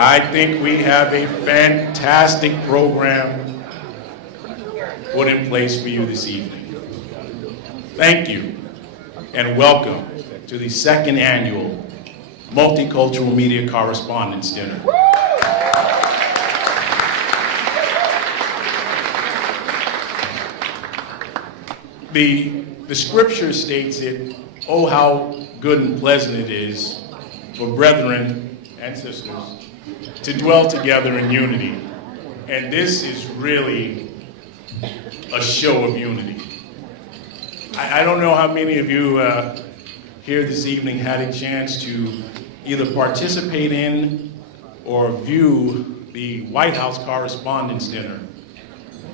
I think we have a fantastic program put in place for you this evening. Thank you and welcome to the second annual Multicultural Media Correspondence Dinner. The scripture states it, oh how good and pleasant it is for brethren and sisters to dwell together in unity. And this is really a show of unity. I don't know how many of you here this evening had a chance to either participate in or view the White House Correspondence Dinner.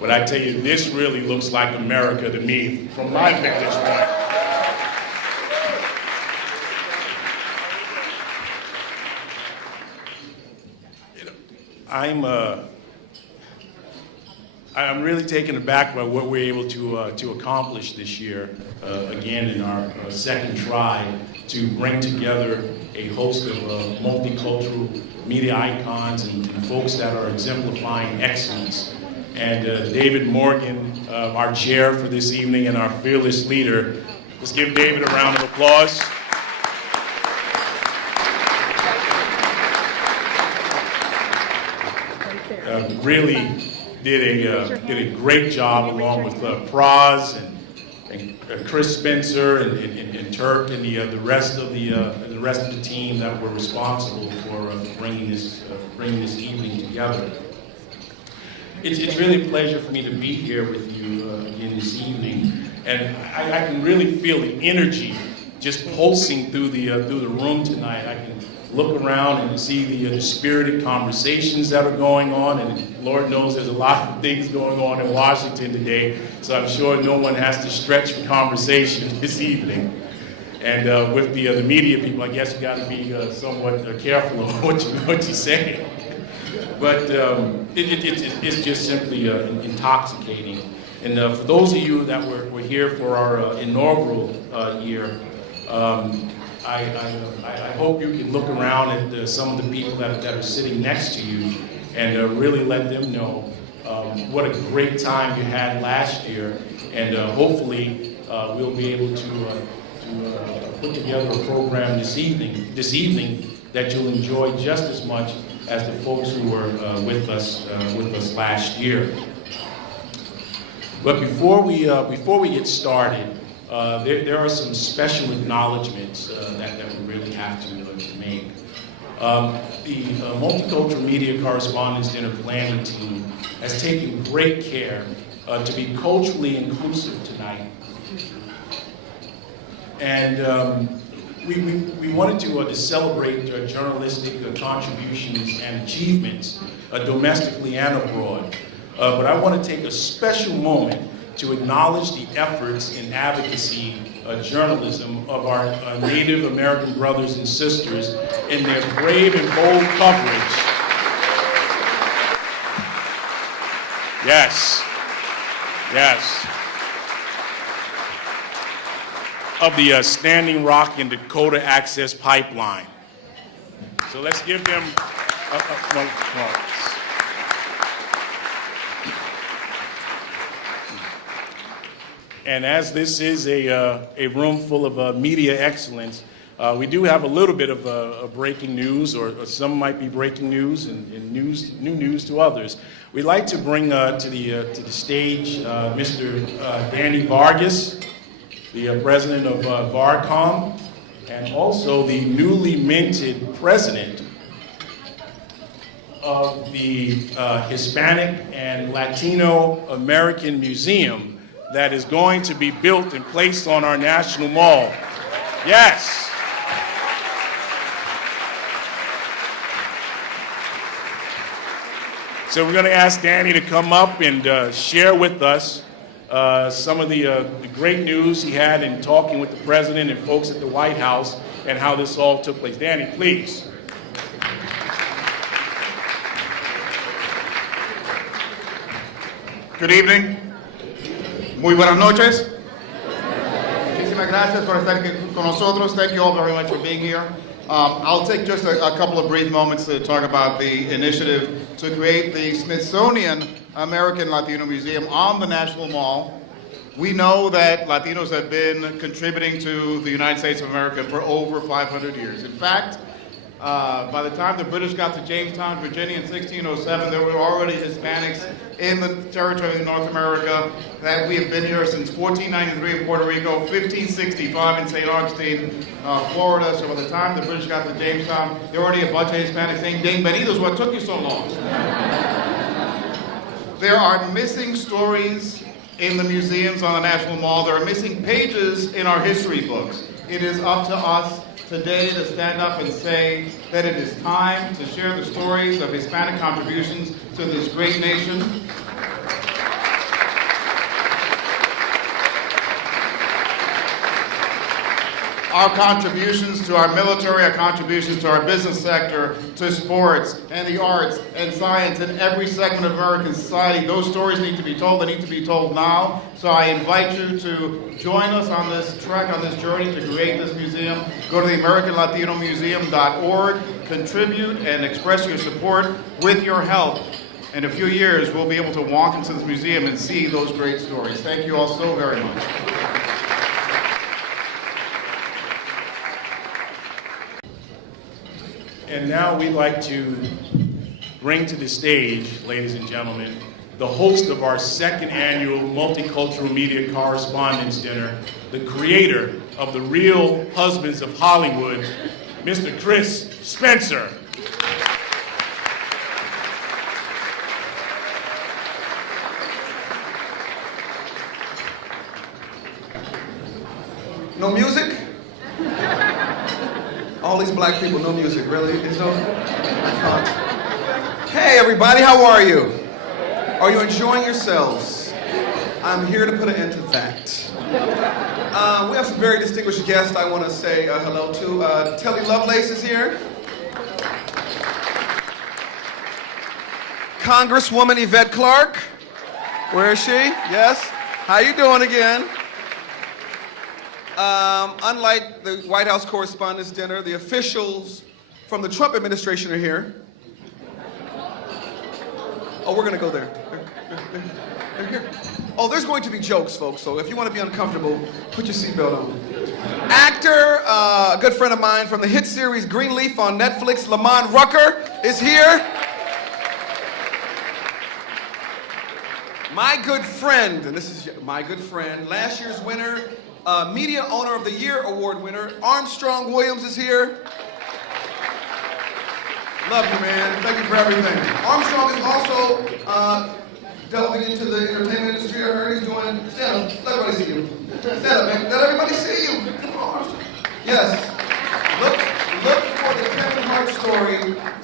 But I tell you, this really looks like America to me from my vantage point. I'm really taken aback by what we're able to accomplish this year, again in our second try to bring together a host of multicultural media icons and folks that are exemplifying excellence. And David Morgan, our chair for this evening and our fearless leader. Let's give David a round of applause. Really did a great job along with Praz and Chris Spencer and Turk and the rest of the team that were responsible for bringing this evening together. It's really a pleasure for me to be here with you again this evening, and I can really feel the energy just pulsing through the room tonight. I can look around and see the spirited conversations that are going on, and Lord knows there's a lot of things going on in Washington today, so I'm sure no one has to stretch for conversation this evening. And with the media people, I guess you got to be somewhat careful of what you say. But it's just simply intoxicating. And for those of you that were here for our inaugural year, I hope you can look around at some of the people that are sitting next to you and really let them know what a great time you had last year. And hopefully we'll be able to put together a program this evening that you'll enjoy just as much as the folks who were with us last year. But before we get started, there are some special acknowledgments that we really have to make. The Multicultural Media Correspondence Dinner planning team has taken great care to be culturally inclusive tonight. And we wanted to celebrate journalistic contributions and achievements domestically and abroad. But I want to take a special moment to acknowledge the efforts in advocacy journalism of our Native American brothers and sisters in their brave and bold coverage. Yes. Of the Standing Rock and Dakota Access Pipeline. So let's give them applause. And as this is a room full of media excellence, we do have a little bit of breaking news, or some might be breaking news and new news to others. We'd like to bring to the stage Mr. Danny Vargas, the president of VARCOM, and also the newly minted president of the Hispanic and Latino American Museum that is going to be built and placed on our National Mall. Yes. So we're going to ask Danny to come up and share with us some of the great news he had in talking with the president and folks at the White House and how this all took place. Danny, please. Good evening. Muy buenas noches. Muchísimas gracias por estar con nosotros. Thank you all very much for being here. I'll take just a couple of brief moments to talk about the initiative to create the Smithsonian American Latino Museum on the National Mall. We know that Latinos have been contributing to the United States of America for over 500 years. In fact, by the time the British got to Jamestown, Virginia in 1607, there were already Hispanics in the territory of North America. That we have been here since 1493 in Puerto Rico, 1565 in St. Augustine, Florida. So by the time the British got to Jamestown, there were already a bunch of Hispanics saying, "Dang, Benito's, what took you so long?" There are missing stories in the museums on the National Mall. There are missing pages in our history books. It is up to us today to stand up and say that it is time to share the stories of Hispanic contributions to this great nation. Our contributions to our military, our contributions to our business sector, to sports and the arts and science and every segment of American society, those stories need to be told. They need to be told now. So I invite you to join us on this trek, on this journey to create this museum. Go to the AmericanLatinoMuseum.org, contribute and express your support. With your help, in a few years, we'll be able to walk into this museum and see those great stories. Thank you all so very much. And now we'd like to bring to the stage, ladies and gentlemen, the host of our second annual Multicultural Media Correspondence Dinner, the creator of The Real Husbands of Hollywood, Mr. Chris Spencer. No music? All these black people, no music, really? There's no fun. Hey everybody, how are you? Are you enjoying yourselves? I'm here to put an end to that. We have some very distinguished guests I want to say hello to. Telly Lovelace is here. Congresswoman Yvette Clarke. Where is she? Yes. How you doing again? Unlike the White House Correspondents' Dinner, the officials from the Trump administration are here. Oh, we're going to go there. They're here. Oh, there's going to be jokes, folks, so if you want to be uncomfortable, put your seatbelt on. Actor, a good friend of mine from the hit series Greenleaf on Netflix, Lamont Rucker, is here. My good friend, and this is my good friend, last year's winner, Media Owner of the Year Award winner, Armstrong Williams is here. Love you, man. Thank you for everything. Armstrong is also delving into the entertainment industry. I heard he's doing, stand up, let everybody see you. Stand up, man. Let everybody see you. Come on, Armstrong. Yes. Look for the Kevin Hart story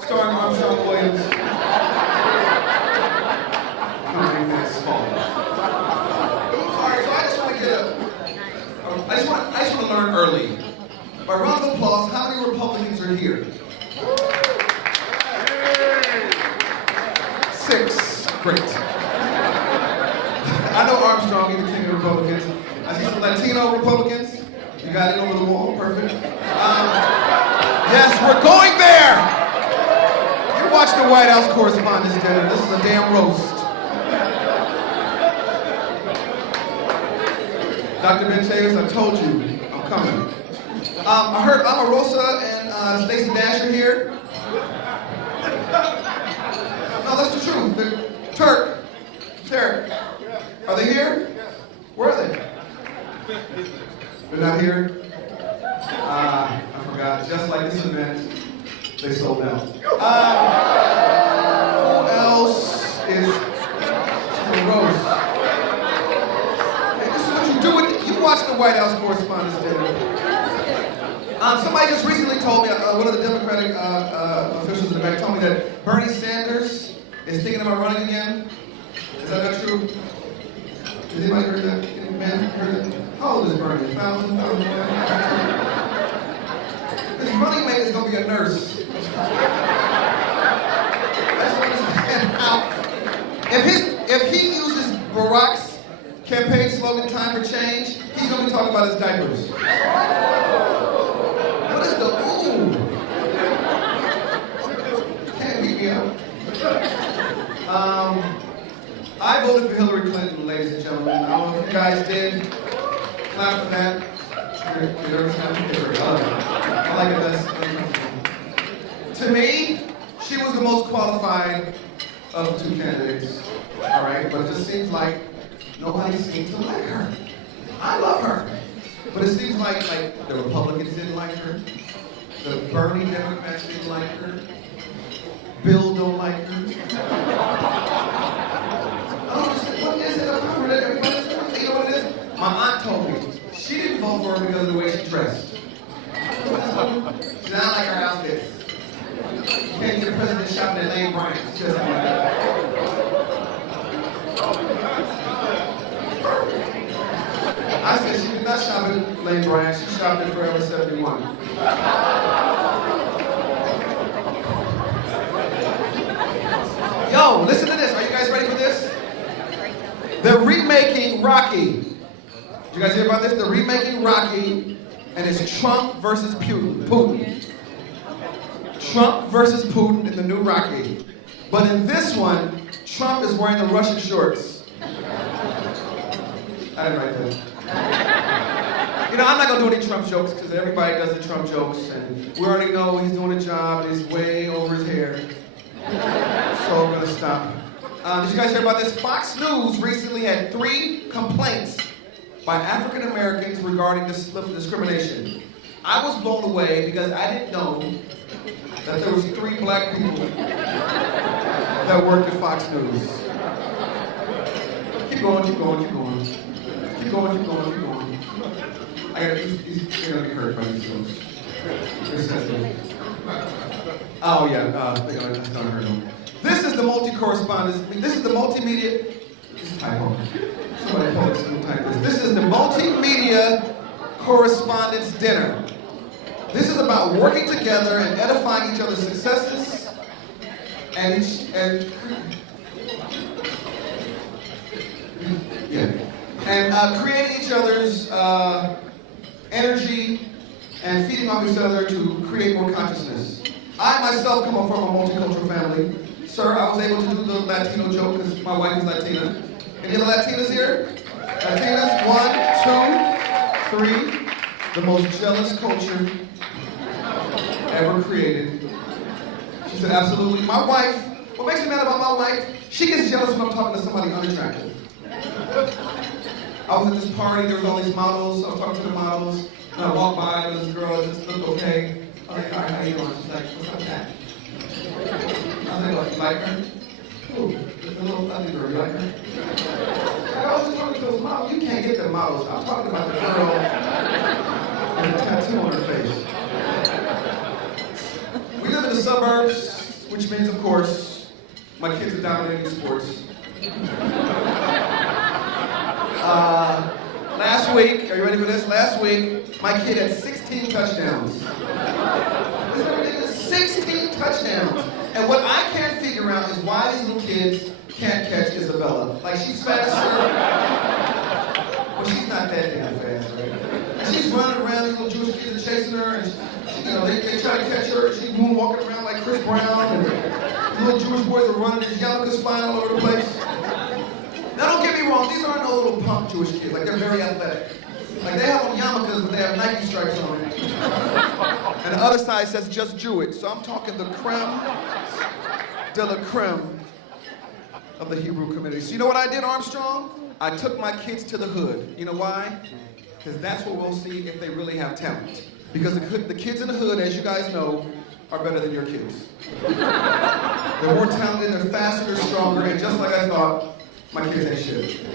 starring Armstrong Williams. I just want to learn early. By round of applause, how many Republicans are here? 6. Great. I know Armstrong, he's the king of Republicans. I see some Latino Republicans. You got it over the wall. Perfect. Yes, we're going there. You watch the White House Correspondents' Dinner. This is a damn roast. Dr. Benitez, I told you, I'm coming. I heard Omarosa and Stacey Dash are here. No, that's the truth. Turk, are they here? Where are they? They're not here? I forgot. Just like this event, they sold out. Who else is the roast? You watch the White House Correspondents' Dinner. Somebody just recently told me, one of the Democratic officials in the back told me that Bernie Sanders is thinking about running again. Is that not true? Has anybody heard that? Any man heard that? How old is Bernie? 1,000? His running mate is going to be a nurse. That's what if he uses Barack's campaign slogan, time for change, he's going to be talking about his diapers. What is the ooh? like it less. To me, she was the most qualified of the two candidates. All right, but it just seems like nobody seems to like her. I love her, but it seems like the Republicans didn't like her, the Bernie Democrats didn't like her, Bill don't like her. I don't understand. What is it about her that everybody's like? You know what it is? My aunt told me she didn't vote for her because of the way she dressed. She did not like her outfit. You can't get a president shopping at Lane Bryant. She doesn't like that. I said she did not shop at Lane Bryant. She shopped at Forever 71. Yo, listen to this. Are you guys ready for this? They're remaking Rocky. Did you guys hear about this? They're remaking Rocky, and it's Trump versus Putin. Trump versus Putin in the new Rocky. But in this one, Trump is wearing the Russian shorts. I didn't write that. You know, I'm not gonna do any Trump jokes because everybody does the Trump jokes, and we already know he's doing a job and he's way over his hair. So I'm gonna stop. Did you guys hear about this? Fox News recently had 3 complaints by African Americans regarding discrimination. I was blown away because I didn't know that there was 3 black people that worked at Fox News. Keep going, keep going, keep going. Keep going, keep going, keep going. He's gonna be hurt by these jokes. Oh yeah, that's gonna hurt him. This is the multi-correspondence, this is the multimedia, typo. Somebody pull this and type this. This is the multimedia correspondence dinner. This is about working together and edifying each other's successes and creating each other's energy and feeding off each other to create more consciousness. I myself come from a multicultural family. Sir, I was able to do the Latino joke because my wife is Latina. Any other Latinas here? Latinas, 1, 2, 3. The most jealous culture ever created. She said, absolutely. My wife, what makes me mad about my wife, she gets jealous when I'm talking to somebody unattractive. I was at this party, there was all these models, I was talking to the models, and I walked by, and this girl just looked okay. I was like, all right, how you doing? She's like, what's up, Pat? I was like, what, you like her? Ooh, the little ugly girl, you like her? I was just talking to those models, you can't get the models. I'm talking about the girl with a tattoo on her face. We live in the suburbs, which means, of course, my kids are dominating sports. Last week, are you ready for this? Last week, my kid had 16 touchdowns. Isn't that ridiculous? 16 touchdowns. And what I can't figure out is why these little kids can't catch Isabella. Like, she's faster. Well, she's not that damn fast, right? And she's running around, these little Jewish kids are chasing her, and they try to catch her, and she's moonwalking around like Chris Brown, and the little Jewish boys are running, there's yarmulkes flying all over the place. Now don't get me wrong, these aren't no little punk Jewish kids, like they're very athletic. Like they have on yarmulkes, but they have Nike stripes on it. And the other side says just Jewish. So I'm talking the creme de la creme of the Hebrew community. So you know what I did, Armstrong? I took my kids to the hood. You know why? Because that's where we'll see if they really have talent. Because the kids in the hood, as you guys know, are better than your kids. They're more talented, they're faster, they're stronger, and just like I thought, my kids ain't shit.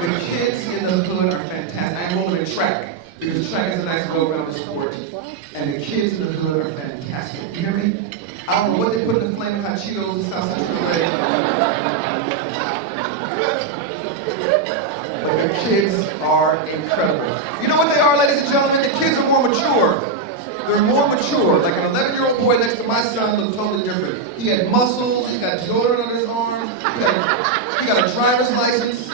The kids in the hood are fantastic. I enrolled in track because track is a nice go-around sport. And the kids in the hood are fantastic. You hear me? I don't know what they put in the flaming hot Cheetos in South Central LA. But the kids are incredible. You know what they are, ladies and gentlemen? The kids are more mature. They're more mature. Like an 11-year-old boy next to my son looked totally different. He had muscles, he got deodorant on his arm, he got a driver's license.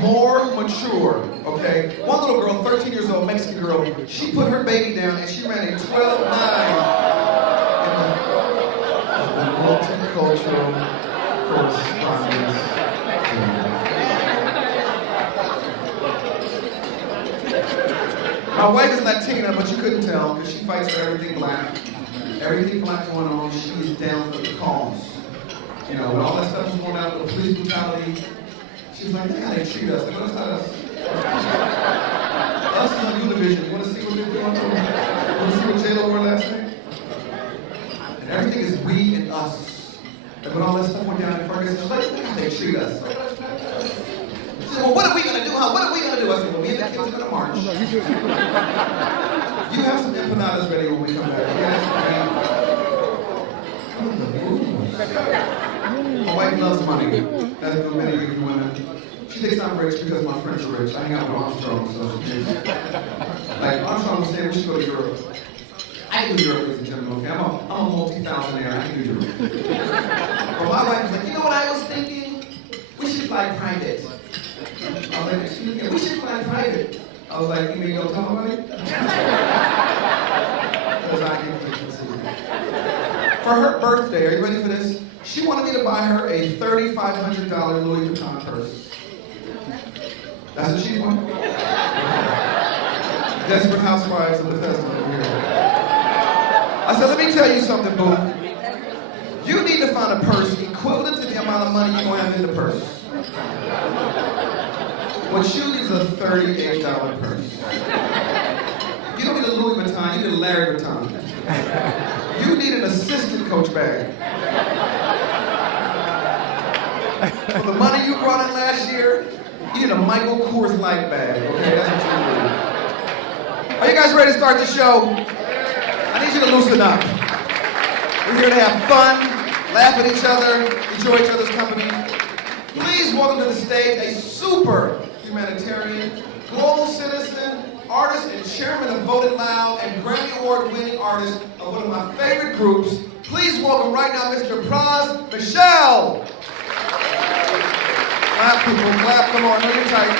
More mature, okay? One little girl, 13 years old, Mexican girl, she put her baby down and she ran a 12-9 in the multicultural correspondence. My wife is Latina, but you couldn't tell because she fights for everything black. Everything black going on, she is down for the cause. You know, when all that stuff was going on with the police brutality, she was like, look how they treat us. Like, well, that's not us. Us is on Univision. You want to see what they're doing? You want to see what J-Lo wore last night? And everything is we and us. And when all that stuff went down in Ferguson, like, look how they treat us. She said, well, what are we going to do, huh? What are we going to do? I said, well, me and the kids are going to march. You have some empanadas ready when we come back. My wife loves money. That's the many rich women. She thinks I'm rich because my friends are rich. I hang out with Armstrong, so she thinks. Like Armstrong was saying, we should go to Europe. I can do Europe, ladies and gentlemen, okay? I'm a multi-thousandaire. I can do Europe. But my wife was like, you know what I was thinking? We should fly private. I was like, excuse me, we should fly private. I was like, you mean don't tell nobody? Because I can keep this. For her birthday, are you ready for this? She wanted me to buy her a $3,500 Louis Vuitton purse. That's what she wanted. Desperate Housewives of Bethesda over here. I said, let me tell you something, boo. You need to find a purse equivalent to the amount of money you're going to have in the purse. What you need is a $38 purse. You don't need a Louis Vuitton, you need a Larry Vuitton. You need an assistant coach bag. For the money you brought in last year, you need a Michael Kors Light bag, okay? That's what you need. Are you guys ready to start the show? I need you to loosen up. We're here to have fun, laugh at each other, enjoy each other's company. Please welcome to the stage a super humanitarian, global citizen, artist and chairman of Voted Loud and Grammy Award winning artist of one of my favorite groups. Please welcome right now Mr. Pras Michel. Clap, people, clap, come on, know you're tight.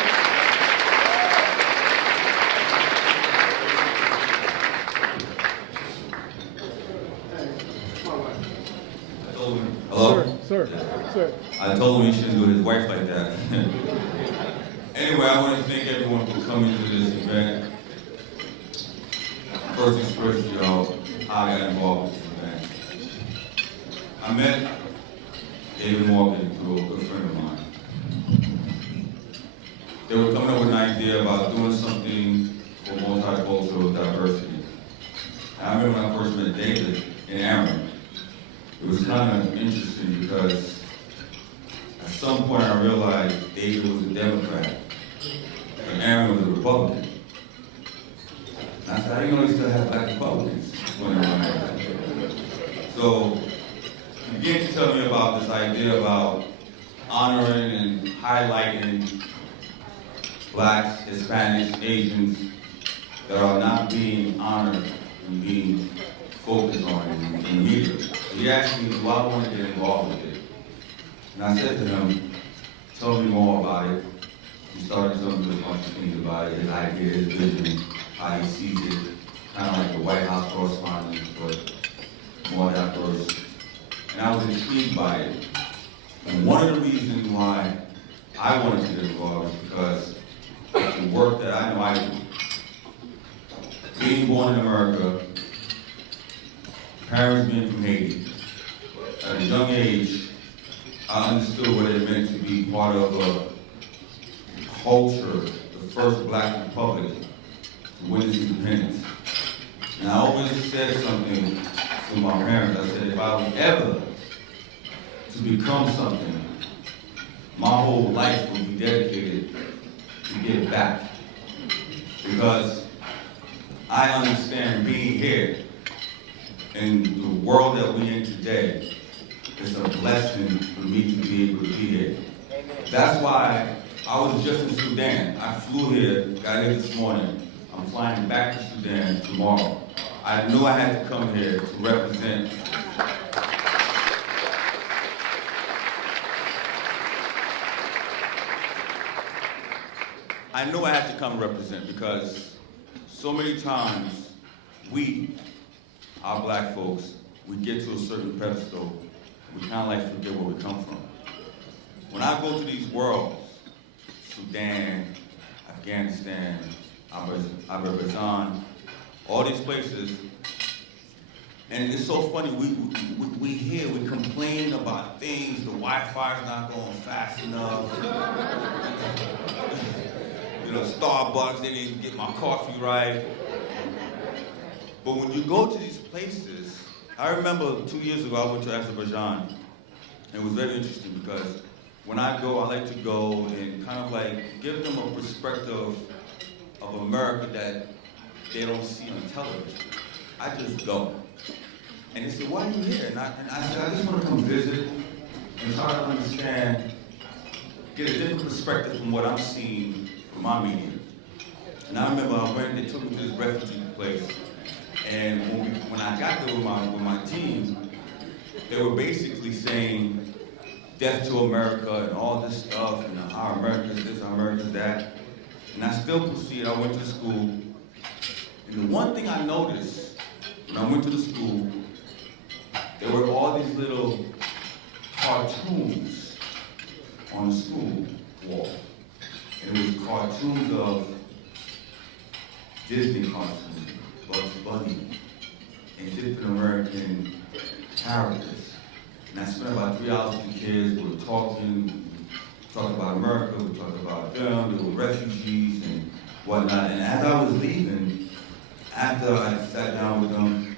Hello? Sir. I told him he shouldn't do his wife like that. Anyway, I want to thank everyone for coming to this event. First express to y'all how I got involved with this event. I met David Morgan through a good friend of mine. They were coming up with an idea about doing something for multicultural diversity. I remember when I first met David in Aaron. It was kind of interesting because at some point I realized David was a Democrat and Aaron was a Republican. And I said, I didn't know he still had black Republicans running around like that. So he began to tell me about this idea about honoring and highlighting blacks, Hispanics, Asians that are not being honored and being focused on in media. He asked me, do I want to get involved with it? And I said to him, tell me more about it. He started telling me a bunch of things about it, his idea, his vision, how he sees it, kind of like the White House correspondent, but more diverse. And I was intrigued by it. And one of the reasons why I wanted to get involved is because the work that I know I do. Being born in America, parents being from Haiti, at a young age, I understood what it meant to be part of a culture, the first black republic to win its independence. And I always said something to my parents. I said, if I was ever to become something, my whole life would be dedicated to give back. Because I understand being here in the world that we're in today, it's a blessing for me to be able to be here. That's why I was just in Sudan. I flew here, got here this morning. I'm flying back to Sudan tomorrow. I knew I had to come here to represent. I knew I had to come represent because so many times we, our black folks, we get to a certain pedestal, we kind of like forget where we come from. When I go to these worlds, Sudan, Afghanistan, Azerbaijan, all these places. And it's so funny, we hear, we complain about things, the Wi-Fi's not going fast enough. You know, Starbucks, they didn't get my coffee right. But when you go to these places, I remember 2 years ago I went to Azerbaijan. And it was very interesting because when I go, I like to go and kind of like give them a perspective of America that they don't see on television. I just go. And they said, why are you here? And I said, I just want to come visit and try to understand, get a different perspective from what I'm seeing from my media. And I remember they took me to this refugee place. And when I got there with my team, they were basically saying, death to America and all this stuff, and our America's this, our America's that. And I still proceeded. I went to school. And the one thing I noticed when I went to the school, there were all these little cartoons on the school wall. And it was cartoons of Disney cartoons, Bugs Bunny, and different American characters. And I spent about 3 hours with the kids. We were talking about America, we talked about them, the refugees and whatnot. And as I was leaving, after I sat down with them,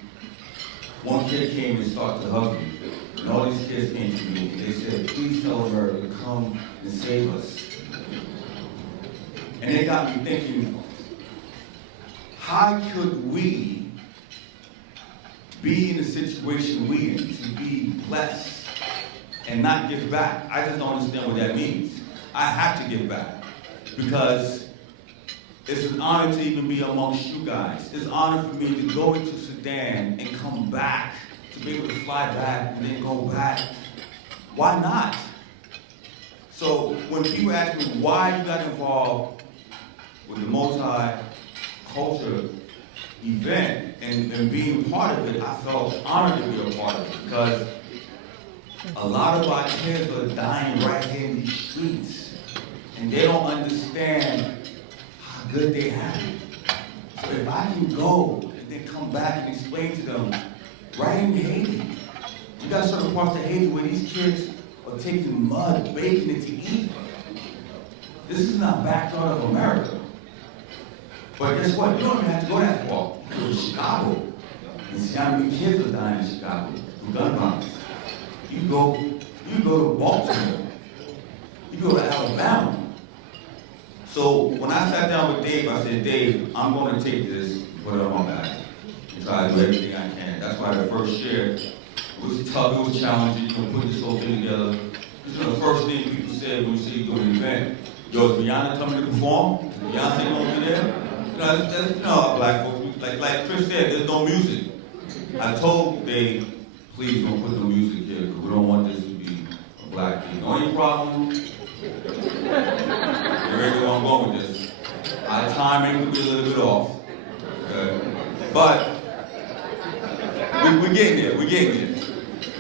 one kid came and started to hug me. And all these kids came to me and they said, please tell America to come and save us. And it got me thinking, how could we be in the situation we in, to be blessed and not give back? I just don't understand what that means. I have to give back because it's an honor to even be amongst you guys. It's an honor for me to go into Sudan and come back, to be able to fly back and then go back. Why not? So when people ask me why you got involved with the multicultural event and being part of it, I felt honored to be a part of it because a lot of our kids are dying right here in these streets and they don't understand how good they have it. So if I can go and then come back and explain to them, right in Haiti, you got certain parts of Haiti where these kids are taking mud, baking it to eat. This is not backyard of America. But guess what? You don't even have to go that far. You go to Chicago. And see how many kids are dying in Chicago from gun violence. You go to Baltimore. You go to Alabama. So when I sat down with Dave, I said, Dave, I'm going to take this and put it on my back and try to do everything I can. That's why the first year, it was tough, it was challenging, put this whole thing together. Because the first thing people said when we see you doing an event, yo, is Rihanna coming to perform? Is Beyonce going to be there? Black folks, like Chris said, there's no music. I told Dave, please don't put no music here, because we don't want this to be a black thing. The only problem, you already know I'm going with this. Our timing could be a little bit off, okay? But we're getting there,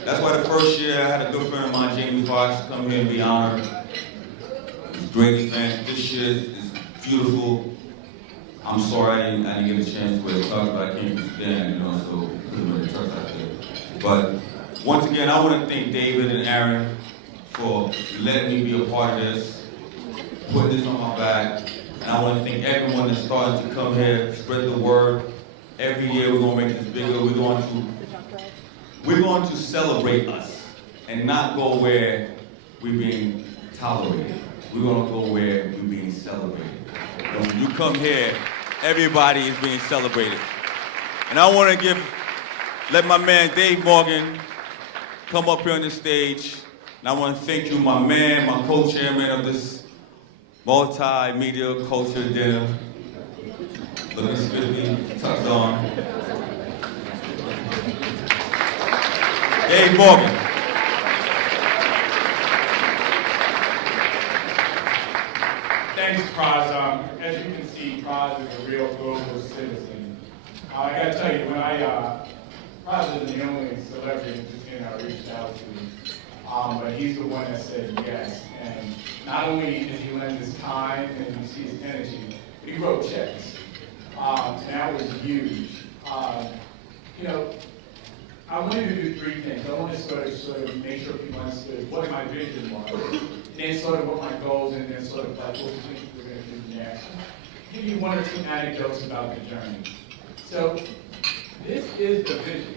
That's why the first year I had a good friend of mine, Jamie Foxx, come here and be honored. It's a great event. This year is beautiful. I'm sorry I didn't get a chance to wear a tux, but I came from Sudan, so I couldn't wear a tux out there. But once again, I want to thank David and Aaron for letting me be a part of this, putting this on my back. And I want to thank everyone that's starting to come here, spread the word. Every year we're going to make this bigger. We're going to celebrate us and not go where we're being tolerated. We're going to go where we're being celebrated. And when you come here, everybody is being celebrated. And I want to let my man Dave Morgan come up here on the stage. And I want to thank you, my man, my co-chairman of this multimedia culture dinner. Looking spiffy, tucked on. Dave Morgan. Thanks, Praz. As you can see, Praz is a real global citizen. I got to tell you, when Praz is the only celebrity in Japan I reached out to, but he's the one that said yes. And not only did he lend his time and you see his energy, but he wrote checks. and that was huge. You know, I wanted to do three things. I wanted to sort of make sure people understood what my vision was, and then sort of what my goals, and then sort of like what we think we're going to do next. Give you one or two anecdotes about the journey. So this is the vision.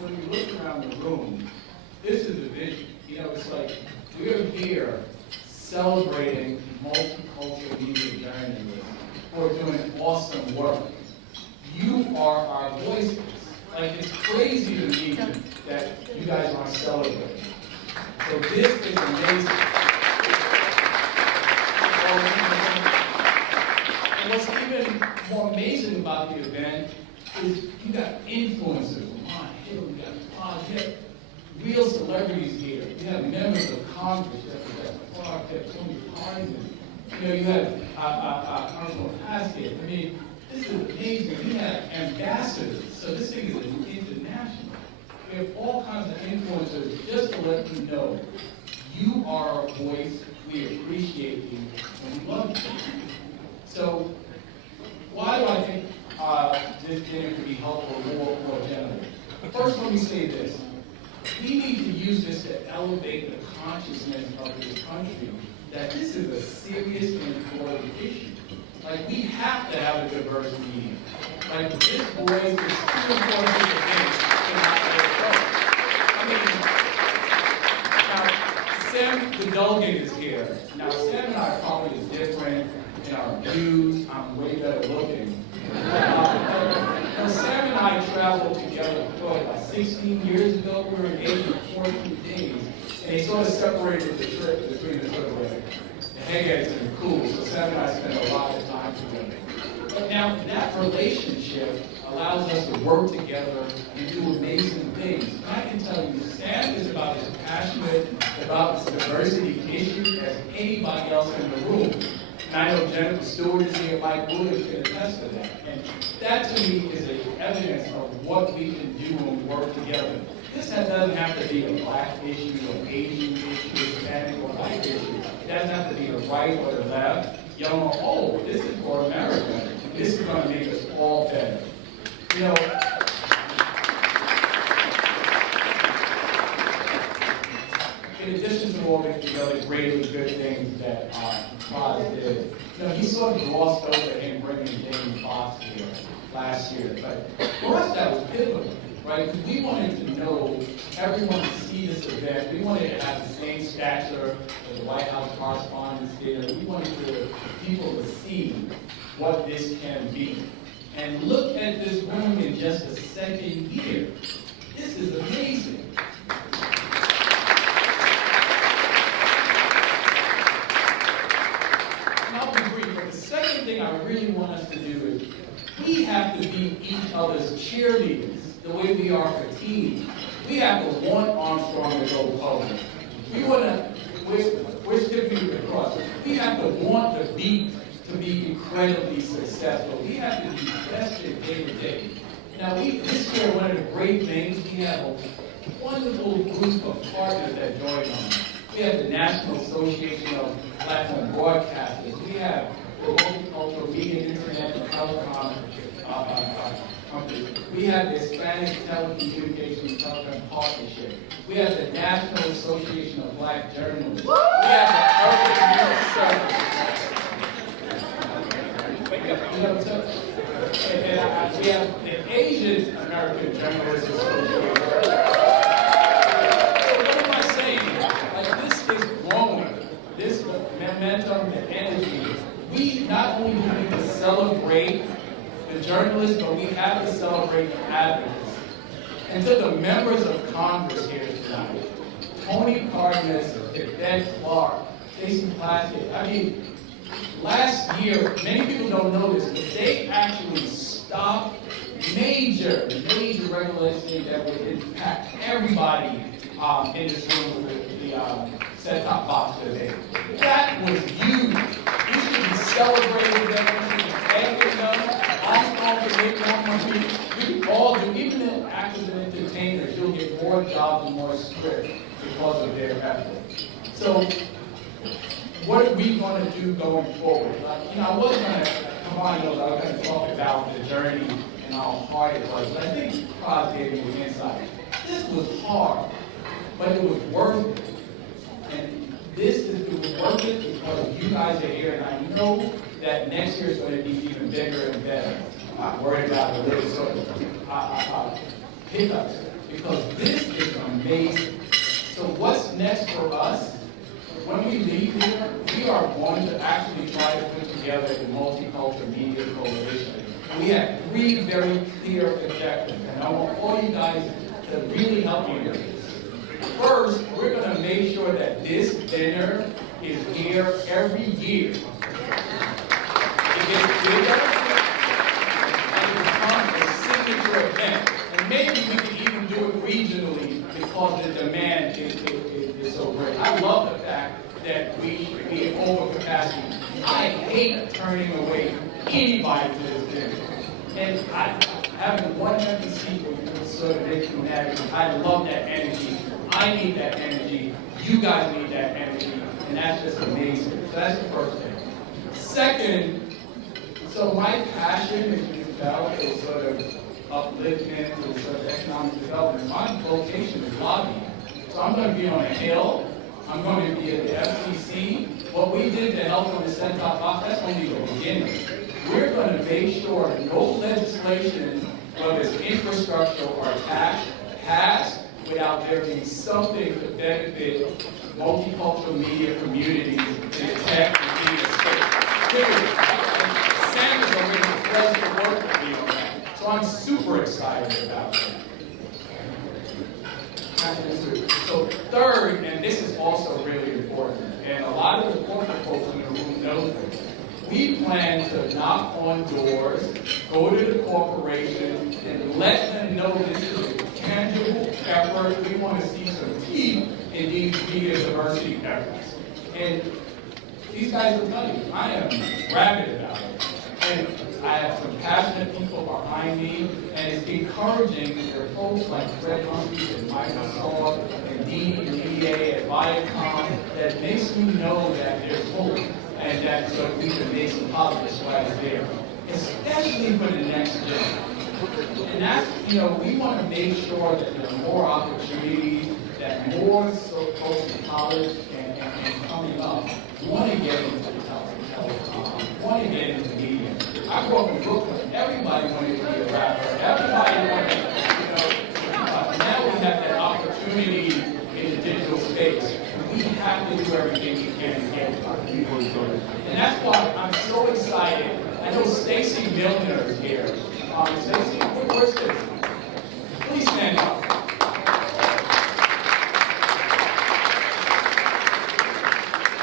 When you look around the room, this is the vision. You know, it's like we're here celebrating multicultural media journalists who are doing awesome work. You are our voices. Like, it's crazy to me that you guys aren't celebrating. So this is amazing. And what's even more amazing about the event is you got influencers. Here we got real celebrities here. You have members of Congress, you have Clark, you have Tony Parliament. You know, you have Congressman Haskett. I mean, this is amazing. We have ambassadors, so this thing is international. We have all kinds of influencers just to let you know you are our voice, we appreciate you, and we love you. So, why do I think this dinner could be helpful more generally? First, let me say this. We need to use this to elevate the consciousness of this country that this is a serious and important issue. Like, we have to have a diverse media. Like, this voice is too important to the thing to not let it go. I mean, now, Sam the Dulgan is here. Now, Sam and I are probably different in our views. I'm way better looking. Sam and I traveled together, about 16 years ago. We were engaged for 14 days. And he sort of separated the trip between the sort of the Hegeds and the Cools. So Sam and I spent a lot of time together. But now that relationship allows us to work together and do amazing things. And I can tell you, Sam is about as passionate about this diversity issue as anybody else in the room. And I know Jennifer Stewart is here, Mike Wood can attest to that. And that to me is evidence of what we can do when we work together. This doesn't have to be a black issue, an Asian issue, Hispanic or white issue. It doesn't have to be the right or the left, young or old. This is for America. This is going to make us all better. You know, in addition to all the other great good things that Todd did, you know, he sort of glossed over him bringing Jamie Foxx here last year. But for us, that was pivotal, right? Because we wanted to know everyone to see this event. We wanted to have the same stature as the White House correspondents did. We wanted people to see what this can be. And look at this room in just a second here. This is amazing. I really want us to do is we have to be each other's cheerleaders the way we are for teams. We have to want Armstrong to go public. We want to, we're skipping the cross. We have to want the beat to be incredibly successful. We have to be tested day to day. Now, this year, one of the great things, we have a wonderful group of partners that join us. We have the National Association of Platform Broadcasters. We have the Multicultural Media, Internet, and Telecom Company. We have the Hispanic Telecommunications and Telecom Partnership. We have the National Association of Black Journalists. We have the Urban News Service. And we have the Asian American Journalists Association. So what am I saying? Like, this is growing. This momentum and energy. We not only need to celebrate the journalists, but we have to celebrate the advocates. And to the members of Congress here tonight, Tony Cardenas, Ben Clark, Jason Plaskett. I mean, last year, many people don't know this, but they actually stopped major regulations that would impact everybody in this room with the set-top box today. That was huge. We should be celebrating them. We should be thanking them. Armstrong can make more money. We all do. Even the actors and entertainers, you'll get more jobs and more scripts because of their effort. So, what are we going to do going forward? Like, I was going to Kamani knows I was going to talk about the journey and how hard it was, but I think Praz gave me the insight. This was hard, but it was worth it. And it was worth it because you guys are here, and I know that next year is going to be even bigger and better. I'm not worried about the little sort of hiccups, because this is amazing. So what's next for us? When we leave here, we are going to actually try to put together a multicultural media coalition. And we have 3 very clear objectives, and I want all you guys to really help me with this. First, we're going to make sure that this dinner is here every year. It gets bigger and it becomes a signature event. And maybe we can even do it regionally because the demand is so great. I love the fact that we have over capacity. I hate turning away anybody to this dinner. And having one empty seat will sort of make you mad. I love that energy. I need that energy. You guys need that energy. And that's just amazing. So that's the first thing. Second, so my passion, as you can tell, is sort of upliftment, is sort of economic development. My vocation is lobbying. So I'm going to be on a hill. I'm going to be at the FCC. What we did to help on the set-top box, that's only the beginning. We're going to make sure no legislation, whether it's infrastructure or tax, passed without there being something to benefit multicultural media communities in the tech and media space. Period. Sam is already a pleasure to work with me on that. So I'm super excited about that. So third, and this is also really important, and a lot of the corporate folks in the room know this, we plan to knock on doors, go to the corporation, and let them know this is a tangible effort. We want to see some teeth in these media diversity efforts. And these guys will tell you, I am rabid about it. And I have some passionate people behind me, and it's encouraging that there are folks like Fred Humphrey and Microsoft and Dean and EA at Viacom that makes me know that there's hope and that so we can make some positive strides there, especially for the next generation. And that's, we want to make sure that there are more opportunities, that more folks in college and coming up want to get into telecom, want to get into media. I grew up in Brooklyn. Everybody wanted to be a rapper. Everybody wanted, now we have that opportunity in the digital space. We have to do everything we can to get it. And that's why I'm so excited. I know Stacy Milner is here. Stacy, where's Stacy? Please stand up.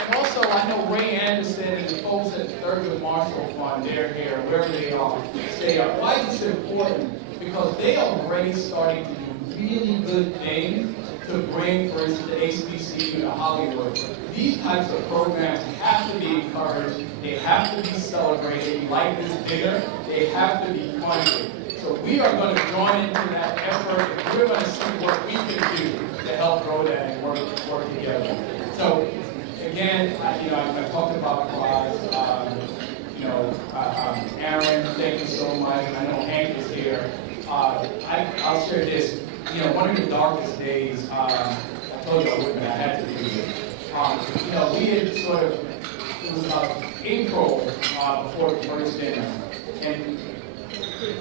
And also, I know Ray Anderson and the folks at the Thurgood Marshall Fund, they're here, wherever they are. Stay up. Why is this important? Because they are already starting to do really good things to bring, for instance, the HBCU to Hollywood. These types of programs have to be encouraged. They have to be celebrated. Like this dinner, they have to be funded. So we are going to join into that effort, and we're going to see what we can do to help grow that and work together. So again, I talked about Praz. Aaron, thank you so much. I know Hank is here. I'll share this. One of the darkest days, I told you I wouldn't, I had to do this. We had sort of, it was about April before the first dinner, and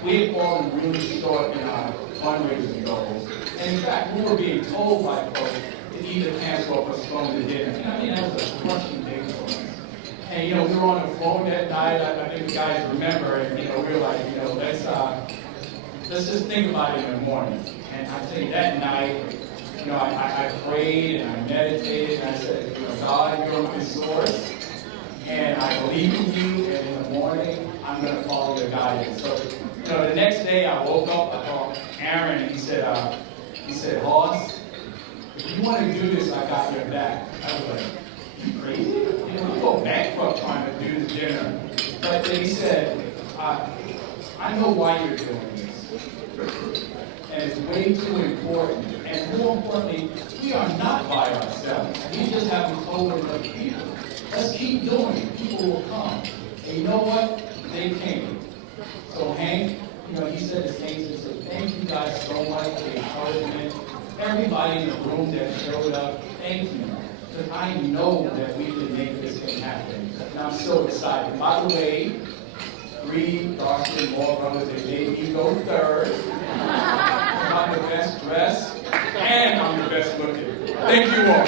we had fallen really short in our fundraising goals. And in fact, we were being told by folks to either cancel or postpone the dinner. And I mean, that was a crushing day for us. And we were on the phone that night, I think you guys remember, and we were like, let's just think about it in the morning. And I tell you, that night, I prayed and I meditated and I said, God, you're my source, and I believe in you, and in the morning, I'm going to follow your guidance. So, the next day I woke up, I called Aaron, and he said, Hoss, if you want to do this, I got your back. I was like, you crazy? We go bankrupt trying to do this dinner. But then he said, I know why you're doing this. And it's way too important. And more importantly, we are not by ourselves. We just haven't told enough people. Let's keep doing it. People will come. And you know what? they came. So Hank, he said his name, so thank you guys so much for the encouragement. Everybody in the room that showed up, thank you. Because I know that we can make this thing happen. And I'm so excited. By the way, 3 darker more brothers that made me go third. I'm the best dressed, and I'm the best looking. Thank you all.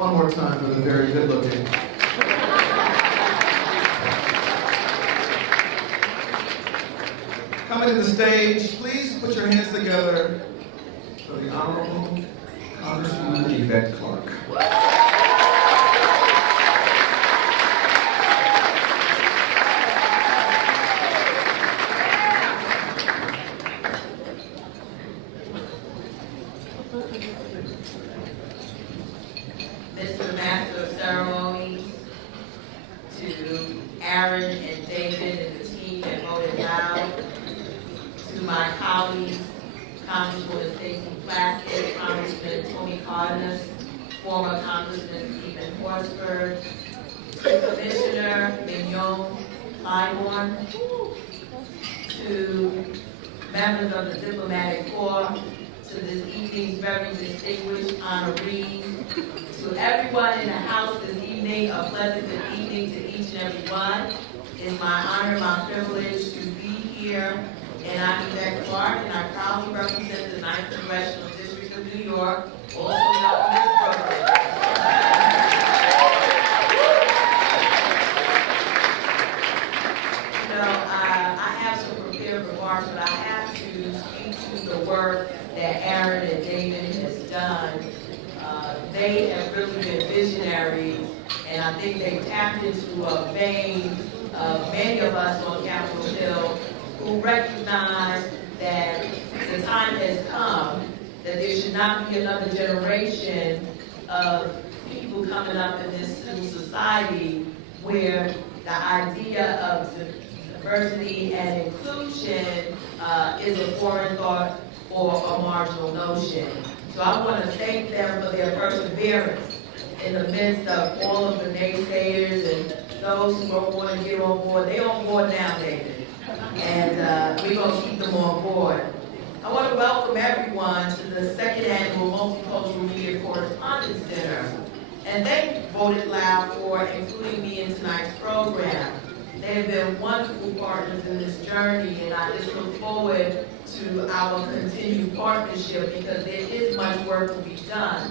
One more time for the very good looking. Coming to the stage, please put your hands together for the Honorable Congresswoman Yvette Clarke. Mr. Master of Ceremonies, to Aaron and David and the team that voted loud, to my colleagues, Congresswoman Stacey Plaskett, Congressman Tony Cardenas, former Congressman Stephen Horsford, to Commissioner Mignon Clybourne, to members of the Diplomatic Corps, to this evening's very distinguished honorees, to everyone in the house this evening, a pleasant good evening to each and every one. It's my honor, my privilege to be here, and I'm Yvette Clarke, and I proudly represent the 9th Congressional District of New York, also known as Brooklyn. I have some prepared remarks, but I have to speak to the work that Aaron and David has done. They have really been visionaries, and I think they tapped into a vein of many of us on Capitol Hill who recognize that the time has come that there should not be another generation of people coming up in this civil society where the idea of diversity and inclusion is a foreign thought or a marginal notion. So I want to thank them for their perseverance in the midst of all of the naysayers and those who don't want to get on board. They're on board now, David. And we're going to keep them on board. I want to welcome everyone to the 2nd Annual Multicultural Media Correspondence Center. And they voted loud for including me in tonight's program. They have been wonderful partners in this journey, and I just look forward to our continued partnership because there is much work to be done.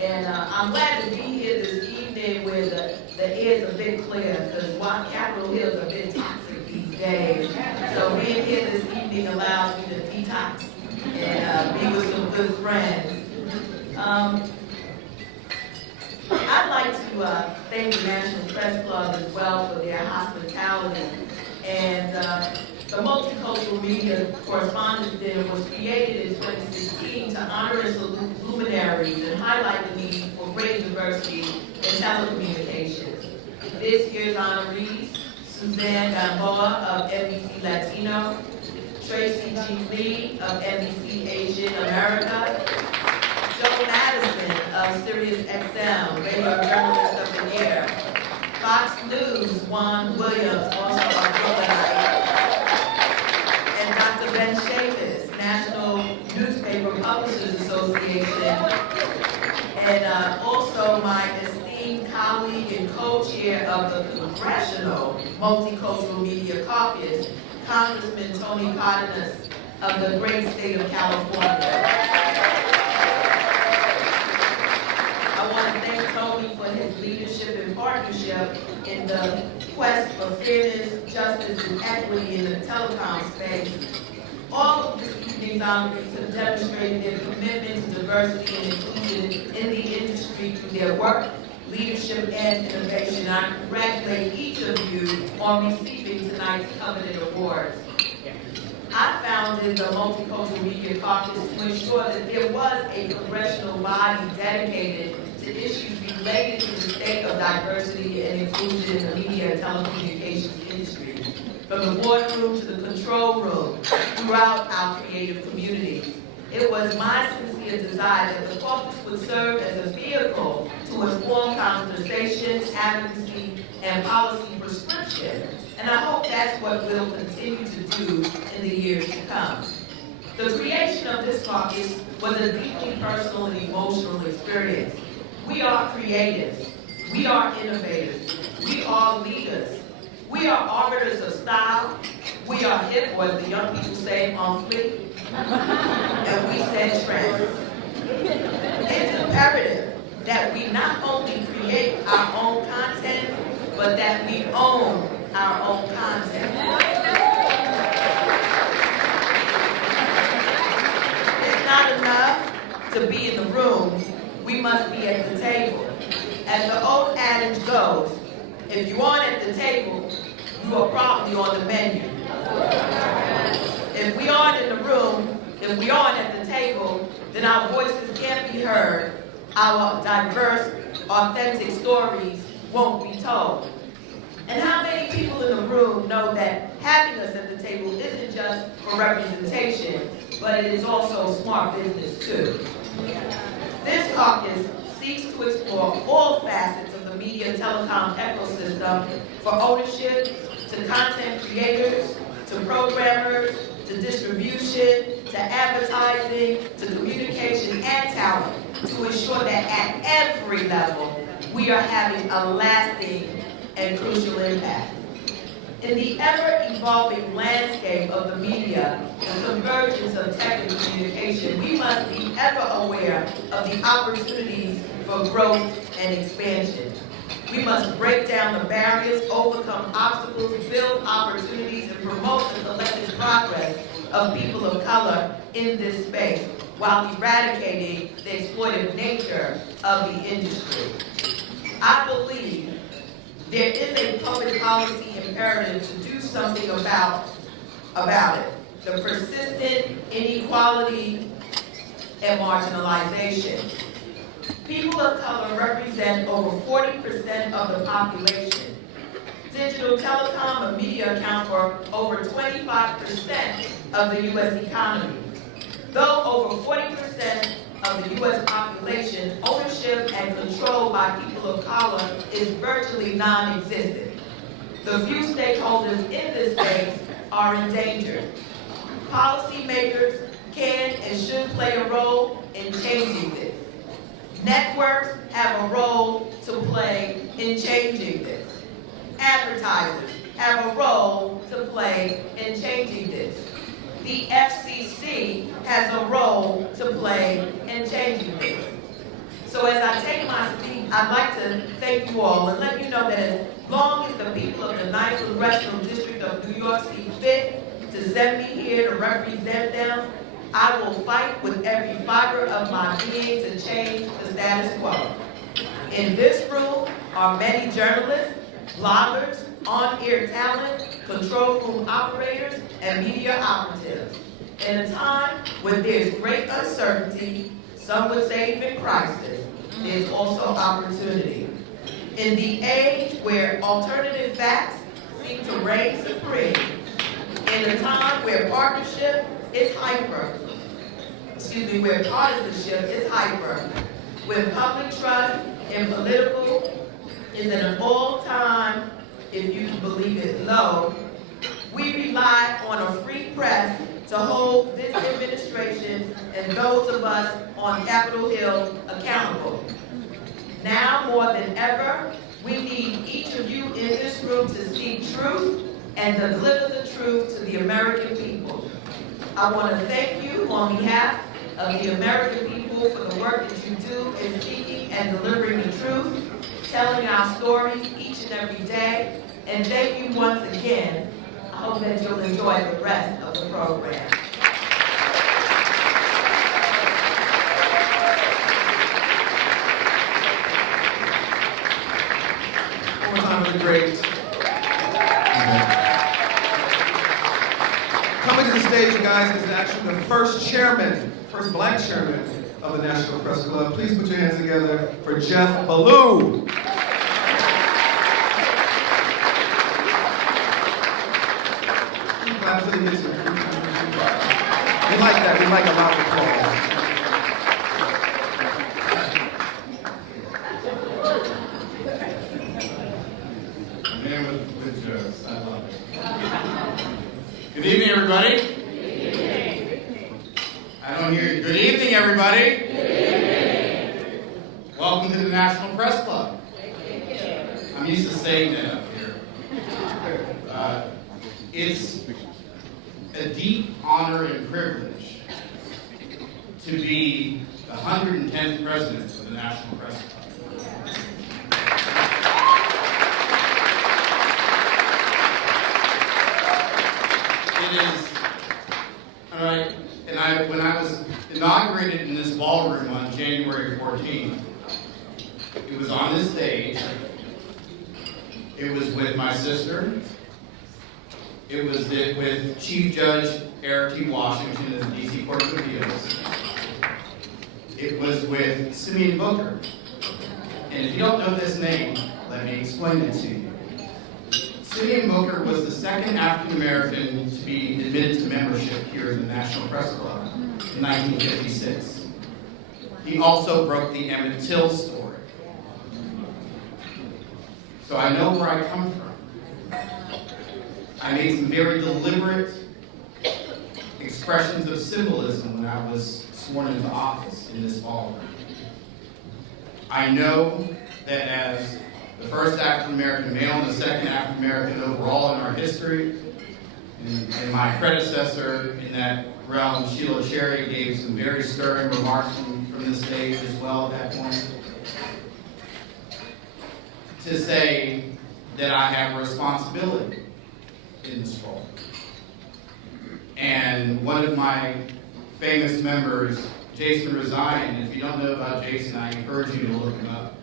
And I'm glad to be here this evening where the air is a bit clear because Capitol Hill is a bit toxic these days. So being here this evening allows me to detox and be with some good friends. I'd like to thank the National Press Club as well for their hospitality. And the Multicultural Media Correspondence Dinner was created in 2016 to honor its luminaries and highlight the need for greater diversity in telecommunications. This year's honorees, Suzanne Gamboa of NBC Latino, Tracy G. Lee of NBC Asian America, Joe Madison of Sirius XM, Radio Journalist of the Year, Fox News, Juan Williams, also a Brooklynite, and Dr. Ben Chavis, National Newspaper Publishers Association, and also my esteemed colleague and co-chair of the Congressional Multicultural Media Caucus, Congressman Tony Cardenas of the great state of California. I want to thank Tony for his leadership and partnership in the quest for fairness, justice, and equity in the telecom space. All of this evening's honorees have demonstrated their commitment to diversity and inclusion in the industry through their work, leadership, and innovation. I congratulate each of you on receiving tonight's coveted awards. I founded the Multicultural Media Caucus to ensure that there was a congressional body dedicated to issues related to the state of diversity and inclusion in the media and telecommunications industry. from the boardroom to the control room, throughout our creative community. It was my sincere desire that the caucus would serve as a vehicle to inform conversation, advocacy, and policy prescription. And I hope that's what we'll continue to do in the years to come. The creation of this caucus was a deeply personal and emotional experience. We are creatives. We are innovators. We are leaders. We are arbiters of style. We are hip, or as the young people say, on fleek. And we set trends. It's imperative that we not only create our own content, but that we own our own content. It's not enough to be in the room, we must be at the table. As the old adage goes, if you aren't at the table, you are probably on the menu. If we aren't in the room, if we aren't at the table, then our voices can't be heard, our diverse, authentic stories won't be told. And how many people in the room know that having us at the table isn't just for representation, but it is also smart business too. This caucus seeks to explore all facets of the media and telecom ecosystem, for ownership, to content creators, to programmers, to distribution, to advertising, to communication and talent, to ensure that at every level we are having a lasting and crucial impact. In the ever-evolving landscape of the media and convergence of tech and communication, we must be ever aware of the opportunities for growth and expansion. We must break down the barriers, overcome obstacles, build opportunities, and promote the collective progress of people of color in this space, while eradicating the exploitative nature of the industry. I believe there is a public policy imperative to do something about it. The persistent inequality and marginalization. People of color represent over 40% of the population. Digital telecom and media account for over 25% of the U.S. economy. Though over 40% of the U.S. population, ownership and control by people of color is virtually non-existent. The few stakeholders in this space are endangered. Policymakers can and should play a role in changing this. Networks have a role to play in changing this. Advertisers have a role to play in changing this. The FCC has a role to play in changing this. So as I take my seat, I'd like to thank you all and let you know that as long as the people of the 9th Congressional District of New York see fit to send me here to represent them, I will fight with every fiber of my being to change the status quo. In this room are many journalists, bloggers, on-air talent, control room operators, and media operatives. In a time when there's great uncertainty, some would say even crisis, there's also opportunity. In the age where alternative facts seem to reign supreme, in a time where partisanship is hyper, when public trust in political is at an all-time, if you can believe it, low, we rely on a free press to hold this administration and those of us on Capitol Hill accountable. Now more than ever, we need each of you in this room to seek truth and deliver the truth to the American people. I want to thank you on behalf of the American people for the work that you do in seeking and delivering the truth, telling our stories each and every day, and thank you once again. I hope that you'll enjoy the rest of the program. One more time for the great. Coming to the stage, you guys, is actually the first black chairman of the National Press Club. Please put your hands together for Jeff Ballou. until he gets here. We like that. We like a loud applause. I love it. Good evening, everybody. I don't hear you. Good evening, everybody. Good evening. Welcome to the National Press Club. I'm used to saying that up here. It's a deep honor and privilege to be the 110th president of the National Press Club. It is, all right, and when I was inaugurated in this ballroom on January 14th, it was on this stage, it was with my sister, it was with Chief Judge Eric T. Washington of the D.C. Court of Appeals, it was with Simeon Booker, and if you don't know this name, let me explain it to you. Simeon Booker was the second African American to be admitted to membership here in the National Press Club in 1956. He also broke the Emmett Till story. So I know where I come from. I made some very deliberate expressions of symbolism when I was sworn into office in this ballroom. I know that as the first African American male and the second African American overall in our history, and my predecessor in that realm, Sheila Cherry, gave some very stirring remarks from the stage as well at that point, to say that I have a responsibility in this role. And one of my famous members, Jason Rezaian, if you don't know about Jason, I encourage you to look him up.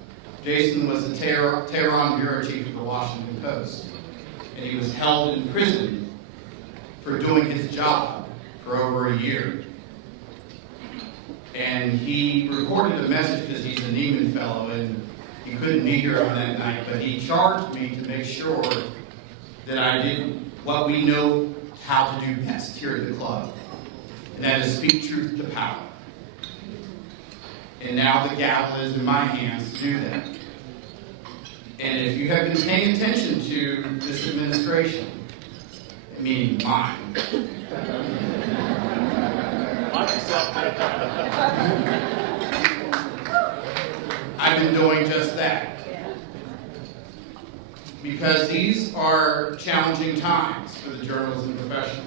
Jason was the Tehran bureau chief of the Washington Post, and he was held in prison for doing his job for over a year. And he recorded a message because he's a Neiman Fellow, and he couldn't be here on that night, but he charged me to make sure that I did what we know how to do best here at the club, and that is speak truth to power. And now the gavel is in my hands to do that. And if you have been paying attention to this administration, meaning mine, I've been doing just that. Because these are challenging times for the journalism profession.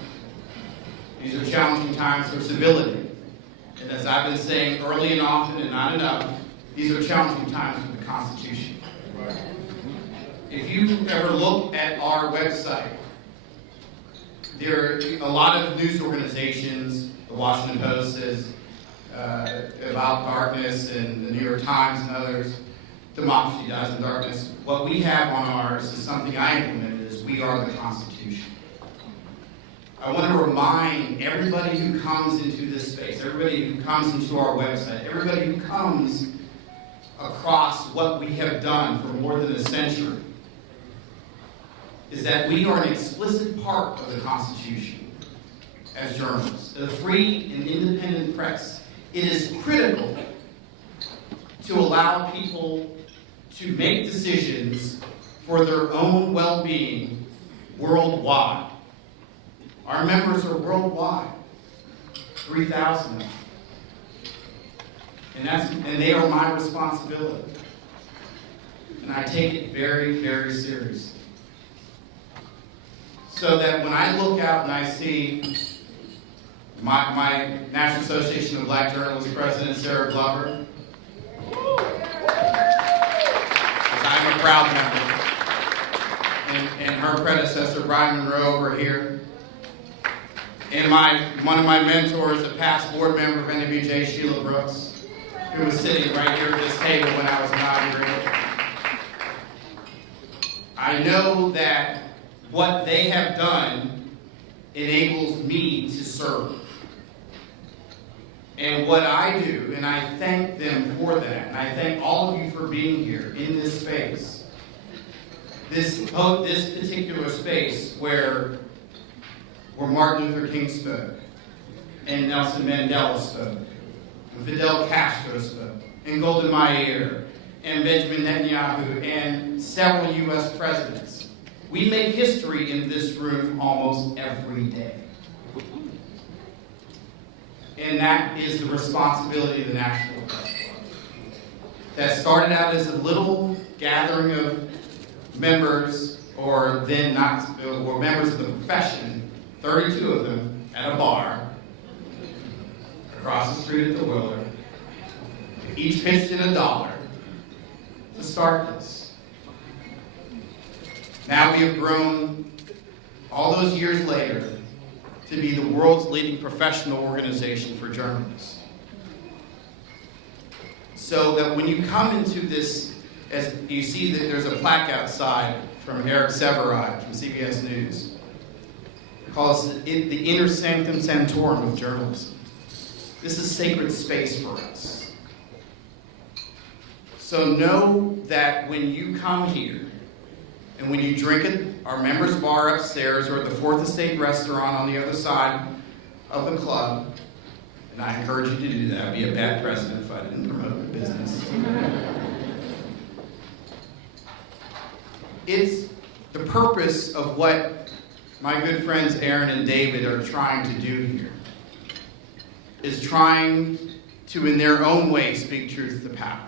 These are challenging times for civility. And as I've been saying early and often and not enough, these are challenging times for the Constitution. If you ever look at our website, there are a lot of news organizations, the Washington Post says About Darkness, and the New York Times and others, Democracy Dies in Darkness. What we have on ours is something I implemented, is we are the Constitution. I want to remind everybody who comes into this space, everybody who comes into our website, everybody who comes across what we have done for more than a century, is that we are an explicit part of the Constitution as journalists. The free and independent press, it is critical to allow people to make decisions for their own well-being worldwide. Our members are worldwide, 3,000 of them. And they are my responsibility. And I take it very, very seriously. So that when I look out and I see my National Association of Black Journalists President, Sarah Glover, because I'm a proud member, and her predecessor, Brian Monroe, over here, and one of my mentors, a past board member of NWJ, Sheila Brooks, who was sitting right here at this table when I was inaugurated. I know that what they have done enables me to serve. And what I do, and I thank them for that, and I thank all of you for being here in this space, this particular space where where Martin Luther King spoke, and Nelson Mandela spoke, and Fidel Castro spoke, and Golda Meir, and Benjamin Netanyahu, and several U.S. presidents. We make history in this room almost every day. And that is the responsibility of the National Press Club. That started out as a little gathering of members, or members of the profession, 32 of them, at a bar, across the street at the Willard. Each pitched in $1 to start this. Now we have grown, all those years later, to be the world's leading professional organization for journalists. So that when you come into this, as you see that there's a plaque outside from Eric Severide from CBS News. It calls it the inner sanctum sanctorum of journalism. This is sacred space for us. So know that when you come here, and when you drink at our members' bar upstairs or at the Fourth Estate restaurant on the other side of the club, and I encourage you to do that. I'd be a bad president if I didn't promote the business. It's the purpose of what my good friends Aaron and David are trying to do here, is trying to, in their own way, speak truth to power.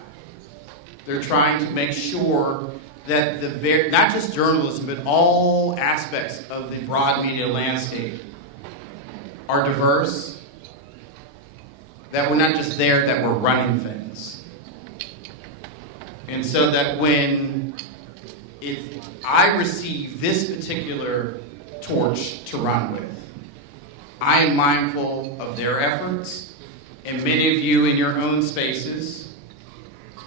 They're trying to make sure that not just journalism, but all aspects of the broad media landscape are diverse, that we're not just there, that we're running things. And so that when I receive this particular torch to run with, I am mindful of their efforts, and many of you in your own spaces.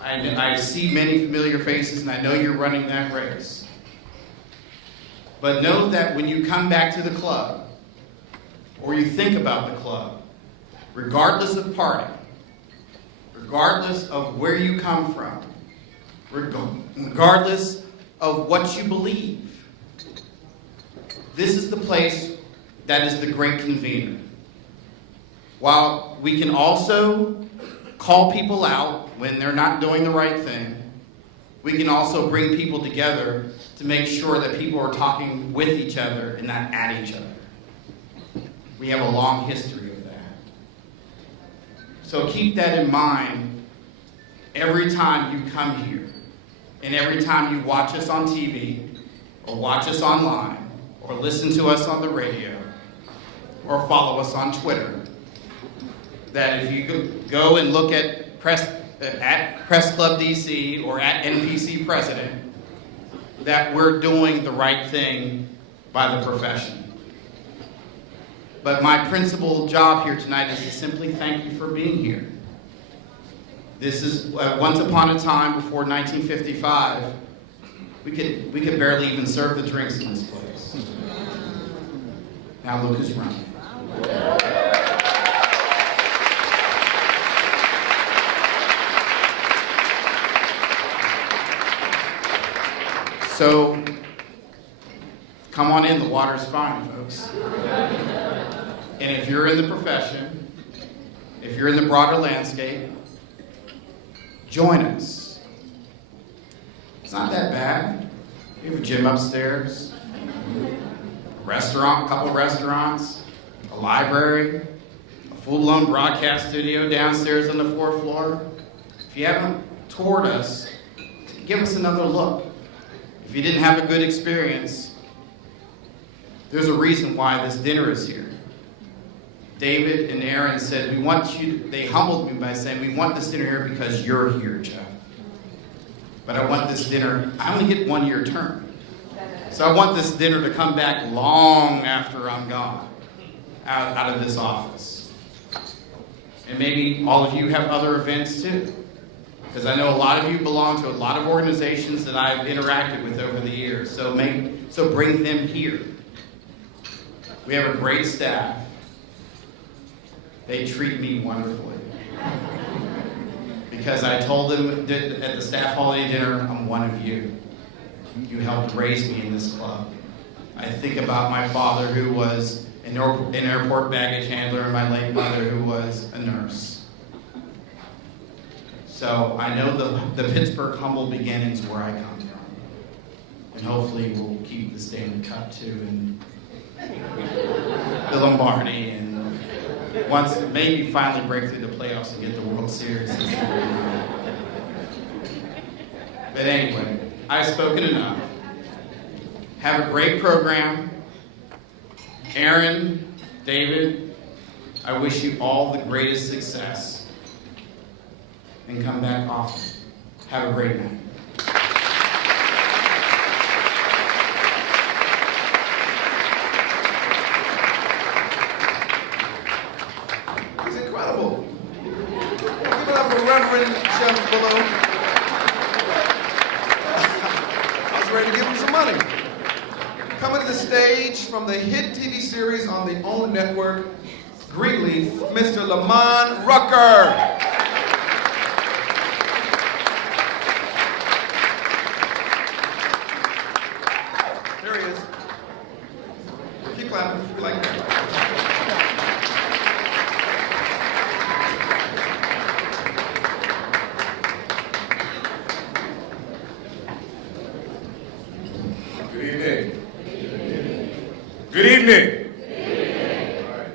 I see many familiar faces, and I know you're running that race. But know that when you come back to the club, or you think about the club, regardless of party, regardless of where you come from, regardless of what you believe, this is the place that is the great convener. While we can also call people out when they're not doing the right thing, we can also bring people together to make sure that people are talking with each other and not at each other. We have a long history of that. So keep that in mind every time you come here, and every time you watch us on TV, or watch us online, or listen to us on the radio, or follow us on Twitter. That if you go and look at Press Club DC or at NPC President, that we're doing the right thing by the profession. But my principal job here tonight is to simply thank you for being here. This is once upon a time before 1955, we could barely even serve the drinks in this place. Now look who's running. So, come on in, the water's fine, folks. And if you're in the profession, if you're in the broader landscape, join us. It's not that bad. We have a gym upstairs, a restaurant, a couple of restaurants, a library, a full-blown broadcast studio downstairs on the 4th floor. If you haven't toured us, give us another look. If you didn't have a good experience, there's a reason why this dinner is here. David and Aaron said, they humbled me by saying, we want this dinner here because you're here, Jeff. But I want this dinner, I only get 1 year term. So I want this dinner to come back long after I'm gone, out of this office. And maybe all of you have other events too. Because I know a lot of you belong to a lot of organizations that I've interacted with over the years. So bring them here. We have a great staff. They treat me wonderfully. Because I told them at the staff holiday dinner, I'm one of you. You helped raise me in this club. I think about my father, who was an an airport baggage handler, and my late mother, who was a nurse. So I know the Pittsburgh humble beginnings where I come from. And hopefully we'll keep the Stanley Cup too, and the Lombardi, and once maybe finally break through the playoffs and get the World Series. But anyway, I've spoken enough. Have a great program. Aaron, David, I wish you all the greatest success. And come back often. Have a great night. He's incredible. Give it up for Reverend Chef Below. I was ready to give him some money. Coming to the stage from the hit TV series on the OWN network, Greenleaf, Mr. Lamont Rucker. There he is. Keep clapping. We like that. Good evening. Good evening. All right,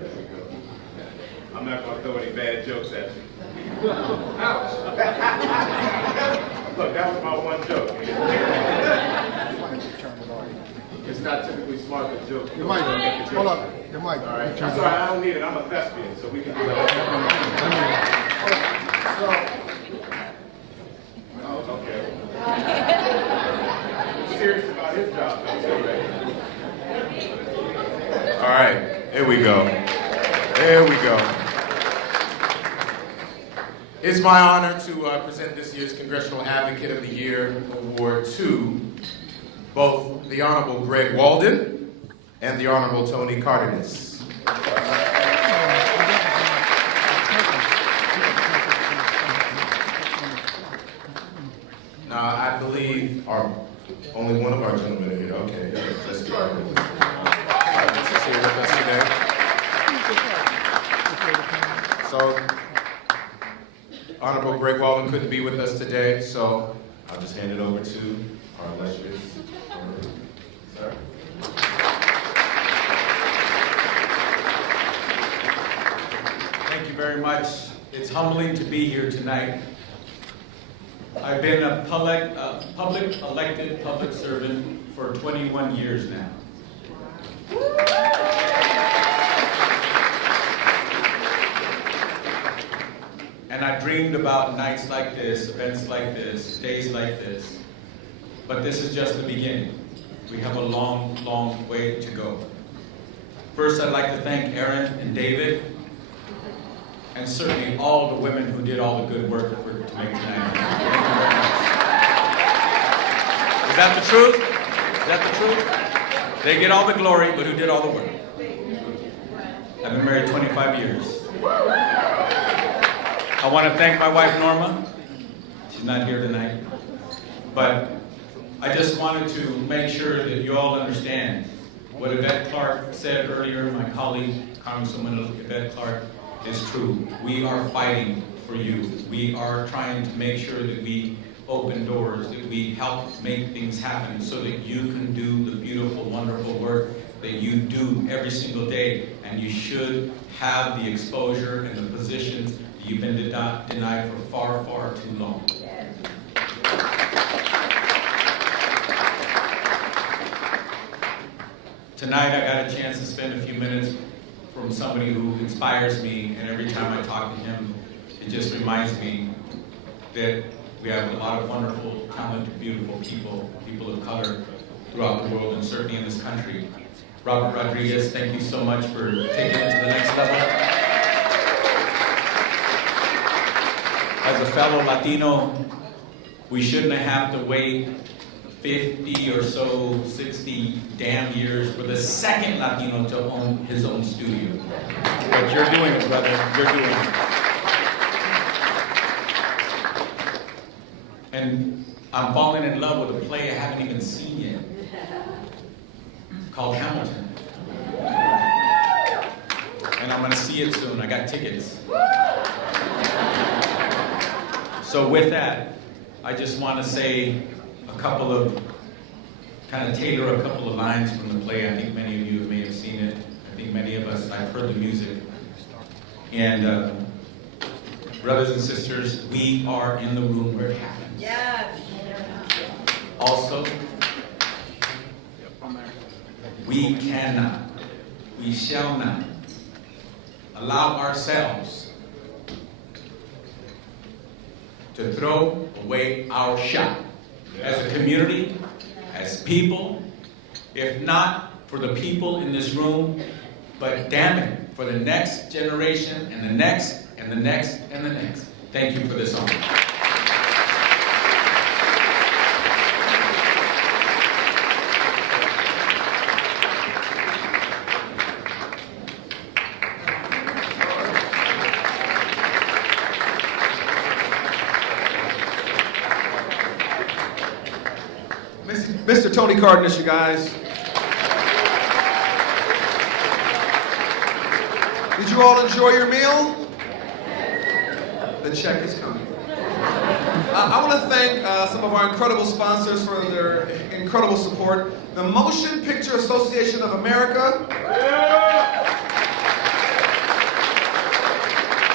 I'm not going to throw any bad jokes at you. Ouch. Look, that was my one joke. It's not typically smart to joke. The mic. Hold up. The mic. All right. I'm sorry, I don't need it. I'm a thespian, so we can do that. Oh, okay. I'm serious about his job. That's all right. All right, here we go. There we go. It's my honor to present this year's Congressional Advocate of the Year Award to both the Honorable Greg Walden and the Honorable Tony Cardenas. Now, I believe only one of our gentlemen are here. Okay, let's start with this. Here with us today. So, Honorable Greg Walden couldn't be with us today, so I'll just hand it over to our illustrious sir. Thank you very much. It's humbling to be here tonight. I've been a public elected public servant for 21 years now. And I dreamed about nights like this, events like this, days like this. But this is just the beginning. We have a long, long way to go. First, I'd like to thank Aaron and David, and certainly all the women who did all the good work to make tonight. Thank you very much. Is that the truth? Is that the truth? They get all the glory, but who did all the work? I've been married 25 years. I want to thank my wife, Norma. She's not here tonight. But I just wanted to make sure that you all understand what Yvette Clark said earlier, my colleague, Congresswoman Yvette Clark, is true. We are fighting for you. We are trying to make sure that we open doors, that we help make things happen so that you can do the beautiful, wonderful work that you do every single day. And you should have the exposure and the positions that you've been denied for far, far too long. Tonight I got a chance to spend a few minutes from somebody who inspires me, and every time I talk to him, it just reminds me that we have a lot of wonderful, talented, beautiful people of color throughout the world, and certainly in this country. Robert Rodriguez, thank you so much for taking it to the next level. As a fellow Latino, we shouldn't have to wait 50 or so, 60 damn years for the second Latino to own his own studio. But you're doing it, brother. You're doing it. And I'm falling in love with a play I haven't even seen yet, called Hamilton. and I'm gonna see it soon. I got tickets. So with that, I just want to say kind of tailor a couple of lines from the play. I think many of you may have seen it. I think many of us, I've heard the music. And brothers and sisters, we are in the room where it happens. Yes. Also, we cannot, we shall not allow ourselves to throw away our shot as a community, as people, if not for the people in this room, but damn it, for the next generation and the next and the next and the next. Thank you for this honor. Mr. Tony Cardenas, you guys. Did you all enjoy your meal? The check is coming. I want to thank some of our incredible sponsors for their incredible support. The Motion Picture Association of America.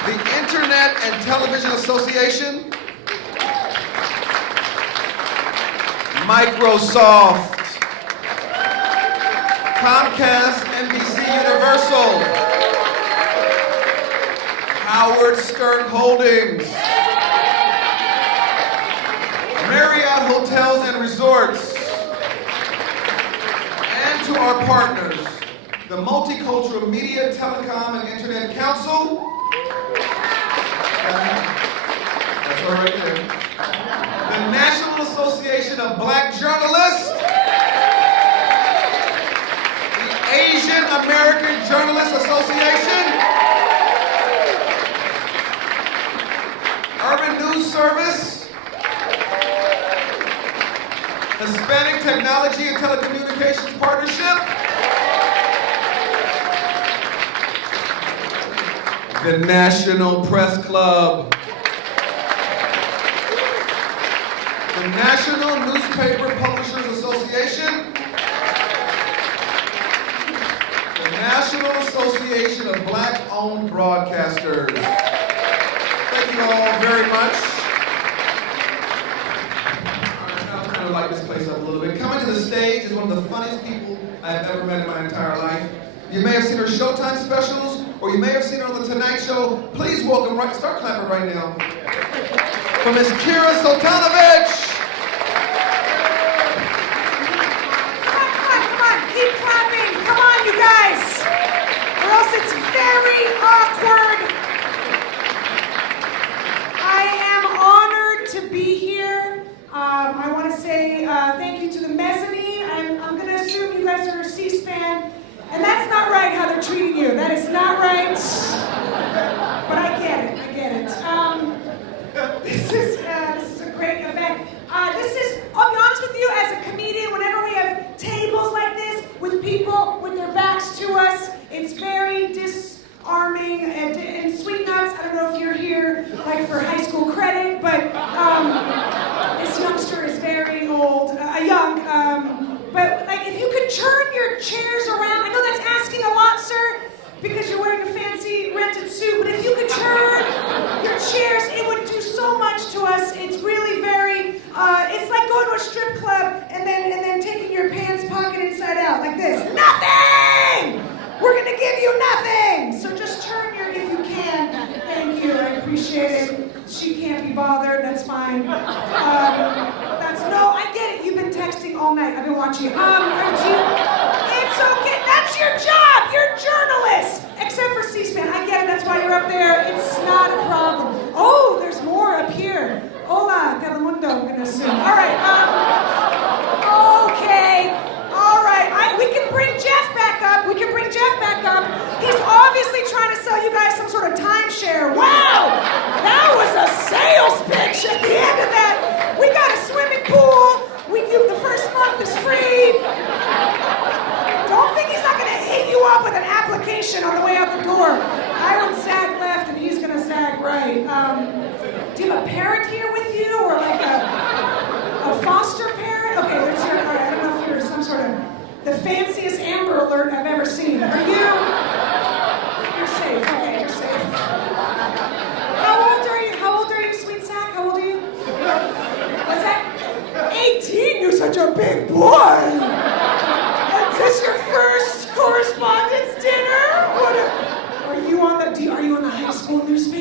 The Internet and Television Association. Microsoft, Comcast, NBC Universal, Howard Stern Holdings, Marriott Hotels and Resorts, and to our partners, the Multicultural Media, Telecom, and Internet Council. That's all right there. The National Association of Black Journalists, the Asian American Journalists Association, Urban News Service, Hispanic Technology and Telecommunications Partnership, the National Press Club, the National Newspaper Publishers Association, the National Association of Black-Owned Broadcasters. Thank you all very much. I'm trying to light this place up a little bit. Coming to the stage is one of the funniest people I've ever met in my entire life. You may have seen her Showtime specials, or you may have seen her on The Tonight Show. Please welcome, start clapping right now, for Ms. Kira Sultanovich. Keep clapping. Come on, you guys. Or else it's very awkward. I am honored to be here. I want to say thank you to the mezzanine. I'm going to assume you guys are a C-SPAN. And that's not right how they're treating you. That is not right. But I get it. This is a great event. I'll be honest with you, as a comedian, whenever we have tables like this with people with their backs to us, it's very disarming and sweet nuts. I don't know if you're here like for high school credit, but this youngster is very old, young. But like if you could turn your chairs around, I know that's asking a lot, sir, because you're wearing a fancy rented suit, but if you could turn your chairs, it would do so much to us. It's really very, it's like going to a strip club and then taking your pants pocket inside out like this. Nothing! We're gonna give you nothing! So just turn your, if you can. Thank you, I appreciate it. She can't be bothered, that's fine. No, I get it, you've been texting all night. I've been watching. It's okay, that's your job, you're journalists. Except for C-SPAN, I get it, that's why you're up there. It's not a problem. Oh, there's more up here. Hola, Telemundo, I'm gonna assume. All right, okay. All right, we can bring Jeff back up. He's obviously trying to sell you guys some sort of timeshare. Wow, that was a sales pitch at the end of that. We got a swimming pool. The first month is free. Don't think he's not gonna hit you up with an application on the way out the door.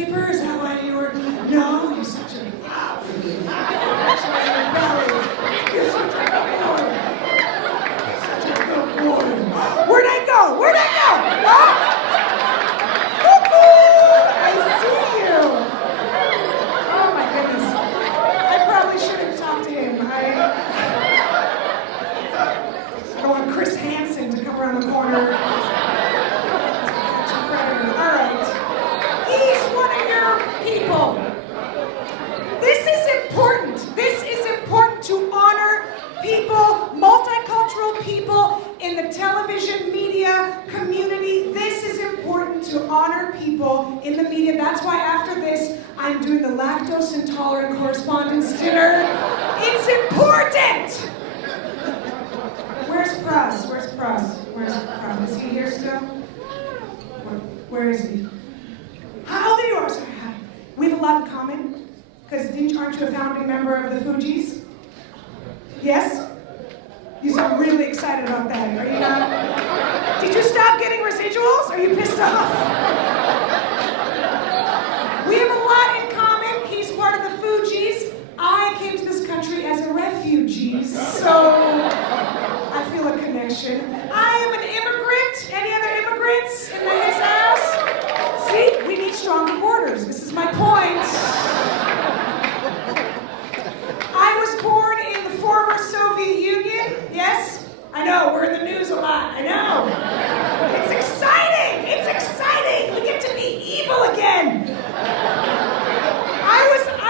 newspaper? Is that why you were? No, you're such a wow. You're such a good boy. Such a good boy. Where'd I go? Where'd I go? Ah! Cuckoo! I see you. Oh my goodness. I probably shouldn't talk to him. I don't want Chris Hansen to come around the corner. All right. He's one of your people. This is important. This is important to honor people, multicultural people in the television media community. This is important to honor people in the media. That's why after this, I'm doing the lactose intolerant correspondence dinner. It's important. Where's Pras? Where's Pras? Where's Pras? Is he here still? Where is he? Oh, there you are. Sorry. Hi. We have a lot in common. Because aren't you a founding member of the Fugees? Yes? You sound really excited about that. Are you not? Did you stop getting residuals? Are you pissed off? We have a lot in common. He's part of the Fugees. I came to this country as a refugee, so I feel a connection. I am an immigrant. Any other immigrants in his house? See, we need stronger borders. This is my point. I was born in the former Soviet Union. Yes, I know, we're in the news a lot. I know. It's exciting. It's exciting. We get to be evil again. I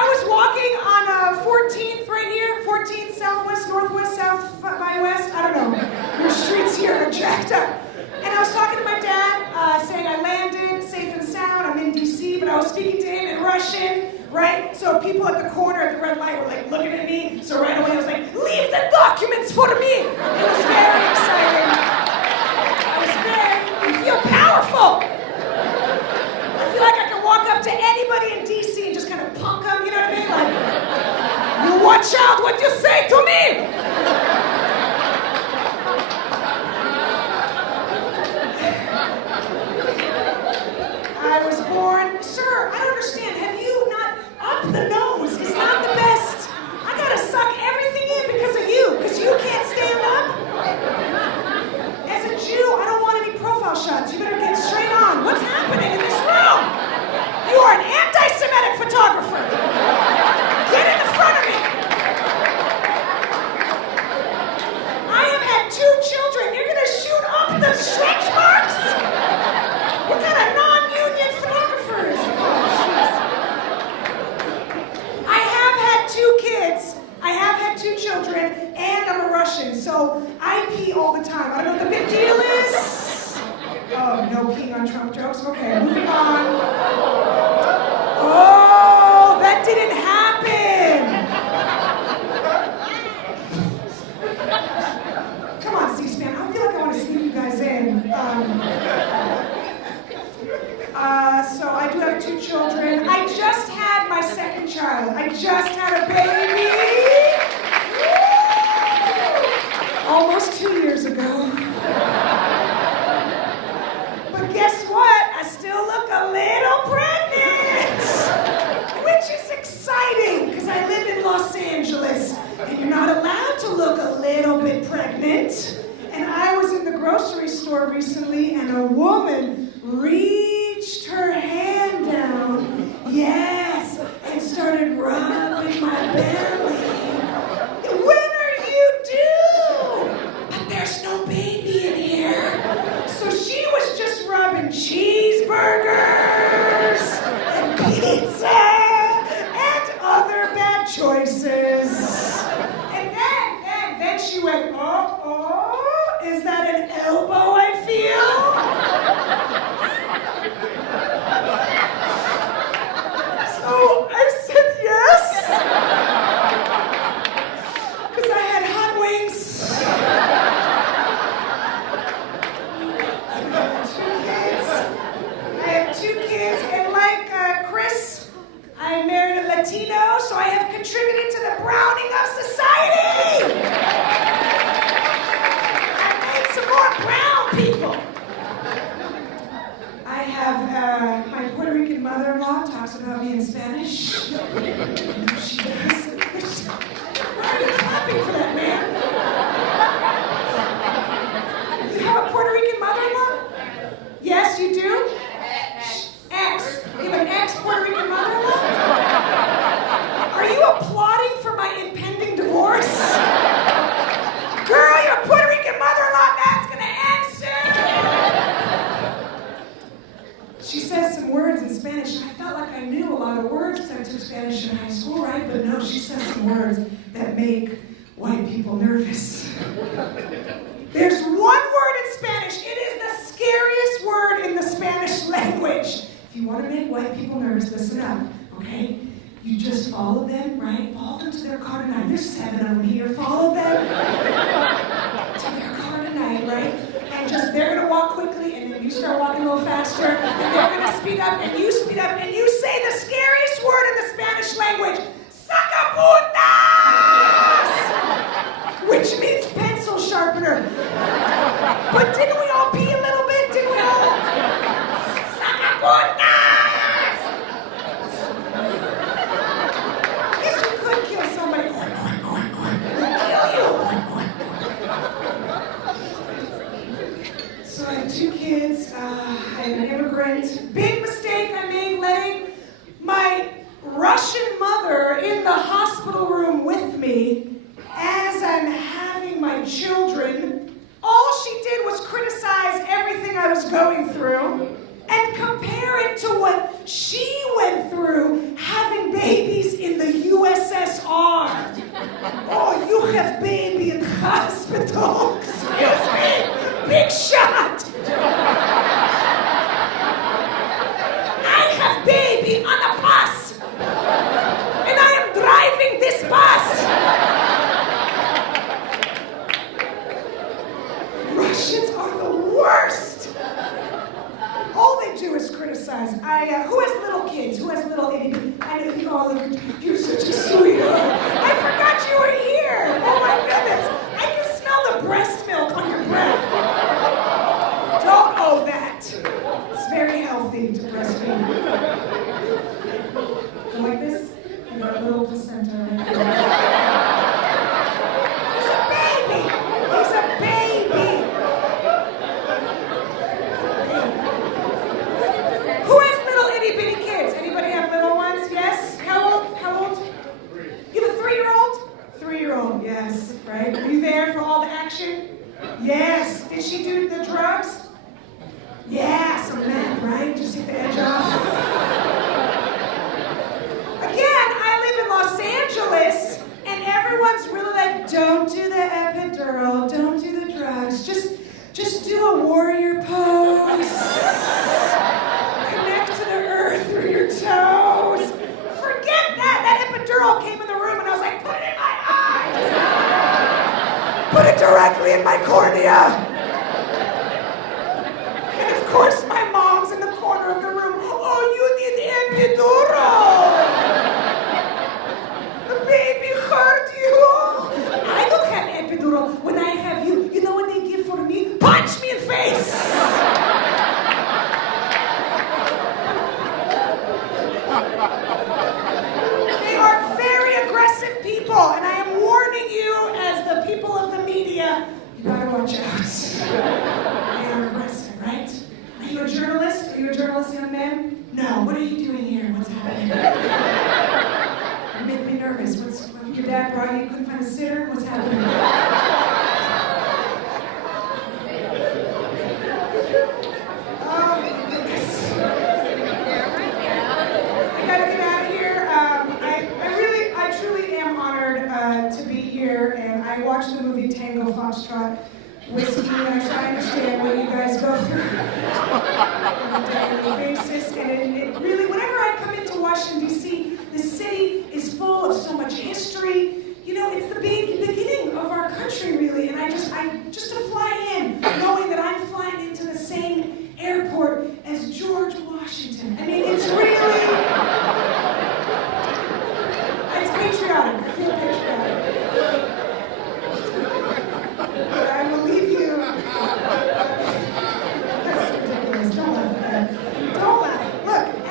was walking on 14th right here, 14th Southwest, Northwest, South by West. I don't know. Your streets here are jacked up. And I was talking to my dad, saying I landed safe and sound. I'm in DC, but I was speaking to him in Russian, right? So people at the corner at the red light were like looking at me. So right away I was like, leave the documents for me. It was very exciting. You feel powerful. I feel like I can walk up to anybody in DC and just kind of punk them, you know what I mean? Like, you watch out what you say to me. I was born, sir, I don't understand. Have you not, up the nose is not the best. I gotta suck everything in because of you, because you can't stand up. As a Jew, I don't want any profile shots. You better get straight on. What's happening in this room? You are an anti-Semitic photographer. Get in the front of me. I have had 2 children. You're gonna shoot up the stretch marks? What kind of non-union photographers? I have had 2 kids. I have had 2 children, and I'm a Russian, so I pee all the time. I don't know what the big deal is. Oh, no peeing on Trump jokes? Okay, moving on. Oh, that didn't happen. Come on, C-SPAN. I feel like I want to sneak you guys in. So I do have 2 children. I just had my second child. I just had a baby. Almost 2 years ago. But guess what? I still look a little pregnant. Which is exciting, because I live in Los Angeles, and you're not allowed to look a little bit pregnant. And I was in the grocery store recently, and a woman reached her hand down, yes, and started rubbing my belly. When are you due? But there's no baby in here. So she was just rubbing cheeseburgers and pizza and other bad choices. And then she went, oh, is that an elbow I feel? So I said yes, because I had hot wings. I have 2 kids, and like Chris talks about me in Spanish. She does. Why are you clapping for that, man? You have a Puerto Rican mother-in-law? Yes, you do? Ex. You have an ex-Puerto Rican mother-in-law? Are you applauding for my impending divorce? Girl, your Puerto Rican mother-in-law, that's gonna answer! She says some words in Spanish, and I felt like I knew a lot of words because I took Spanish in high school, right? But no, she says some words that make white people nervous. There's one word in Spanish. It is the scariest word in the Spanish language. If you want to make white people nervous, listen up, okay? You just follow them, right? Follow them to their car tonight. There's 7 of them here. Follow them to their car tonight, right? And just, they're going to walk quickly, and then you start walking a little faster, and they're going to speed up, and you speed up, and you say the scariest word in the Spanish language, sacapuntas! Which means pencil sharpener. But didn't we all pee a little bit? Didn't we all? Sacapuntas! Guess you could kill somebody. Kill you. So I have 2 kids. I'm an immigrant. Big mistake I made letting my Russian mother in the hospital room with me as I'm having my children. All she did was criticize everything I was going through and compare it to what she went through having babies in the USSR. Oh, you have baby in hospital. Excuse me. Big shot. I have baby on a bus. And I am driving this bus. Russians are the worst. All they do is criticize. Who has little kids? Who has little itty? I know you all look. You're such a sweetheart. I forgot you were here. Oh my goodness. I can smell the breast milk on your breath. Don't owe that. It's very healthy to breastfeed. You like this? You got a little placenta right there. He's a baby. He's a baby. Who has little itty bitty kids? Anybody have little ones? Yes? How old? How old? You have a 3-year-old? 3-year-old, yes. Right? Were you there for all the action? Yes. Did she do the drugs? Yeah, some meth, right? Just take the edge off. Again, I live in Los Angeles, and everyone's really like, don't do the epidural, don't do the drugs, just do a warrior pose. Connect to the earth through your toes. Forget that. That epidural came in the room, and I was like, put it in my eye. Put it directly in my cornea. And of course, my mom's in the corner of the room. Oh, you need epidural. The baby hurt you. I don't have epidural. When I have you, you know what they give for me? Punch me in the face. They are very aggressive people, and I am warning you as the people of the media, you gotta watch out. They are aggressive, right? Are you a journalist? Are you a journalist, young man? No. What are you doing here? What's happening? You make me nervous. Your dad brought you? Couldn't find a sitter? What's happening? Oh, goodness. I gotta get out of here. I truly am honored to be here, and I watched the movie Tango Foxtrot with you guys. I understand what you guys go through on a daily basis, and it really, whenever I come into Washington, D.C., the city is full of so much history. You know, it's the beginning of our country, really, and I just to fly in, knowing that I'm flying into the same airport as George Washington. I mean, it's really, it's patriotic. I feel patriotic. But I will leave you. That's ridiculous. Don't laugh at that. Don't laugh. Look.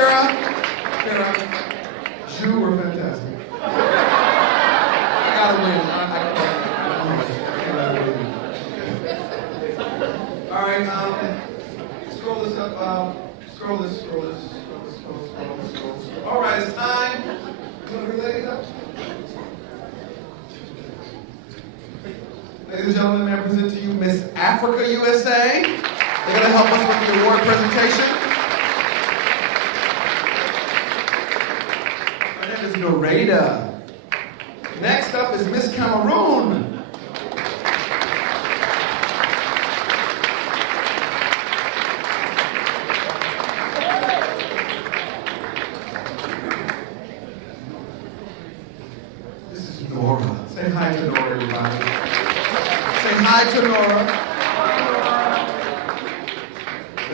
Kara, you were fantastic. I gotta win. All right, scroll this up. Scroll this. All right, it's time. You want to relay it up? Ladies and gentlemen, may I present to you Miss Africa USA. They're going to help us with the award presentation. Her name is Noreda. Next up is Miss Cameroon. This is Nora. Say hi to Nora, everybody. Say hi to Nora.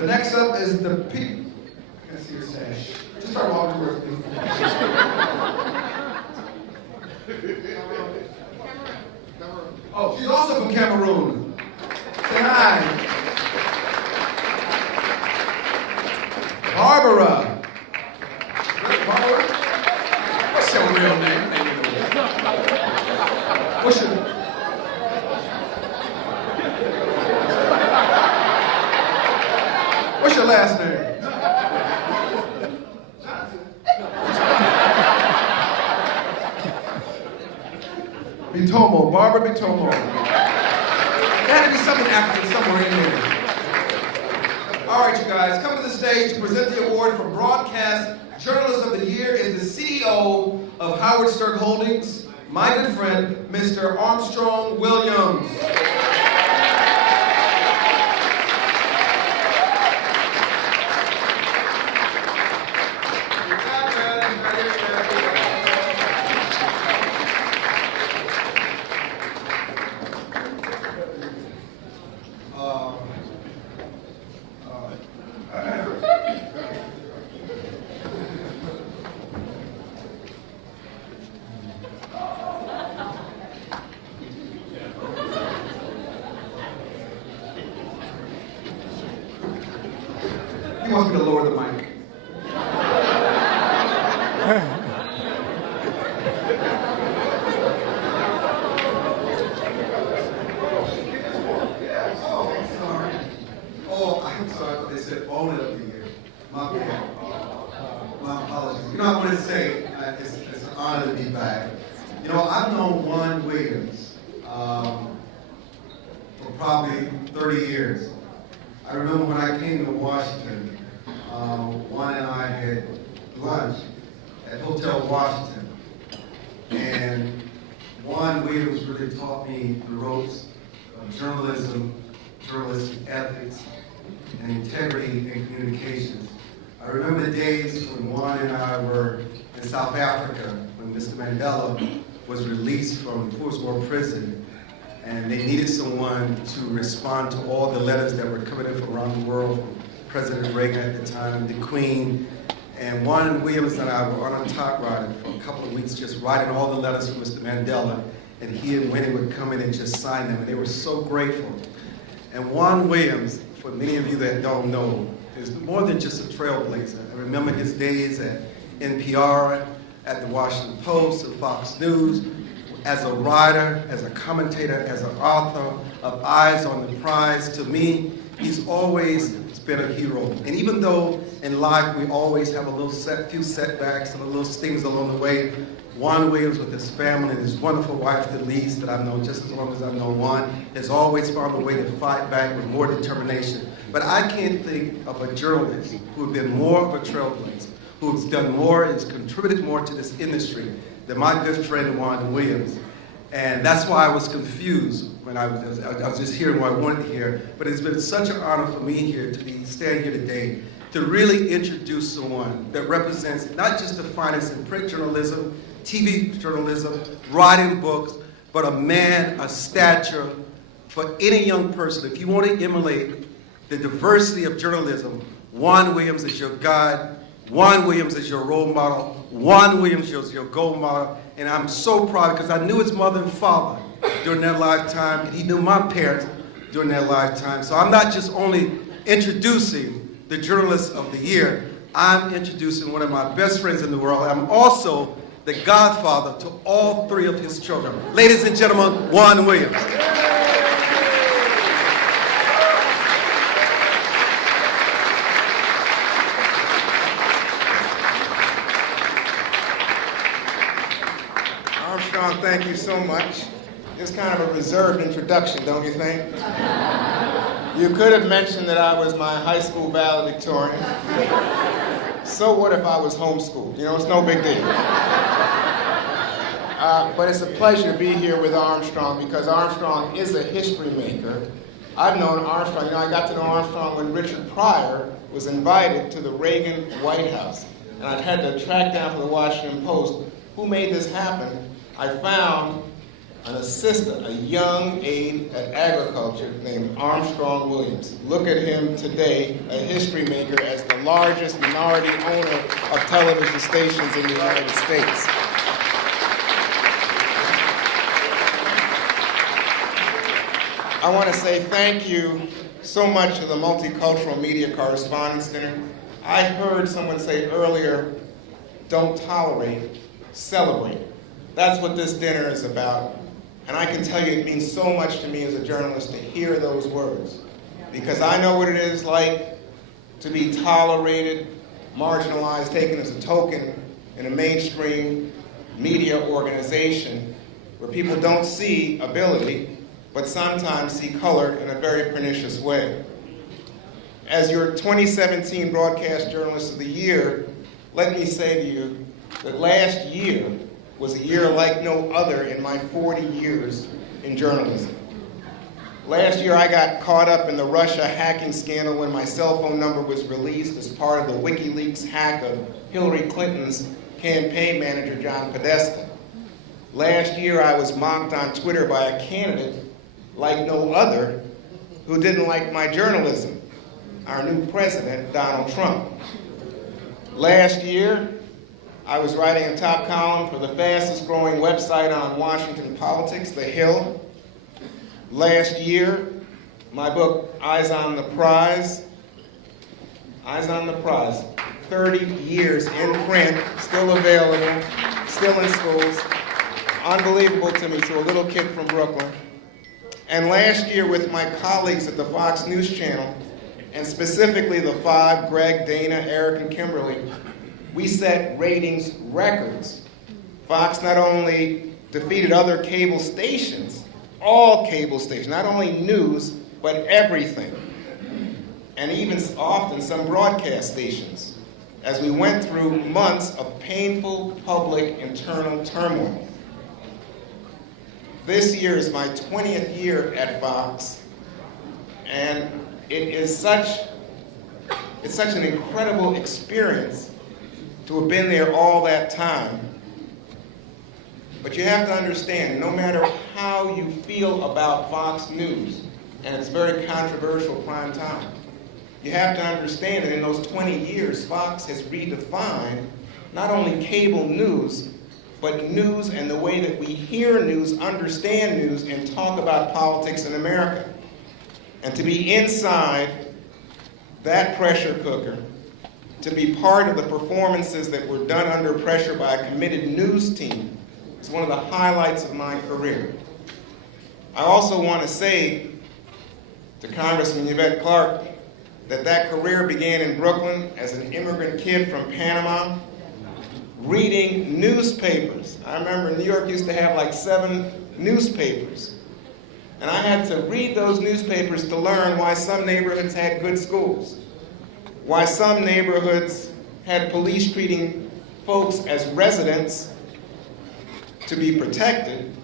The next up is the people. I can see your sash. Just start walking towards me. Oh, she's also from Cameroon. Say hi. Barbara. Barbara? What's your real name? What's your What's your last name? Bitomo, Barbara Bitomo. There had to be something African somewhere in there. All right, you guys, coming to the stage to present the award for Broadcast Journalist of the Year is the CEO of Howard Stern Holdings, my good friend, Mr. Armstrong Williams. He wants me to lower the mic. I'm sorry, but they said owner of the year. My bad. My apologies. You know, I wanted to say it's an honor to be back. You know, I've known Juan Williams for probably 30 years. I remember when I came to Washington, Juan and I had lunch at Hotel Washington. And Juan Williams really taught me the ropes of journalism, journalistic ethics, and integrity in communications. I remember the days when Juan and I were in South Africa when Mr. Mandela was released from post-war prison, and they needed someone to respond to all the letters that were coming in from around the world, from President Reagan at the time, the Queen, and Juan Williams and I were on a top ride for a couple of weeks just writing all the letters from Mr. Mandela, and he and Winnie would come in and just sign them, and they were so grateful. And Juan Williams, for many of you that don't know, is more than just a trailblazer. I remember his days at NPR, at the Washington Post, and Fox News, as a writer, as a commentator, as an author of Eyes on the Prize. To me, he's always been a hero. And even though in life we always have few setbacks and little things along the way, Juan Williams with his family and his wonderful wife, Denise, that I've known just as long as I've known Juan, has always found a way to fight back with more determination. But I can't think of a journalist who has been more of a trailblazer, who's done more, has contributed more to this industry than my good friend Juan Williams. And that's why I was confused when I was just hearing what I wanted to hear. But it's been such an honor for me here to be standing here today to really introduce someone that represents not just the finest in print journalism, TV journalism, writing books, but a man, a stature for any young person. If you want to emulate the diversity of journalism, Juan Williams is your guide. Juan Williams is your role model. Juan Williams is your gold model. And I'm so proud because I knew his mother and father during their lifetime, and he knew my parents during their lifetime. So I'm not just only introducing the Journalist of the Year, I'm introducing one of my best friends in the world. I'm also the godfather to all 3 of his children. Ladies and gentlemen, Juan Williams. Armstrong, thank you so much. It's kind of a reserved introduction, don't you think? You could have mentioned that I was my high school valedictorian. So what if I was homeschooled? You know, it's no big deal. But it's a pleasure to be here with Armstrong because Armstrong is a history maker. I've known Armstrong, you know, I got to know Armstrong when Richard Pryor was invited to the Reagan White House. And I had to track down for the Washington Post who made this happen. I found an assistant, a young aide at agriculture named Armstrong Williams. Look at him today, a history maker as the largest minority owner of television stations in the United States. I want to say thank you so much to the Multicultural Media Correspondents' Dinner. I heard someone say earlier, don't tolerate, celebrate. That's what this dinner is about. And I can tell you it means so much to me as a journalist to hear those words. Because I know what it is like to be tolerated, marginalized, taken as a token in a mainstream media organization where people don't see ability, but sometimes see color in a very pernicious way. As your 2017 Broadcast Journalist of the Year, let me say to you that last year was a year like no other in my 40 years in journalism. Last year I got caught up in the Russia hacking scandal when my cell phone number was released as part of the WikiLeaks hack of Hillary Clinton's campaign manager, John Podesta. Last year I was mocked on Twitter by a candidate like no other who didn't like my journalism, our new president, Donald Trump. Last year, I was writing a top column for the fastest growing website on Washington politics, The Hill. Last year, my book, Eyes on the Prize, 30 years in print, still available, still in schools. Unbelievable to me, to a little kid from Brooklyn. And last year with my colleagues at the Fox News Channel, and specifically the 5, Greg, Dana, Eric, and Kimberly, we set ratings records. Fox not only defeated other cable stations, all cable stations, not only news, but everything. And even often some broadcast stations, as we went through months of painful public internal turmoil. This year is my 20th year at Fox, and it's such an incredible experience to have been there all that time. But you have to understand, no matter how you feel about Fox News, and it's very controversial prime time, you have to understand that in those 20 years, Fox has redefined not only cable news, but news and the way that we hear news, understand news, and talk about politics in America. And to be inside that pressure cooker, to be part of the performances that were done under pressure by a committed news team, is one of the highlights of my career. I also want to say to Congressman Yvette Clarke that career began in Brooklyn as an immigrant kid from Panama, reading newspapers. I remember New York used to have like 7 newspapers. And I had to read those newspapers to learn why some neighborhoods had good schools, why some neighborhoods had police treating folks as residents to be protected,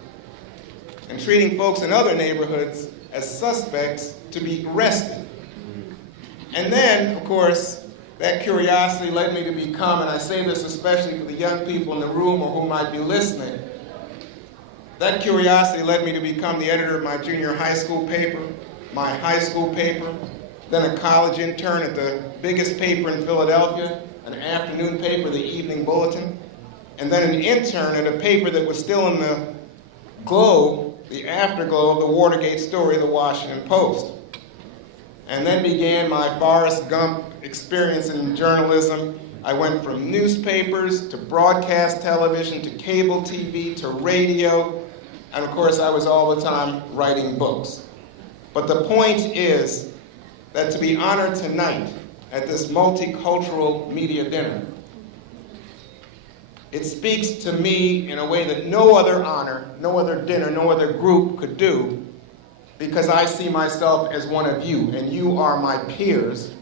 and treating folks in other neighborhoods as suspects to be arrested. And then, of course, that curiosity led me to become, and I say this especially for the young people in the room or who might be listening, that curiosity led me to become the editor of my junior high school paper, my high school paper, then a college intern at the biggest paper in Philadelphia, an afternoon paper, the Evening Bulletin, and then an intern at a paper that was still in the glow, the afterglow of the Watergate story, the Washington Post. and then began my Forrest Gump experience in journalism. I went from newspapers to broadcast television to cable TV to radio, and of course I was all the time writing books. But the point is that to be honored tonight at this multicultural media dinner, it speaks to me in a way that no other honor, no other dinner, no other group could do, because I see myself as one of you, and you are my peers,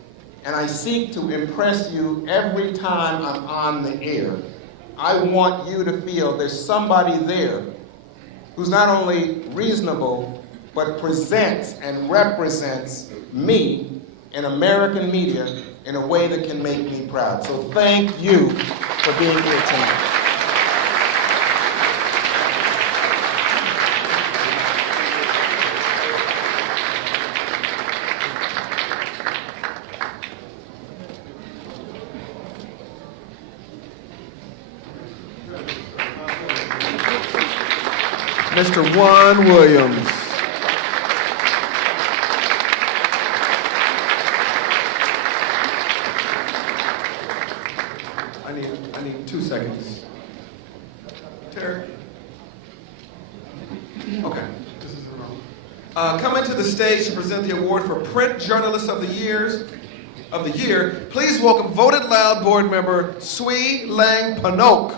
and I seek to impress you every time I'm on the air. I want you to feel there's somebody there who's not only reasonable, but presents and represents me in American media in a way that can make me proud. So thank you for being here tonight. Mr. Juan Williams. I need 2 seconds. Terry? Okay. Coming to the stage to present the award for Print Journalist of the Year, please welcome Voted Loud board member Sui Lang Panok.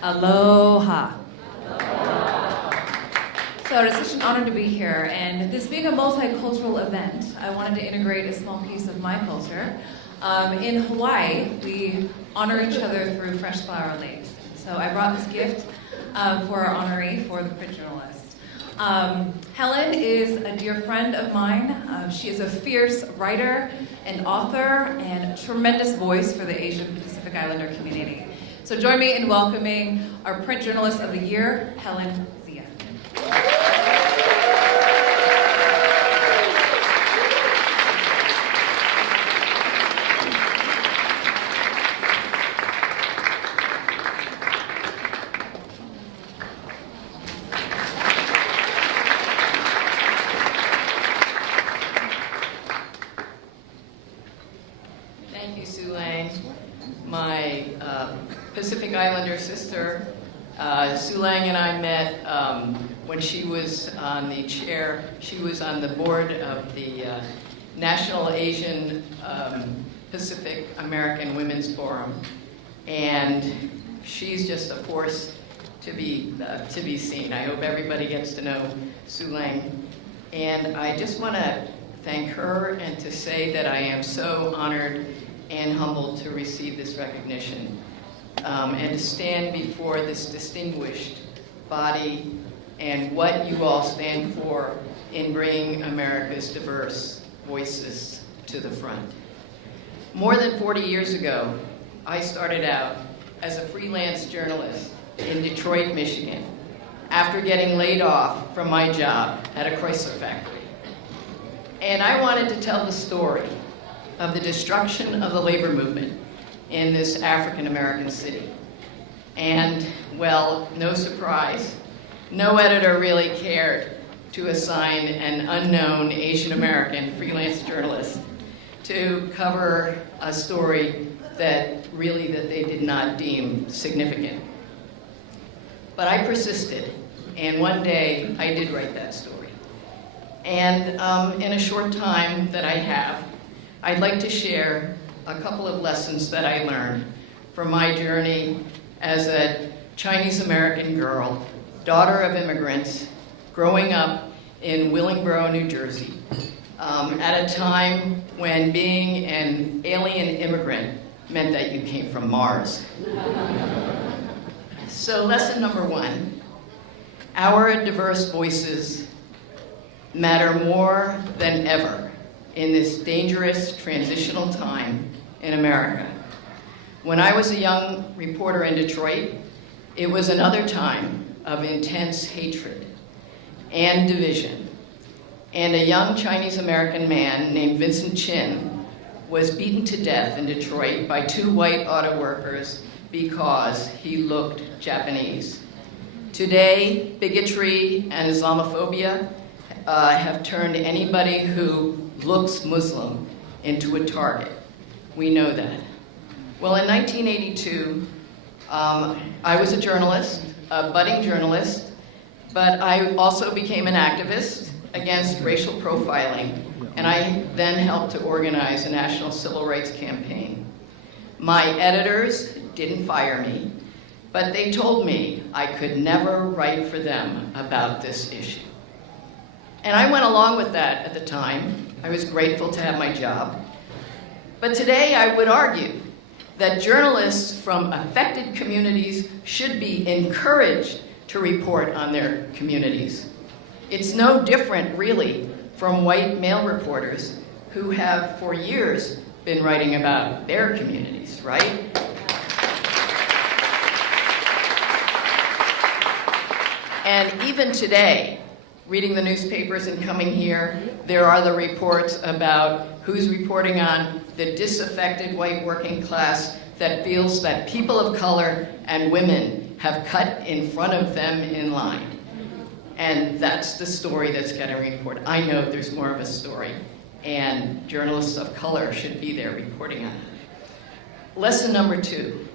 Aloha. So it is such an honor to be here, and this being a multicultural event, I wanted to integrate a small piece of my culture. In Hawaii, we honor each other through fresh flower leaves. So I brought this gift for our honoree, for the print journalist. Helen is a dear friend of mine. She is a fierce writer and author and tremendous voice for the Asian Pacific Islander community. So join me in welcoming our Print Journalist of the Year, Helen Zia. Thank you, Sue Lang. My Pacific Islander sister, Sue Lang and I met when she was on the chair. She was on the board of the National Asian Pacific American Women's Forum, and she's just a force to be seen. I hope everybody gets to know Sue Lang, and I just want to thank her and to say that I am so honored and humbled to receive this recognition and to stand before this distinguished body and what you all stand for in bringing America's diverse voices to the front. More than 40 years ago, I started out as a freelance journalist in Detroit, Michigan, after getting laid off from my job at a Chrysler factory. And I wanted to tell the story of the destruction of the labor movement in this African-American city. And, well, no surprise, no editor really cared to assign an unknown Asian-American freelance journalist to cover a story that they did not deem significant. But I persisted, and one day I did write that story. And in a short time that I have, I'd like to share a couple of lessons that I learned from my journey as a Chinese American girl, daughter of immigrants, growing up in Willingboro, New Jersey, at a time when being an alien immigrant meant that you came from Mars. So lesson number one, our diverse voices matter more than ever in this dangerous transitional time in America. When I was a young reporter in Detroit, it was another time of intense hatred and division. And a young Chinese American man named Vincent Chin was beaten to death in Detroit by 2 white auto workers because he looked Japanese. Today, bigotry and Islamophobia have turned anybody who looks Muslim into a target. We know that. Well, in 1982, I was a journalist, a budding journalist, but I also became an activist against racial profiling, and I then helped to organize a national civil rights campaign. My editors didn't fire me, but they told me I could never write for them about this issue. And I went along with that at the time. I was grateful to have my job. But today I would argue that journalists from affected communities should be encouraged to report on their communities. It's no different, really, from white male reporters who have for years been writing about their communities, right? And even today, reading the newspapers and coming here, there are the reports about who's reporting on the disaffected white working class that feels that people of color and women have cut in front of them in line. And that's the story that's getting reported. I know there's more of a story, and journalists of color should be there reporting on it. Lesson number 2,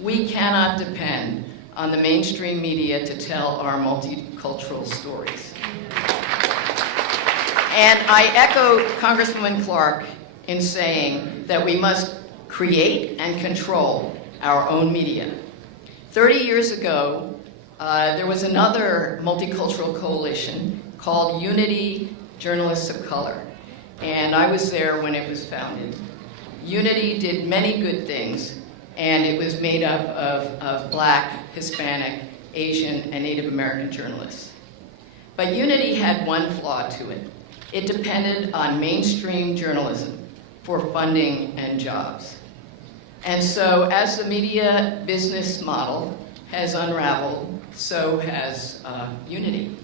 we cannot depend on the mainstream media to tell our multicultural stories. And I echo Congresswoman Clark in saying that we must create and control our own media. 30 years ago, there was another multicultural coalition called Unity Journalists of Color, and I was there when it was founded. Unity did many good things, and it was made up of Black, Hispanic, Asian, and Native American journalists. But Unity had one flaw to it. It depended on mainstream journalism for funding and jobs. And so as the media business model has unraveled, so has Unity.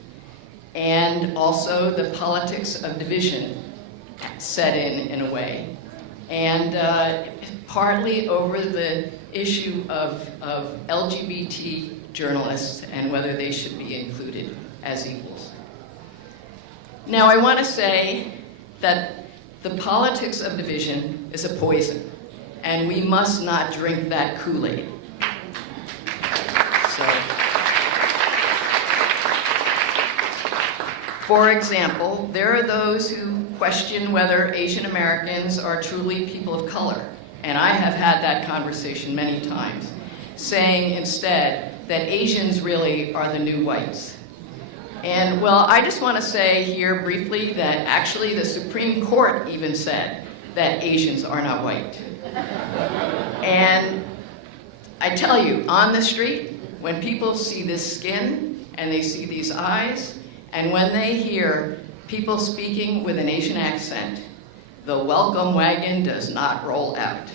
And also the politics of division set in a way. And partly over the issue of LGBT journalists and whether they should be included as equals. Now, I want to say that the politics of division is a poison, and we must not drink that Kool-Aid. For example, there are those who question whether Asian Americans are truly people of color. And I have had that conversation many times, saying instead that Asians really are the new whites. And well, I just want to say here briefly that actually the Supreme Court even said that Asians are not white. And I tell you, on the street, when people see this skin and they see these eyes, and when they hear people speaking with an Asian accent, the welcome wagon does not roll out.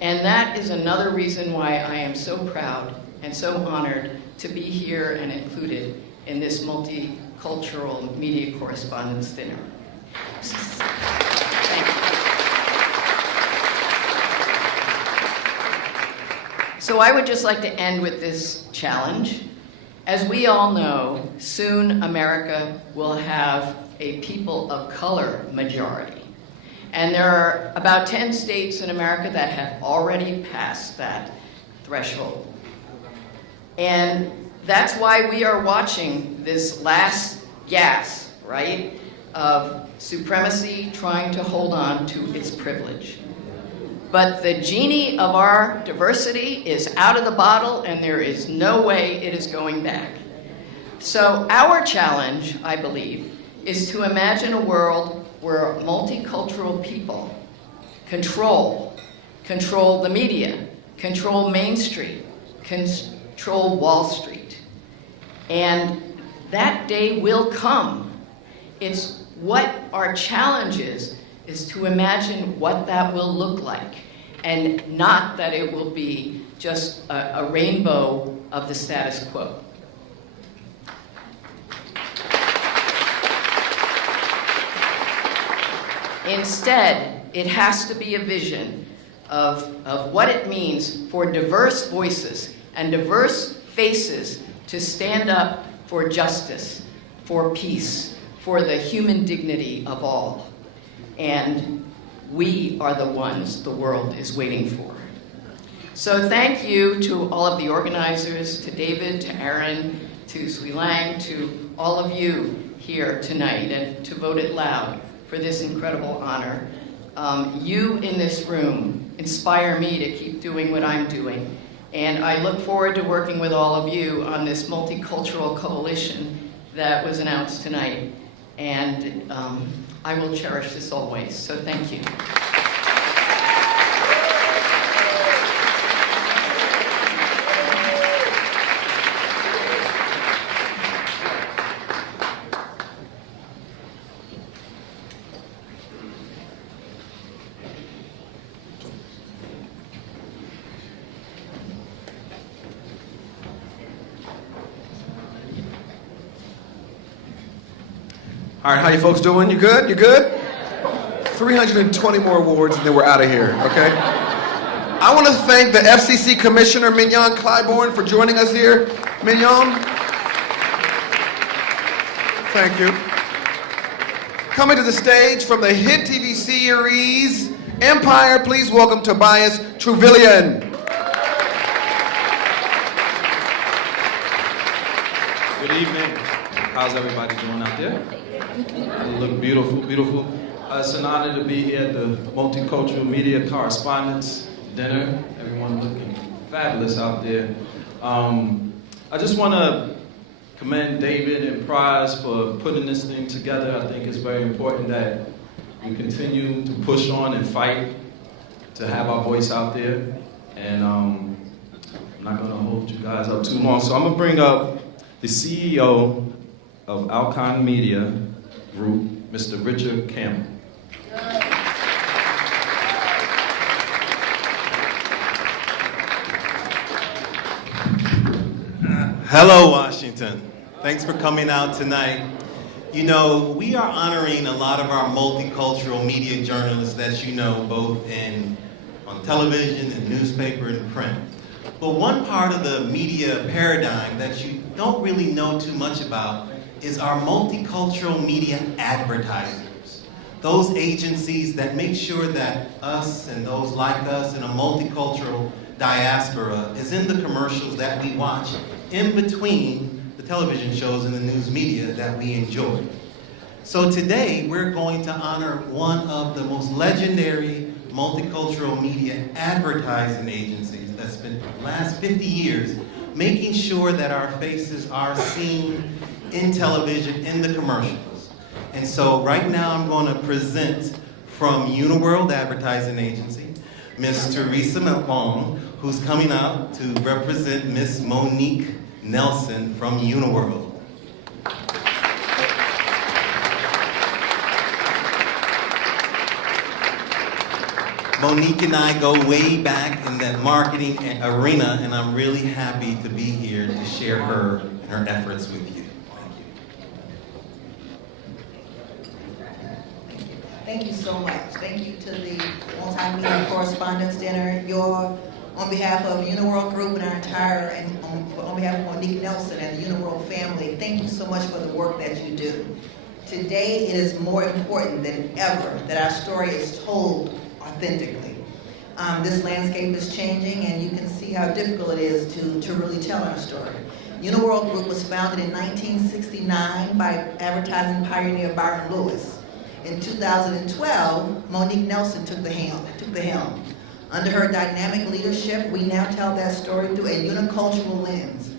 And that is another reason why I am so proud and so honored to be here and included in this multicultural media correspondence dinner. Thank you. So I would just like to end with this challenge. As we all know, soon America will have a people of color majority. And there are about 10 states in America that have already passed that threshold. And that's why we are watching this last gasp, right, of supremacy trying to hold on to its privilege. But the genie of our diversity is out of the bottle, and there is no way it is going back. So our challenge, I believe, is to imagine a world where multicultural people control the media, control Main Street, control Wall Street. And that day will come. It's what our challenge is to imagine what that will look like, and not that it will be just a rainbow of the status quo. Instead, it has to be a vision of what it means for diverse voices and diverse faces to stand up for justice, for peace, for the human dignity of all. And we are the ones the world is waiting for. So thank you to all of the organizers, to David, to Aaron, to Sui Lang, to all of you here tonight, and to Vote It Loud for this incredible honor. You in this room inspire me to keep doing what I'm doing. And I look forward to working with all of you on this multicultural coalition that was announced tonight. And I will cherish this always. So thank you. All right, how you folks doing? You good? You good? 320 more awards and then we're out of here, okay? I want to thank the FCC Commissioner Mignon Clybourne for joining us here. Mignon, thank you. Coming to the stage from the hit TV series Empire, please welcome Tobias Truvillian. Good evening. How's everybody doing out there? You look beautiful, beautiful. It's an honor to be here at the Multicultural Media Correspondence Dinner. Everyone looking fabulous out there. I just want to commend David and Prize for putting this thing together. I think it's very important that we continue to push on and fight to have our voice out there. And I'm not going to hold you guys up too long. So I'm going to bring up the CEO of Alcon Media Group, Mr. Richard Campbell. Hello, Washington. Thanks for coming out tonight. You know, we are honoring a lot of our multicultural media journalists that you know, both on television and newspaper and print. But one part of the media paradigm that you don't really know too much about is our multicultural media advertisers. Those agencies that make sure that us and those like us in a multicultural diaspora is in the commercials that we watch in between the television shows and the news media that we enjoy. So today we're going to honor one of the most legendary multicultural media advertising agencies that's been for the last 50 years making sure that our faces are seen in television, in the commercials. And so right now I'm going to present from Uniworld Advertising Agency, Miss Teresa Malone, who's coming out to represent Miss Monique Nelson from Uniworld. Monique and I go way back in that marketing arena, and I'm really happy to be here to share her and her efforts with you. Thank you so much. Thank you to the Multimedia Correspondence Dinner. On behalf of Uniworld Group and our entire, and on behalf of Monique Nelson and the Uniworld family, thank you so much for the work that you do. Today it is more important than ever that our story is told authentically. This landscape is changing, and you can see how difficult it is to really tell our story. Uniworld Group was founded in 1969 by advertising pioneer Byron Lewis. In 2012, Monique Nelson took the helm. Under her dynamic leadership, we now tell that story through a unicultural lens.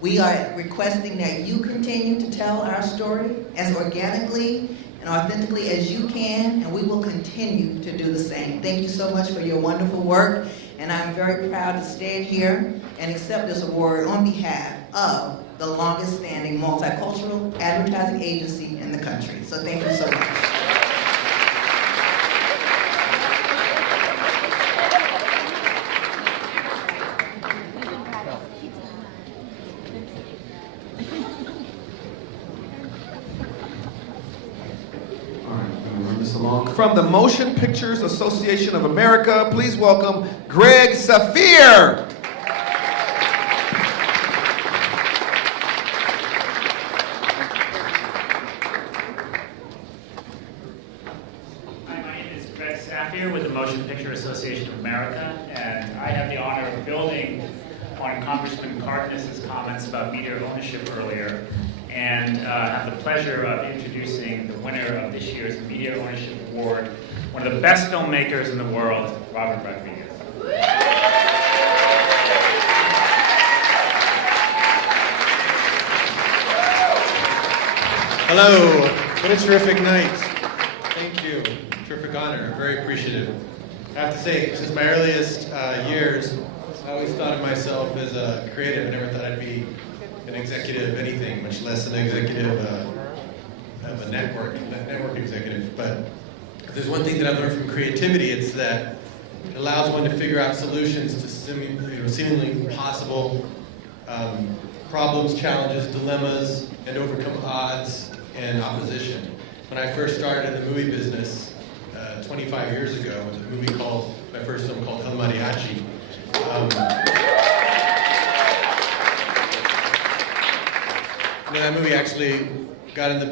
We are requesting that you continue to tell our story as organically and authentically as you can, and we will continue to do the same. Thank you so much for your wonderful work, and I'm very proud to stand here and accept this award on behalf of the longest standing multicultural advertising agency in the country. So thank you so much. from the Motion Pictures Association of America, please welcome Greg Safir. Hi, my name is Greg Safir with the Motion Picture Association of America, and I have the honor of building on Congressman Cardenas' comments about media ownership earlier, and have the pleasure of introducing the winner of this year's Media Ownership Award, one of the best filmmakers in the world, Robert Rodriguez. Hello, what a terrific night. Thank you, terrific honor, very appreciative. I have to say, since my earliest years, I always thought of myself as a creative. I never thought I'd be an executive anything, much less an executive of a network executive. But if there's one thing that I've learned from creativity, it's that it allows one to figure out solutions to seemingly impossible problems, challenges, dilemmas, and overcome odds and opposition. When I first started in the movie business 25 years ago with a movie called, my first film called El Mariachi, that movie actually got in the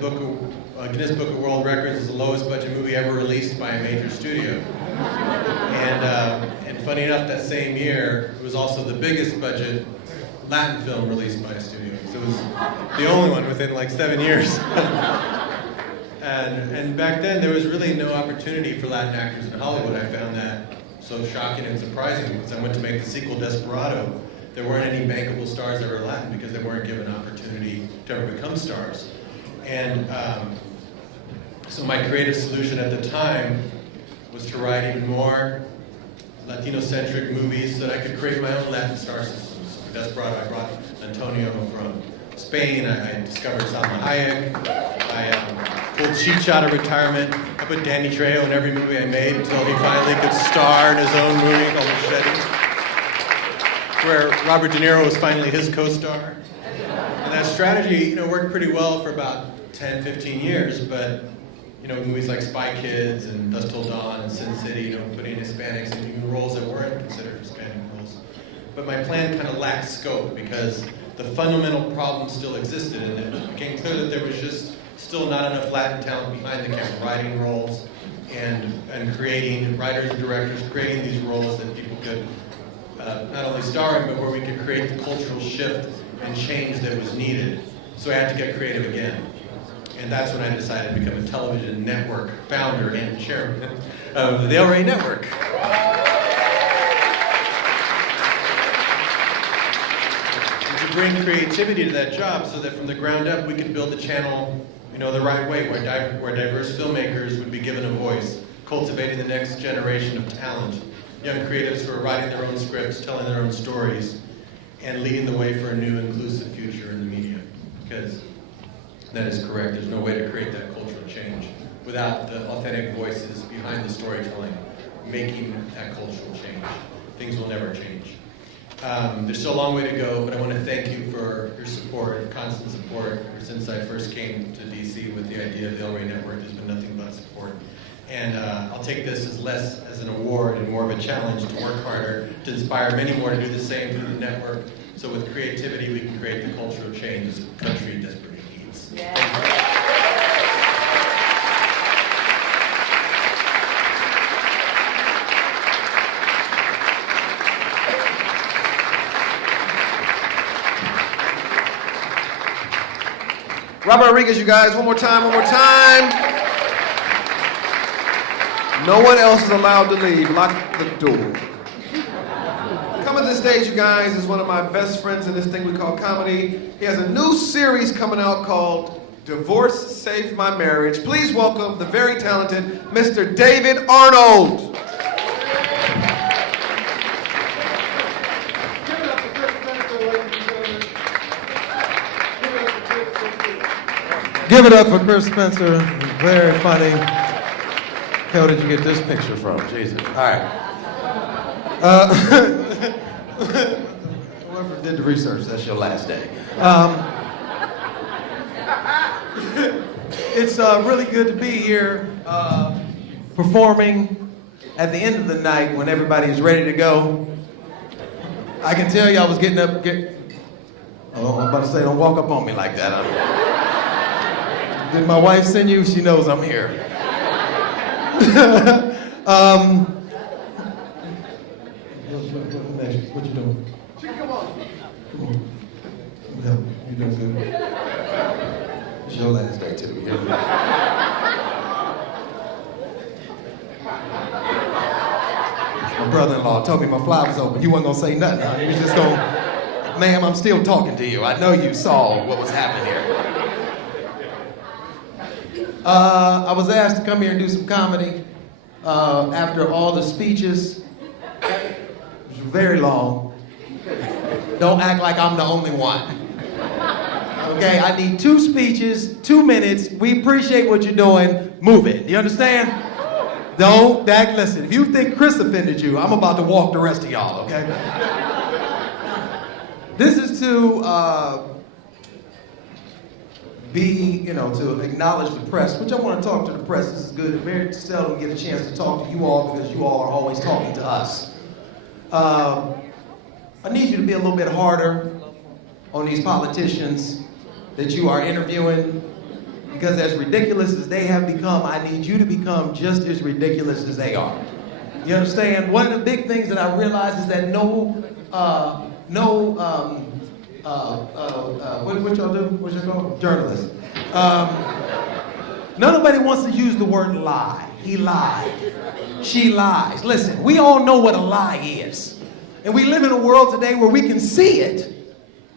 Guinness Book of World Records as the lowest budget movie ever released by a major studio. And funny enough, that same year, it was also the biggest budget Latin film released by a studio. So it was the only one within like 7 years. And back then, there was really no opportunity for Latin actors in Hollywood. I found that so shocking and surprising because I went to make the sequel, Desperado. There weren't any bankable stars that were Latin because they weren't given opportunity to ever become stars. And so my creative solution at the time was to write even more Latino-centric movies so that I could create my own Latin star systems. For Desperado, I brought Antonio from Spain. I discovered Salma Hayek. I pulled Cheech out of retirement. I put Danny Trejo in every movie I made until he finally could star in his own movie called Machete, where Robert De Niro was finally his co-star. And that strategy, worked pretty well for about 10, 15 years, but, movies like Spy Kids and Dusk Till Dawn and Sin City, putting Hispanics in even roles that weren't considered Hispanic roles. But my plan kind of lacked scope because the fundamental problem still existed, and it became clear that there was just still not enough Latin talent behind the camera, writing roles and creating, writers and directors creating these roles that people could not only star in, but where we could create the cultural shift and change that was needed. So I had to get creative again. And that's when I decided to become a television network founder and chairman of the El Rey Network. And to bring creativity to that job so that from the ground up we could build the channel the right way, where diverse filmmakers would be given a voice, cultivating the next generation of talent, young creatives who are writing their own scripts, telling their own stories, and leading the way for a new inclusive future in the media. Because that is correct, there's no way to create that cultural change without the authentic voices behind the storytelling, making that cultural change. Things will never change. There's still a long way to go, but I want to thank you for your support, constant support. Since I first came to DC with the idea of the El Rey Network, there's been nothing but support. And I'll take this as less as an award and more of a challenge to work harder, to inspire many more to do the same through the network. So with creativity, we can create the cultural change this country desperately needs. Robert Rodriguez, you guys, one more time. No one else is allowed to leave. Lock the door. Coming to the stage, you guys, is one of my best friends in this thing we call comedy. He has a new series coming out called Divorce Saved My Marriage. Please welcome the very talented Mr. David Arnold. Give it up for Chris Spencer. Very funny. Hell, did you get this picture from? Jesus. All right. Whoever did the research, that's your last day. It's really good to be here. performing at the end of the night when everybody is ready to go. I can tell you I was getting up, oh, I'm about to say, don't walk up on me like that. Did my wife send you? She knows I'm here. What you doing? Come on. You doing good? It's your last day too. You hear me? My brother-in-law told me my fly was open. You wasn't gonna say nothing, huh? You was just gonna, ma'am, I'm still talking to you. I know you saw what was happening here. I was asked to come here and do some comedy after all the speeches. It was very long. Don't act like I'm the only one. Okay, I need 2 speeches, 2 minutes. We appreciate what you're doing. Move it. You understand? Don't act, listen, if you think Chris offended you, I'm about to walk the rest of y'all, okay? This is to to acknowledge the press, which I want to talk to the press. This is good. Very seldom get a chance to talk to you all because you all are always talking to us. I need you to be a little bit harder on these politicians that you are interviewing, because as ridiculous as they have become, I need you to become just as ridiculous as they are. You understand? One of the big things that I realized is that what y'all do? What's y'all called? Journalists. Nobody wants to use the word lie. He lied. She lies. Listen, we all know what a lie is. And we live in a world today where we can see it.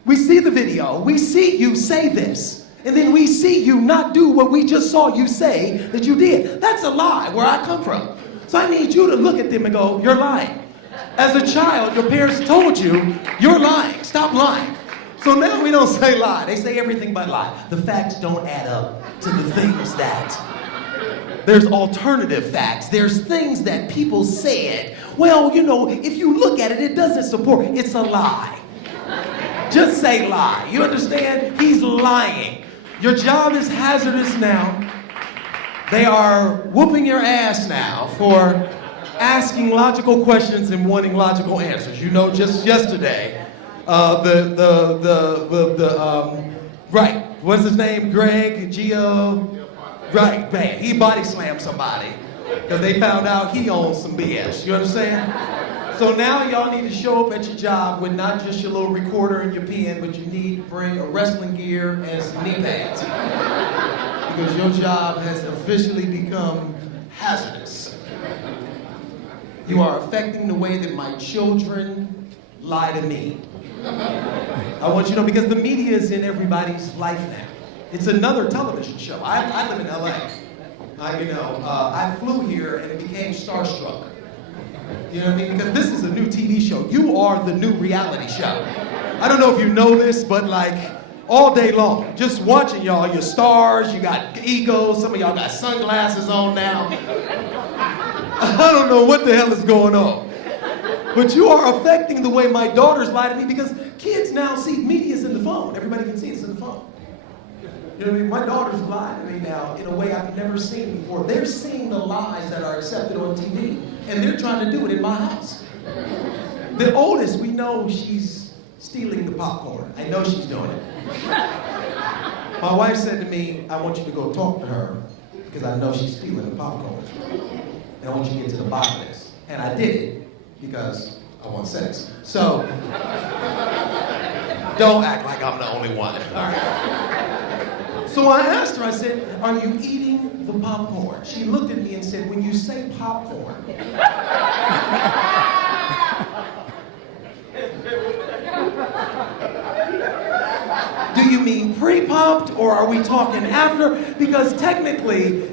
We see the video. We see you say this. And then we see you not do what we just saw you say that you did. That's a lie where I come from. So I need you to look at them and go, you're lying. As a child, your parents told you, you're lying. Stop lying. So now we don't say lie. They say everything but lie. The facts don't add up to the things that. There's alternative facts. There's things that people said. Well, if you look at it, it doesn't support. It's a lie. Just say lie. You understand? He's lying. Your job is hazardous now. They are whooping your ass now for asking logical questions and wanting logical answers. Just yesterday, right, what's his name? Greg, Gio, right, man, he body slammed somebody because they found out he owns some BS. You understand? So now y'all need to show up at your job with not just your little recorder and your pen, but you need to bring a wrestling gear and some knee pads. Because your job has officially become hazardous. You are affecting the way that my children lie to me. I want you to know, because the media is in everybody's life now. It's another television show. I live in LA. I flew here and it became starstruck. You know what I mean? Because this is a new TV show. You are the new reality show. I don't know if you know this, but all day long, just watching y'all, your stars, you got egos, some of y'all got sunglasses on now. I don't know what the hell is going on. But you are affecting the way my daughters lie to me, because kids now see media's in the phone. Everybody can see it's in the phone. You know what I mean? My daughters lie to me now in a way I've never seen before. They're seeing the lies that are accepted on TV, and they're trying to do it in my house. The oldest, we know she's stealing the popcorn. I know she's doing it. My wife said to me, I want you to go talk to her because I know she's stealing the popcorn. And I want you to get to the bottom of this. And I did it because I want sex. So, don't act like I'm the only one. All right. So I asked her, I said, are you eating the popcorn? She looked at me and said, when you say popcorn, do you mean pre-popped or are we talking after? Because technically,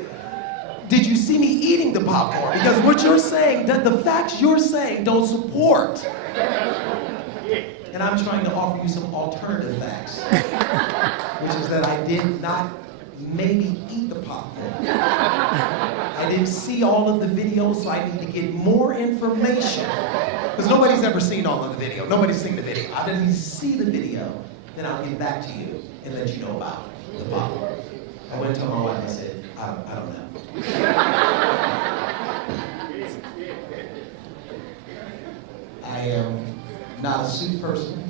did you see me eating the popcorn? Because what you're saying, the facts you're saying don't support. And I'm trying to offer you some alternative facts, which is that I did not maybe eat the popcorn. I didn't see all of the videos, so I need to get more information. Because nobody's ever seen all of the video. Nobody's seen the video. I didn't see the video, then I'll get back to you and let you know about the popcorn. I went to my wife and I said, I don't know. am not a suit person.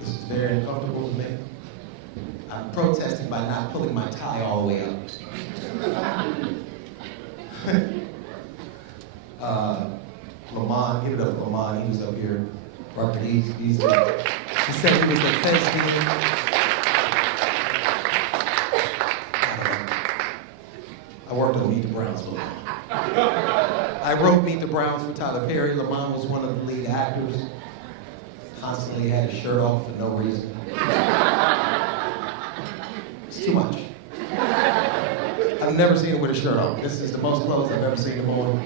This is very uncomfortable to me. I'm protesting by not pulling my tie all the way up. Lamont, give it up for Lamont, he was up here. Robert, he said he was a thespian. I worked on Meet the Browns for Lamont. I wrote Meet the Browns for Tyler Perry. Lamont was one of the lead actors. Constantly had his shirt off for no reason. It's too much. I've never seen him with a shirt on. This is the most clothes I've ever seen him on.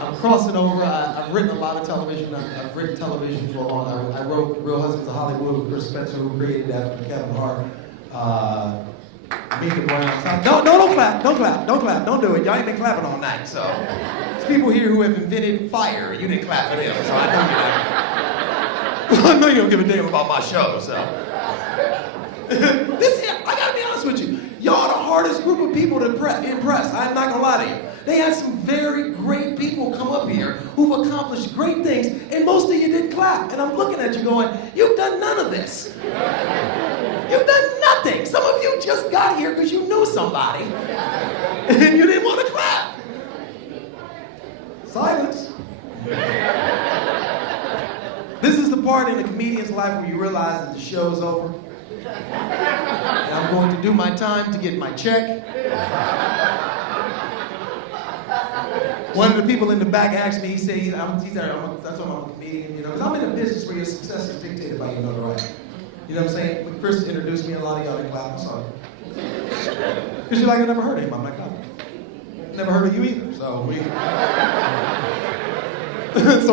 I'm crossing over. I've written a lot of television. I've written television for a long time. I wrote Real Husbands of Hollywood with Chris Spencer, who created that with Kevin Hart. Meet the Browns. No, don't clap. Don't clap. Don't clap. Don't do it. Y'all ain't been clapping all night. So there's people here who have invented fire. You didn't clap for them, so I know you're not. I know you don't give a damn about my show. So this here, I gotta be honest with you. Y'all the hardest group of people to impress. I'm not gonna lie to you. They had some very great people come up here who've accomplished great things, and most of you didn't clap. And I'm looking at you going, you've done none of this. You've done nothing. Some of you just got here because you knew somebody, and you didn't want to clap. Silence. This is the part in the comedian's life where you realize that the show's over. And I'm going to do my time to get my check. One of the people in the back asked me, he said, I'm a comedian, you know, because I'm in a business where your success is dictated by your notoriety. You know what I'm saying? When Chris introduced me, a lot of y'all didn't clap. I'm sorry. Because you're like, I never heard of him. I'm like, oh, never heard of you either. So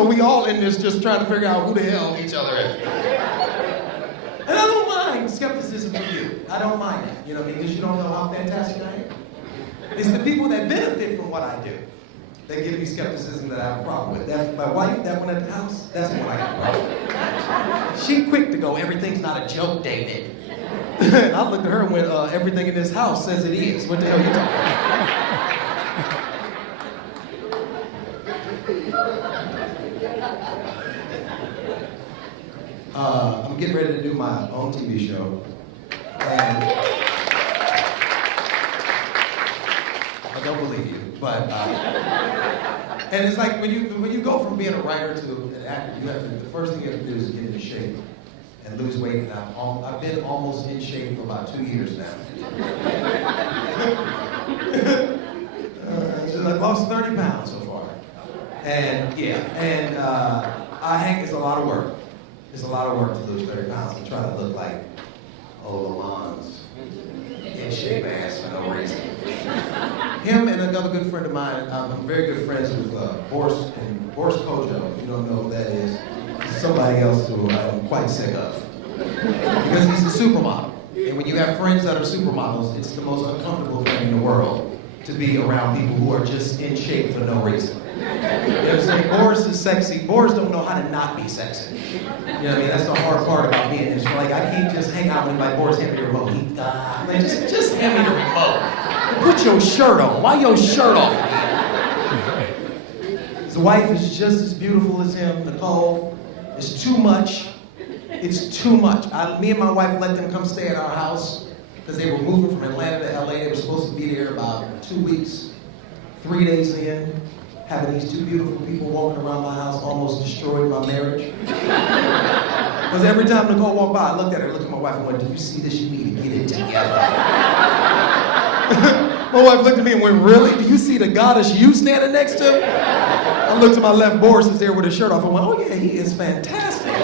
we all in this just trying to figure out who the hell each other is. And I don't mind skepticism from you. I don't mind that. You know what I mean? Because you don't know how fantastic I am. It's the people that benefit from what I do that give me skepticism that I have a problem with. That's my wife, that one at the house, that's the one I got a problem with. She quick to go, everything's not a joke, David. And I looked at her and went, everything in this house says it is. What the hell are you talking about? I'm getting ready to do my own TV show. And I don't believe you, but and it's like when you go from being a writer to an actor, you have to, the first thing you have to do is get into shape and lose weight. And I've been almost in shape for about 2 years now. I've lost 30 pounds so far, and it's a lot of work. It's a lot of work to lose 30 pounds and try to look like Lamont's in shape ass for no reason. Him and another good friend of mine, I'm very good friends with Boris Kojo. If you don't know who that is, he's somebody else who I'm quite sick of. Because he's a supermodel. And when you have friends that are supermodels, it's the most uncomfortable thing in the world to be around people who are just in shape for no reason. You know what I'm saying? Boris is sexy. Boris don't know how to not be sexy. You know what I mean? That's the hard part about being this. Like, I can't just hang out with my Boris, hand me the remote. Man, just hand me the remote. Put your shirt on. Why your shirt off again? His wife is just as beautiful as him, Nicole. It's too much. It's too much. Me and my wife let them come stay at our house because they were moving from Atlanta to LA. They were supposed to be there about 2 weeks. 3 days in, having these two beautiful people walking around my house almost destroyed my marriage. Because every time Nicole walked by, I looked at my wife and went, do you see this? You need to get it together. My wife looked at me and went, really? Do you see the goddess you standing next to? I looked to my left, Boris is there with his shirt off and went, oh yeah, he is fantastic.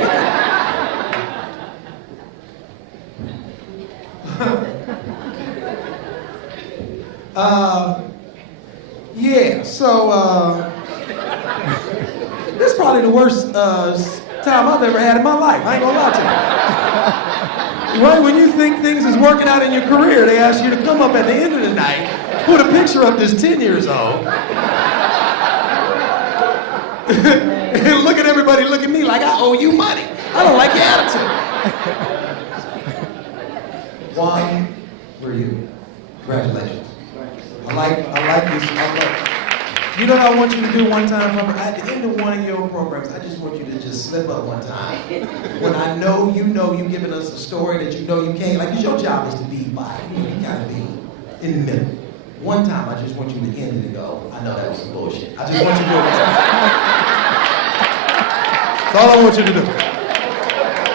This is probably the worst time I've ever had in my life. I ain't gonna lie to you. Right when you think things is working out in your career, they ask you to come up at the end of the night, put a picture up that's 10 years old, and look at everybody, look at me like I owe you money. I don't like your attitude. Juan, where are you? Congratulations. I like this. You know what I want you to do one time for me? At the end of one of your programs, I just want you to just slip up one time. When I know you giving us a story that you know you can't, like, 'cause your job is to be by. You gotta be in the middle. One time, I just want you to end it and go, I know that was some bullshit. I just want you to do it one time. That's all I want you to do.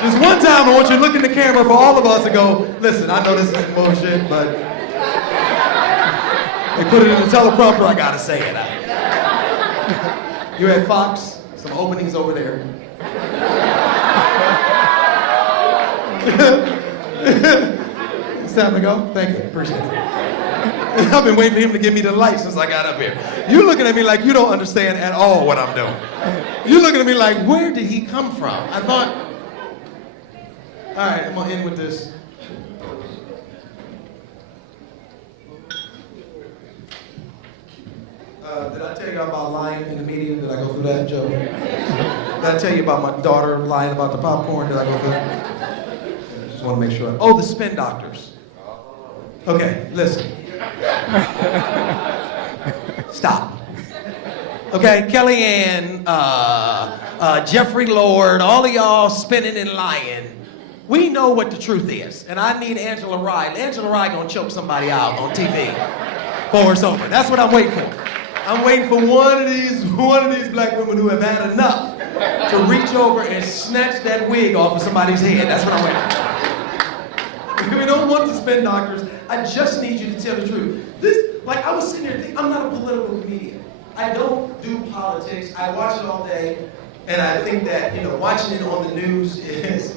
Just one time, I want you to look in the camera for all of us and go, listen, I know this is bullshit, but they put it in the teleprompter, I gotta say it. You're at Fox, some openings over there. It's time to go? Thank you, appreciate it. I've been waiting for him to give me the light since I got up here. You're looking at me like you don't understand at all what I'm doing. You're looking at me like, where did he come from? I thought, all right, I'm gonna end with this. Did I tell you about lying in the media? Did I go through that, Joe? Did I tell you about my daughter lying about the popcorn? Did I go through that? I just want to make sure. Oh, the spin doctors. Okay, listen. Stop. Okay, Kellyanne, Jeffrey Lord, all of y'all spinning and lying. We know what the truth is, and I need Angela Rye. Angela Rye gonna choke somebody out on TV before it's over. That's what I'm waiting for. I'm waiting for one of these black women who have had enough to reach over and snatch that wig off of somebody's head. That's what I'm waiting for. We don't want to spin doctors. I just need you to tell the truth. I was sitting there thinking, I'm not a political comedian. I don't do politics. I watch it all day, and I think that, watching it on the news is,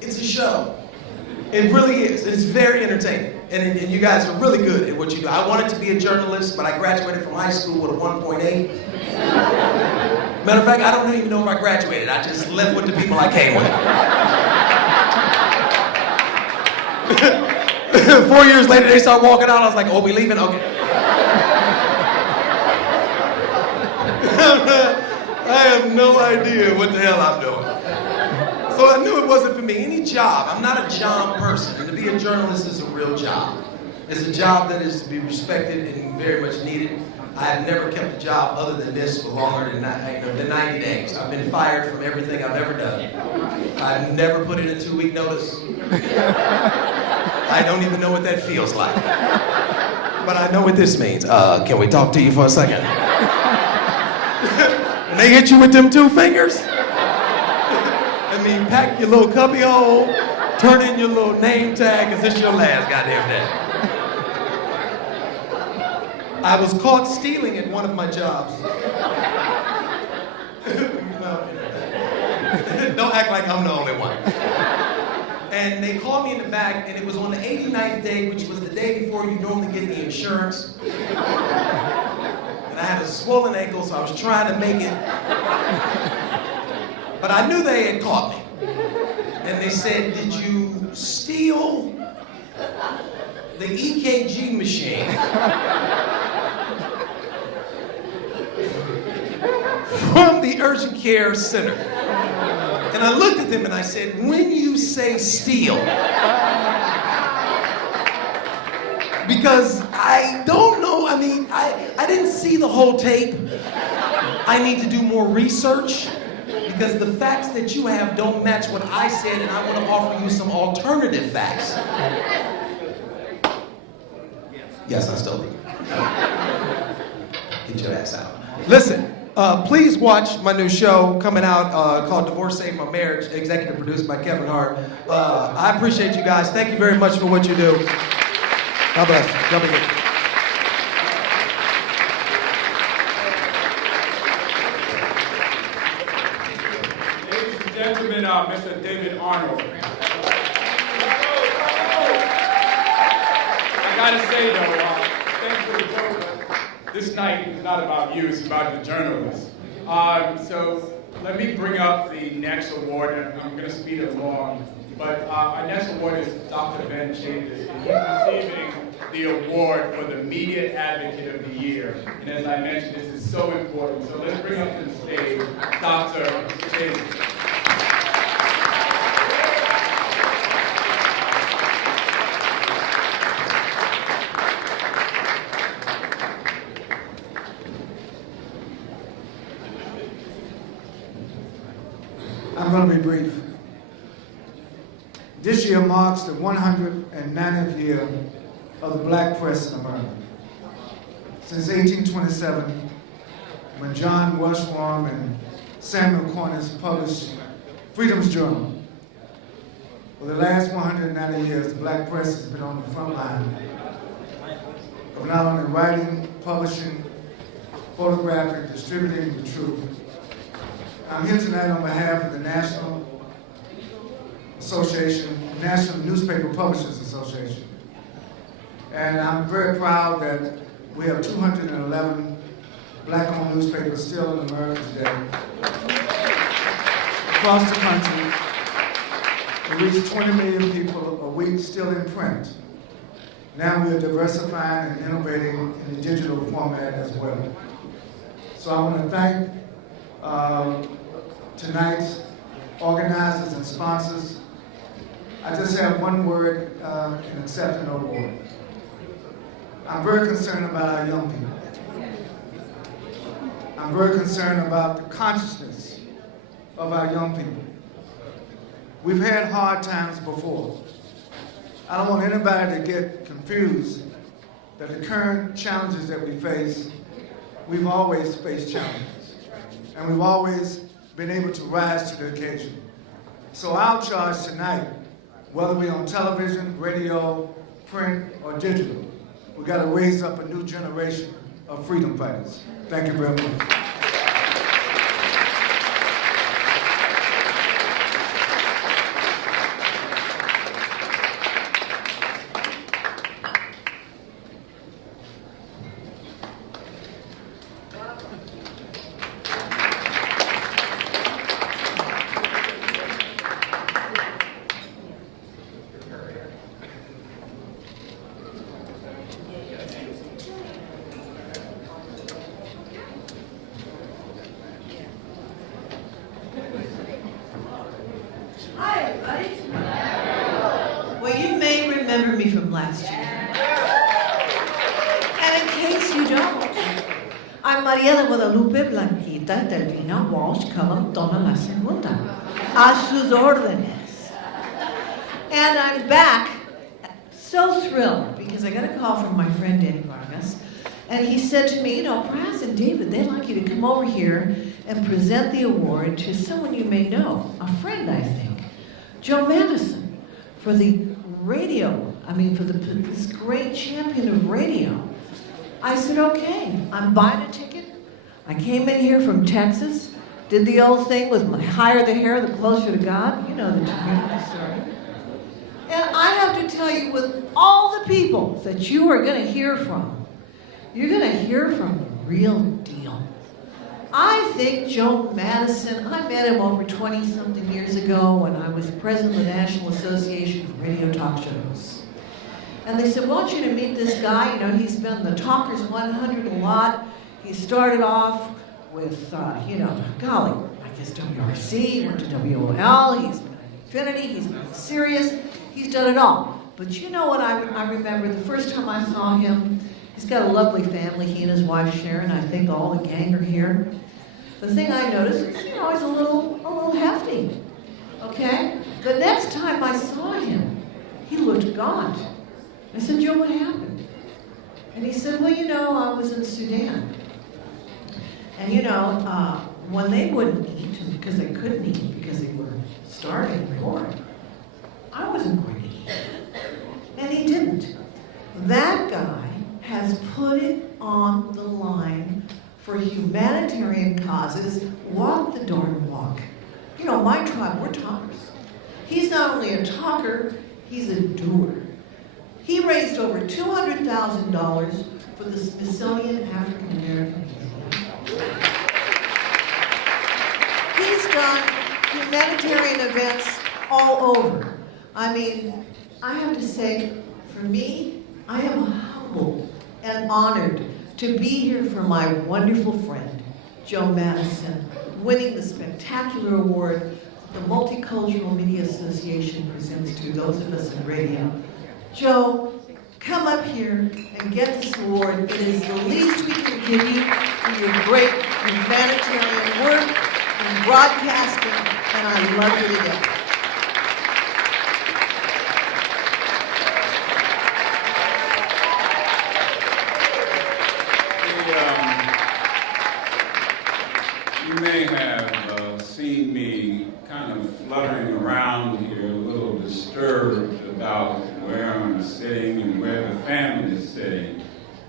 it's a show. It really is. It's very entertaining. And you guys are really good at what you do. I wanted to be a journalist, but I graduated from high school with a 1.8. Matter of fact, I don't even know if I graduated. I just left with the people I came with. 4 years later, they start walking out. I was like, oh, we leaving? Okay. I have no idea what the hell I'm doing. So I knew it wasn't for me. Any job, I'm not a job person. And to be a journalist is a real job. It's a job that is to be respected and very much needed. I have never kept a job other than this for longer than 90 days. I've been fired from everything I've ever done. I've never put in a 2-week notice. I don't even know what that feels like. But I know what this means. Can we talk to you for a second? And they hit you with them 2 fingers. Pack your little cubby hole, turn in your little name tag, because this your last goddamn day. I was caught stealing at one of my jobs. Don't act like I'm the only one. And they called me in the back, and it was on the 89th day, which was the day before you normally get the insurance. And I had a swollen ankle, so I was trying to make it. But I knew they had caught me. And they said, did you steal the EKG machine from the urgent care center? And I looked at them and I said, when you say steal, because I don't know, I didn't see the whole tape. I need to do more research. Because the facts that you have don't match what I said, and I want to offer you some alternative facts. Yes, I still do. Get your ass out. Listen, please watch my new show coming out called Divorce Saved My Marriage, executive produced by Kevin Hart. I appreciate you guys. Thank you very much for what you do. God bless you. Jump in. Gentlemen, Mr. David Arnold. I gotta say though, thanks for the vote. This night is not about you, it's about the journalists. So let me bring up the next award, and I'm gonna speed along. But our next award is Dr. Ben Chambers, and he's receiving the award for the Media Advocate of the Year. And as I mentioned, this is so important. So let's bring up to the stage Dr. Chambers. I'm going to be brief. This year marks the 190th year of the black press in America. Since 1827, when John Washburn and Samuel Corners published Freedom's Journal. For the last 190 years, the black press has been on the front line of not only writing, publishing, photographing, distributing the truth. I'm here tonight on behalf of the National Newspaper Publishers Association. And I'm very proud that we have 211 black-owned newspapers still in America today. Across the country, we reach 20 million people a week still in print. Now we're diversifying and innovating in the digital format as well. So I want to thank tonight's organizers and sponsors. I just have one word in accepting the award. I'm very concerned about our young people. I'm very concerned about the consciousness of our young people. We've had hard times before. I don't want anybody to get confused that the current challenges that we face, we've always faced challenges. And we've always been able to rise to the occasion. So our charge tonight, whether we're on television, radio, print, or digital, we got to raise up a new generation of freedom fighters. Thank you very much. remember me from last year. And in case you don't, I'm María de Guadalupe Blanquita Delvina Walsh Donna La Segunda. A sus órdenes. And I'm back, so thrilled, because I got a call from my friend Danny Vargas, and he said to me, you know, Brass and David, they'd like you to come over here and present the award to someone you may know, a friend, I think, Joe Madison, for the radio, for this great champion of radio. I said, okay, I'm buying a ticket. I came in here from Texas, did the old thing with the higher the hair, the closer to God. You know the story. And I have to tell you, with all the people that you are going to hear from, you're going to hear from the real deal. I think Joe Madison, I met him over 20-something years ago when I was president of the National Association of Radio Talk Shows. And they said, want you to meet this guy. You know, he's been the Talkers 100 a lot. He started off with, golly, I guess WRC, went to WOL, he's been at Infinity, he's been Sirius, he's done it all. But you know what I remember the first time I saw him? He's got a lovely family, he and his wife Sharon, I think all the gang are here. The thing I noticed is, he's a little hefty, okay? The next time I saw him, he looked gaunt. I said, Joe, what happened? And he said, well, I was in Sudan. And when they wouldn't eat, because they couldn't eat, because they were starving and poor, I wasn't going to eat. And he didn't. That guy has put it on the line for humanitarian causes, walk the darn walk. My tribe, we're talkers. He's not only a talker, he's a doer. He raised over $200,000 for the Smithsonian African American Museum. He's done humanitarian events all over. I have to say, for me, I am humbled and honored to be here for my wonderful friend, Joe Madison, winning the spectacular award the Multicultural Media Association presents to those of us in radio. Joe, come up here and get this award. It is the least we can give you for your great humanitarian work in broadcasting, and I love you to death. You may have seen me kind of fluttering around here, a little disturbed about where I'm sitting and where the family is sitting.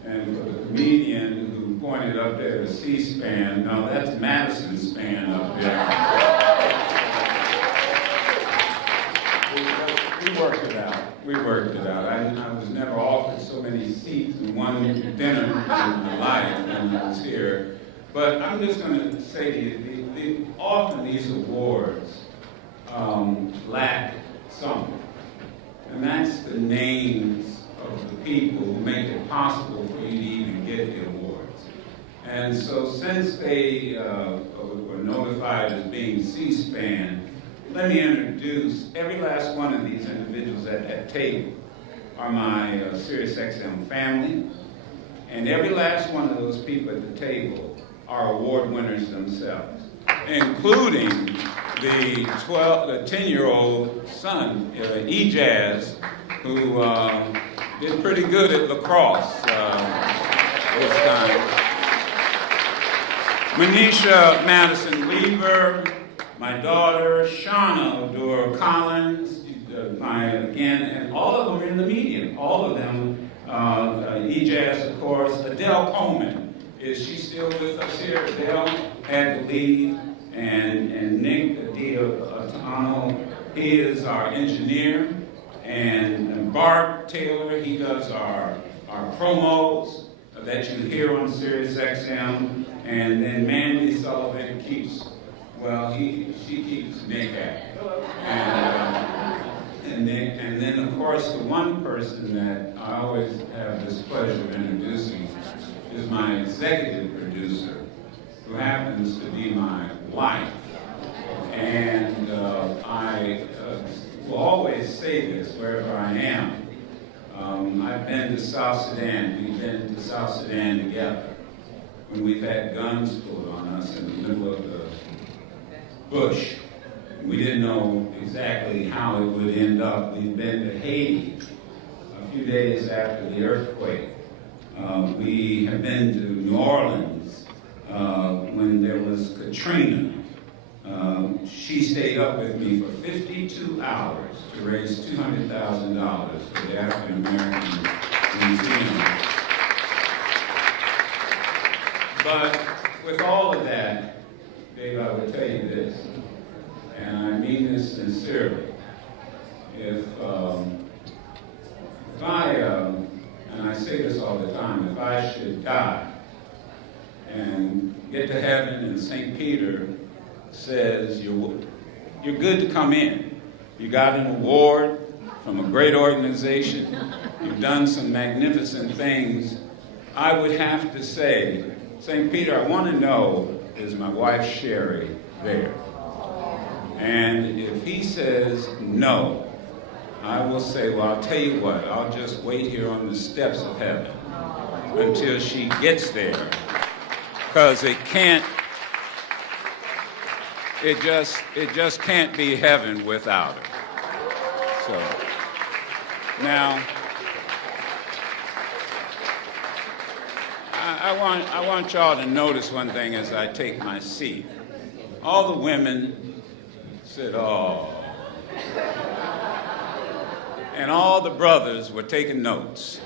And for the comedian who pointed up there to C-SPAN, no, that's Madison's span up there. We worked it out. We worked it out. I was never offered so many seats in one dinner in my life when I was here. But I'm just going to say to you, often these awards lack something. And that's the names of the people who make it possible for you to even get the awards. And so since they were notified as being C-SPAN, let me introduce every last one of these individuals at that table are my SiriusXM family. And every last one of those people at the table are award winners themselves, including the 10-year-old son, E-Jazz, who did pretty good at lacrosse this time. Manisha Madison Weaver, my daughter, Shauna Odor Collins, and all of them are in the media, all of them, E-Jazz, of course, Adele Coleman. Is she still with us here? Adele had to leave, and Nick Diatano, he is our engineer, and Bart Taylor, he does our promos that you hear on SiriusXM, and then Mandy Sullivan keeps, well, she keeps Nick happy. And then, of course, the one person that I always have this pleasure of introducing is my executive producer, who happens to be my wife. And I will always say this wherever I am. I've been to South Sudan. We've been to South Sudan together when we've had guns pulled on us in the middle of the bush. We didn't know exactly how it would end up. We've been to Haiti a few days after the earthquake. We have been to New Orleans when there was Katrina. She stayed up with me for 52 hours to raise $200,000 for the African American Museum. But with all of that, Dave, I would tell you this, and I mean this sincerely. If I, and I say this all the time, if I should die and get to heaven and St. Peter says, you're good to come in. You got an award from a great organization. You've done some magnificent things. I would have to say, St. Peter, I want to know, is my wife Sherry there? And if he says no, I will say, well, I'll tell you what, I'll just wait here on the steps of heaven until she gets there. Because it just can't be heaven without her. So, now, I want y'all to notice one thing as I take my seat. All the women said, oh. And all the brothers were taking notes.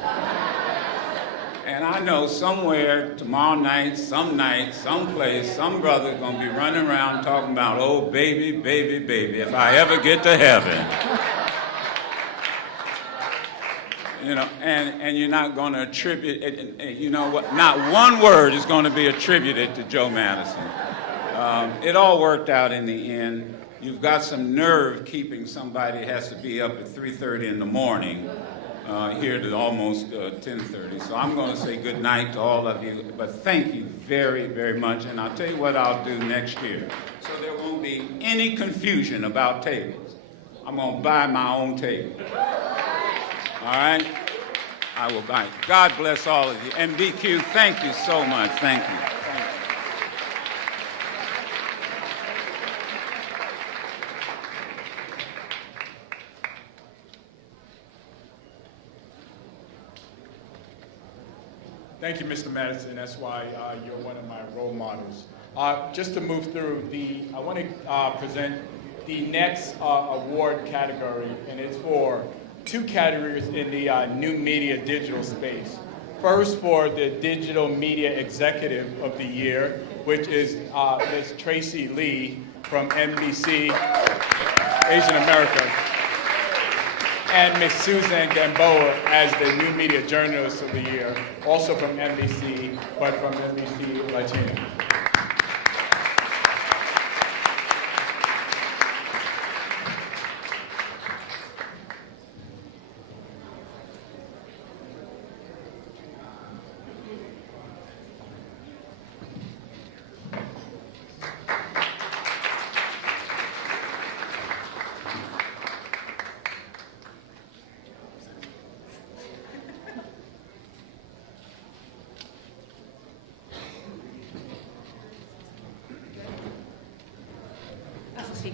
And I know somewhere tomorrow night, someplace, some brother's gonna be running around talking about, oh, baby, baby, baby, if I ever get to heaven. You know, and you're not gonna attribute, you know what, not one word is gonna be attributed to Joe Madison. It all worked out in the end. You've got some nerve keeping somebody who has to be up at 3:30 in the morning here to almost 10:30. So I'm going to say good night to all of you, but thank you very, very much. And I'll tell you what I'll do next year. So there won't be any confusion about tables. I'm going to buy my own table. All right? I will buy it. God bless all of you. MBQ, thank you so much. Thank you. Thank you, Mr. Madison. That's why you're one of my role models. Just to move through, I want to present the next award category, and it's for 2 categories in the new media digital space. First, for the Digital Media Executive of the Year, which is Ms. Tracy Lee from NBC Asian America, and Ms. Susan Gamboa as the New Media Journalist of the Year, also from NBC, but from NBC Latino.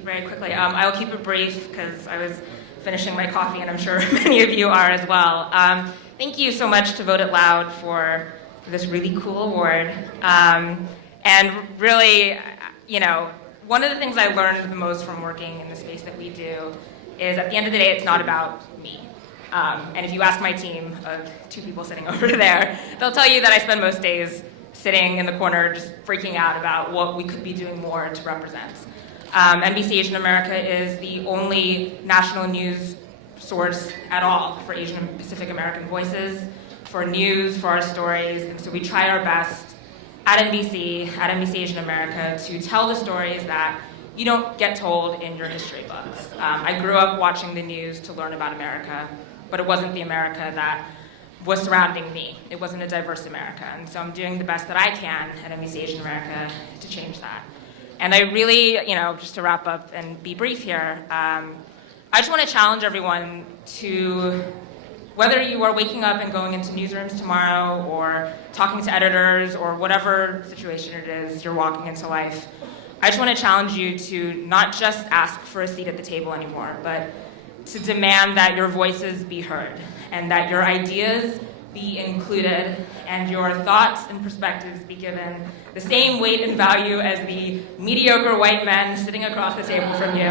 Very quickly. I will keep it brief because I was finishing my coffee and I'm sure many of you are as well. Thank you so much to Vote It Loud for this really cool award. And really, one of the things I learned the most from working in the space that we do is at the end of the day, it's not about me. And if you ask my team of 2 people sitting over there, they'll tell you that I spend most days sitting in the corner just freaking out about what we could be doing more to represent. NBC Asian America is the only national news source at all for Asian and Pacific American voices, for news, for our stories. And so we try our best at NBC Asian America, to tell the stories that you don't get told in your history books. I grew up watching the news to learn about America, but it wasn't the America that was surrounding me. It wasn't a diverse America. And so I'm doing the best that I can at NBC Asian America to change that. And I really, just to wrap up and be brief here, I just want to challenge everyone to, whether you are waking up and going into newsrooms tomorrow or talking to editors or whatever situation it is you're walking into life, I just want to challenge you to not just ask for a seat at the table anymore, but to demand that your voices be heard and that your ideas be included and your thoughts and perspectives be given the same weight and value as the mediocre white men sitting across the table from you.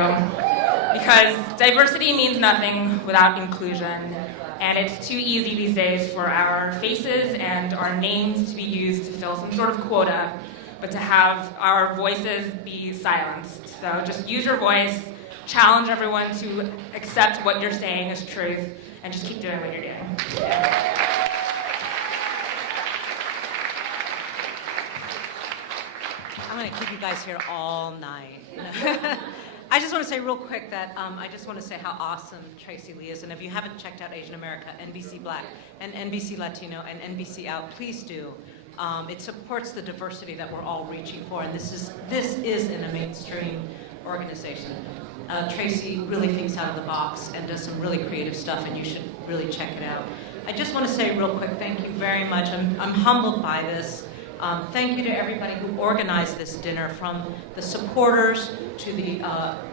Because diversity means nothing without inclusion. And it's too easy these days for our faces and our names to be used to fill some sort of quota, but to have our voices be silenced. So just use your voice, challenge everyone to accept what you're saying as truth, and just keep doing what you're doing. I'm going to keep you guys here all night. I just want to say real quick that I just want to say how awesome Tracy Lee is. And if you haven't checked out Asian America, NBC Black, and NBC Latino, and NBC Out, please do. It supports the diversity that we're all reaching for, and this is in a mainstream organization. Tracy really thinks out of the box and does some really creative stuff, and you should really check it out. I just want to say real quick, thank you very much. I'm humbled by this. Thank you to everybody who organized this dinner, from the supporters to the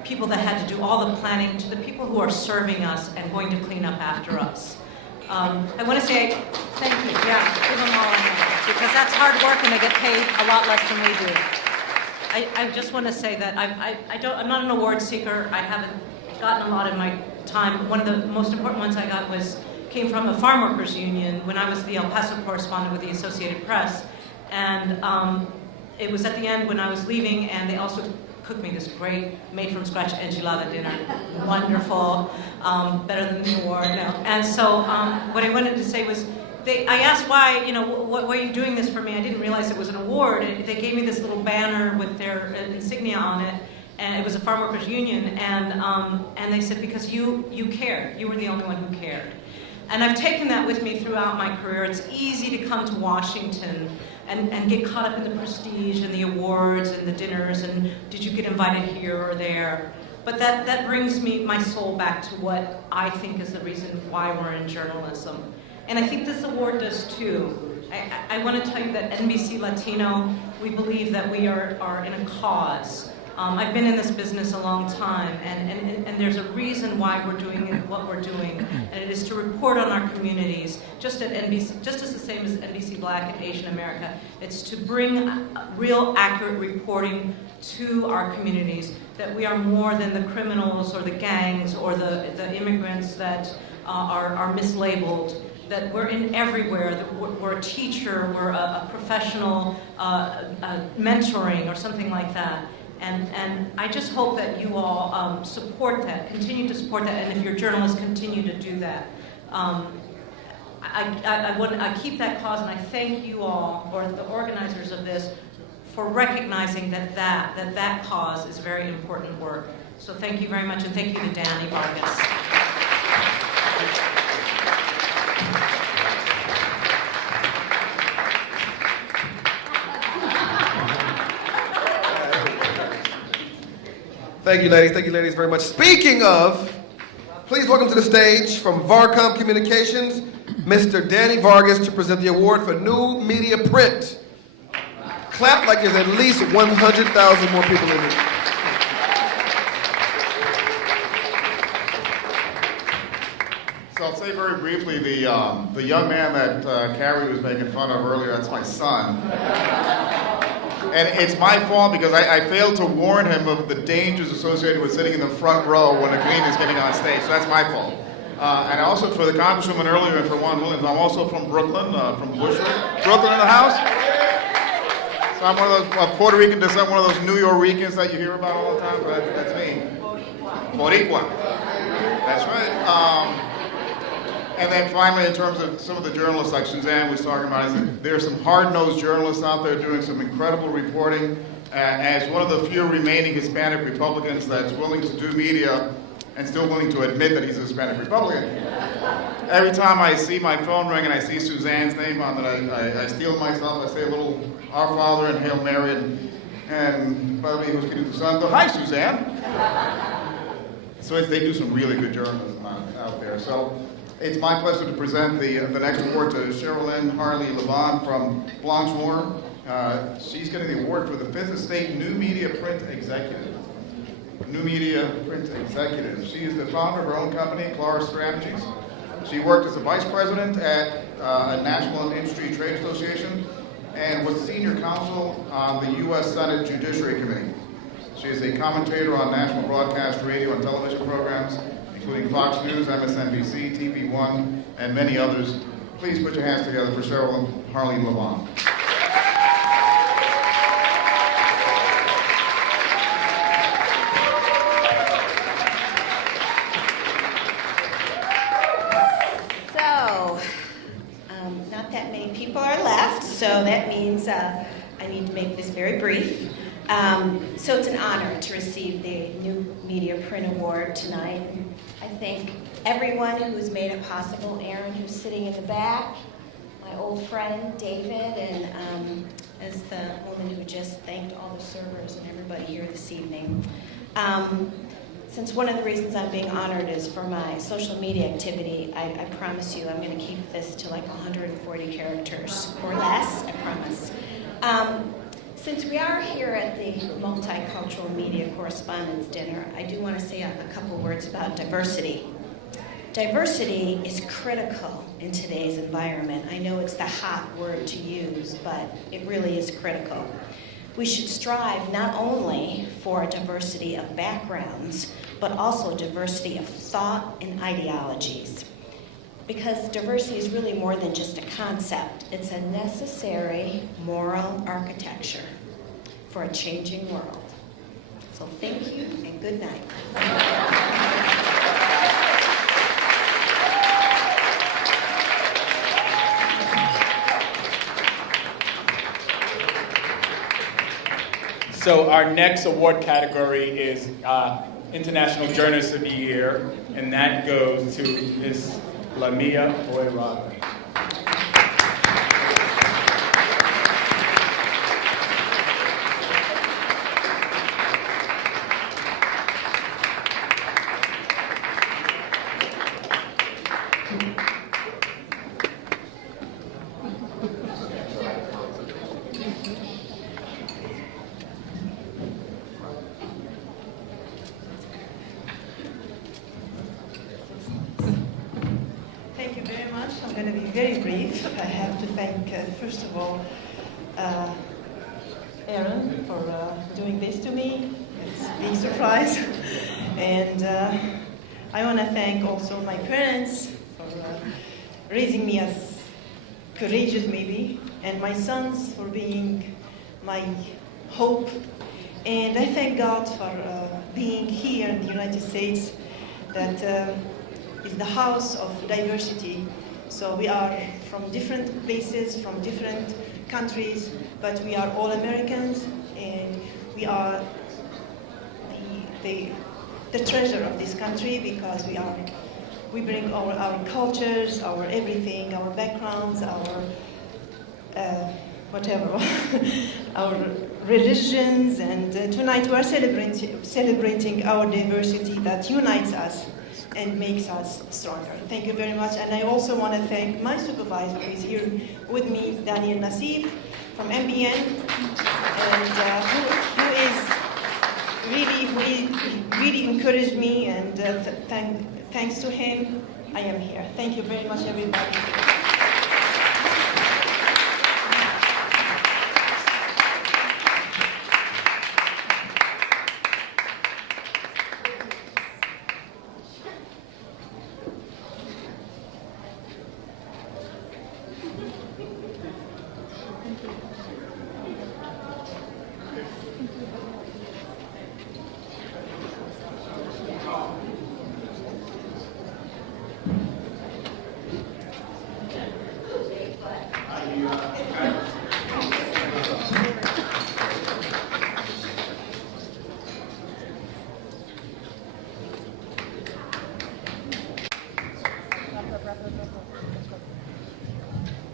people that had to do all the planning, to the people who are serving us and going to clean up after us. I want to say thank you. Yeah, give them all a hand, because that's hard work and they get paid a lot less than we do. I just want to say that I'm not an award seeker. I haven't gotten a lot in my time. One of the most important ones I got came from a farm workers union when I was the El Paso correspondent with the Associated Press. And it was at the end when I was leaving, and they also cooked me this great made-from-scratch enchilada dinner. Wonderful, better than the award. No. And so what I wanted to say was, I asked why, why are you doing this for me? I didn't realize it was an award. They gave me this little banner with their insignia on it, and it was a farm workers union, and they said, because you cared. You were the only one who cared. And I've taken that with me throughout my career. It's easy to come to Washington and get caught up in the prestige and the awards and the dinners and did you get invited here or there. But that brings my soul back to what I think is the reason why we're in journalism. And I think this award does too. I want to tell you that NBC Latino, we believe that we are in a cause. I've been in this business a long time, and there's a reason why we're doing what we're doing, and it is to report on our communities, just as the same as NBC Black and Asian America. It's to bring real, accurate reporting to our communities, that we are more than the criminals or the gangs or the immigrants that are mislabeled, that we're in everywhere, that we're a teacher, we're a professional mentoring or something like that. And I just hope that you all support that, continue to support that, and if you're journalists, continue to do that. I keep that cause, and I thank you all, or the organizers of this, for recognizing that cause is very important work. So thank you very much, and thank you to Danny Vargas. Thank you, ladies. Thank you, ladies, very much. Speaking of, please welcome to the stage from Varcom Communications, Mr. Danny Vargas, to present the award for New Media Print. Clap like there's at least 100,000 more people in here. So I'll say very briefly, the young man that Carrie was making fun of earlier, that's my son. And it's my fault because I failed to warn him of the dangers associated with sitting in the front row when a comedian is getting on stage. So that's my fault. And also for the Congresswoman earlier and for Juan Williams, I'm also from Brooklyn, from Bushwick. Brooklyn in the house? So I'm one of those of Puerto Rican descent, one of those New Yorkers that you hear about all the time. So that's me. Boricua. That's right. And then finally, in terms of some of the journalists, like Suzanne was talking about, there are some hard-nosed journalists out there doing some incredible reporting. As one of the few remaining Hispanic Republicans that's willing to do media and still willing to admit that he's a Hispanic Republican. Every time I see my phone ring and I see Suzanne's name on it, I steel myself. I say a little Our Father and Hail Mary, and by the way, who's Espiritu Santo? Hi, Suzanne. So they do some really good journalism out there. So it's my pleasure to present the next award to Sherilyn Harley Levon from Blanchmore. She's getting the award for the 5th Estate New Media Print Executive. New Media Print Executive. She is the founder of her own company, Clara Strategies. She worked as a vice president at a National Industry Trade Association and was senior counsel on the U.S. Senate Judiciary Committee. She is a commentator on national broadcast radio and television programs, including Fox News, MSNBC, TV1, and many others. Please put your hands together for Sherilyn Harley Levon. So, not that many people are left, so that means I need to make this very brief. So it's an honor to receive the New Media Print Award tonight. I thank everyone who's made it possible. Aaron, who's sitting in the back, my old friend David, and as the woman who just thanked all the servers and everybody here this evening. Since one of the reasons I'm being honored is for my social media activity, I promise you I'm going to keep this to like 140 characters or less, I promise. Since we are here at the Multicultural Media Correspondents Dinner, I do want to say a couple words about diversity. Diversity is critical in today's environment. I know it's the hot word to use, but it really is critical. We should strive not only for a diversity of backgrounds, but also diversity of thought and ideologies. Because diversity is really more than just a concept. It's a necessary moral architecture for a changing world. So thank you and good night. So our next award category is International Journalist of the Year, and that goes to Ms. Lamia Boy-Robert. going to be very brief. I have to thank, first of all, Aaron for doing this to me. It's a big surprise. And I want to thank also my parents for raising me as courageous, maybe, and my sons for being my hope. And I thank God for being here in the United States, that is the house of diversity. So we are from different places, from different countries, but we are all Americans, and we are the treasure of this country, because we bring our cultures, our everything, our backgrounds, our whatever, our religions, and tonight we are celebrating our diversity that unites us and makes us stronger. Thank you very much. And I also want to thank my supervisor who is here with me, Daniel Nassif from MBN, and who really encouraged me, and thanks to him, I am here. Thank you very much, everybody.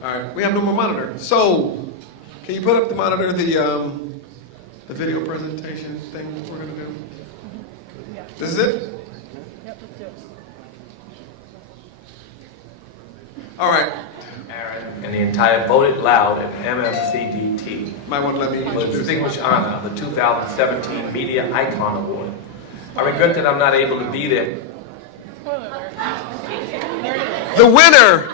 All right, we have no more monitor. So, can you put up the monitor, the video presentation thing we're gonna do? This is it? Yep, let's do it. All right. Aaron and the entire Voted Loud and MMCD team. Might want to let me for the introduce distinguished honor of the 2017 Media Icon Award. I regret that I'm not able to be there. The winner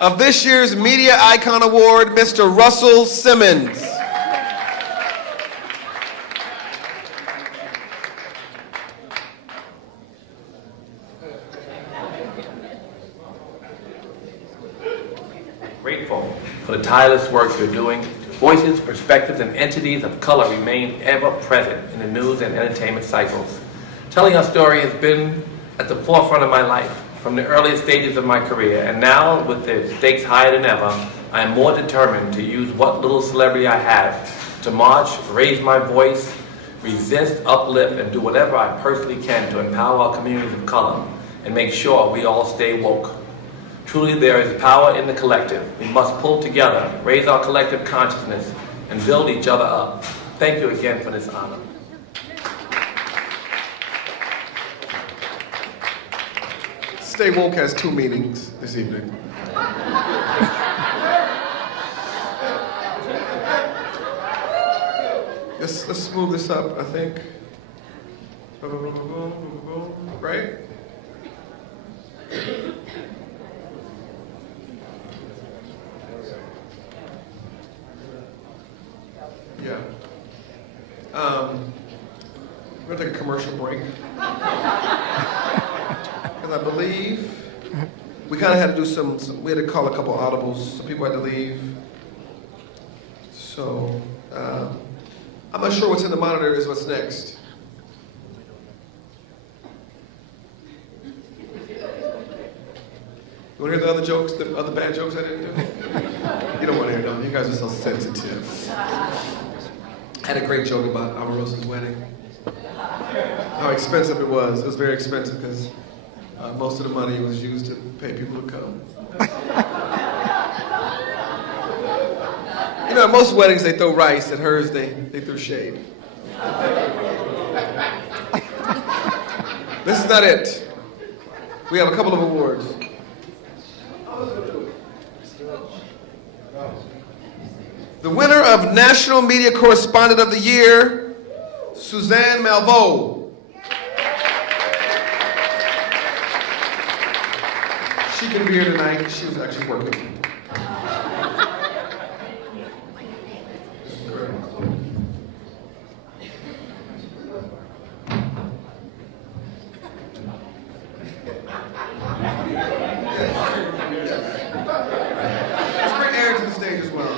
of this year's Media Icon Award, Mr. Russell Simmons. Grateful for the tireless work you're doing. Voices, perspectives, and entities of color remain ever present in the news and entertainment cycles. Telling our story has been at the forefront of my life from the earliest stages of my career, and now, with the stakes higher than ever, I am more determined to use what little celebrity I have to march, raise my voice, resist, uplift, and do whatever I personally can to empower our communities of color and make sure we all stay woke. Truly, there is power in the collective. We must pull together, raise our collective consciousness, and build each other up. Thank you again for this honor. Stay Woke has 2 meetings this evening. Let's move this up, I think. Right? Yeah. We're gonna take a commercial break. Because I believe we kind of had to do we had to call a couple audibles. Some people had to leave. So, I'm not sure what's in the monitor is what's next. You want to hear the other jokes, the other bad jokes I didn't do? You don't want to hear them. You guys are so sensitive. I had a great joke about Omarosa's wedding. How expensive it was. It was very expensive because most of the money was used to pay people to come. You know, at most weddings they throw rice. At hers they threw shade. This is not it. We have a couple of awards. The winner of National Media Correspondent of the Year, Suzanne Malveaux. She can be here tonight. She was actually working. Let's bring Aaron to the stage as well.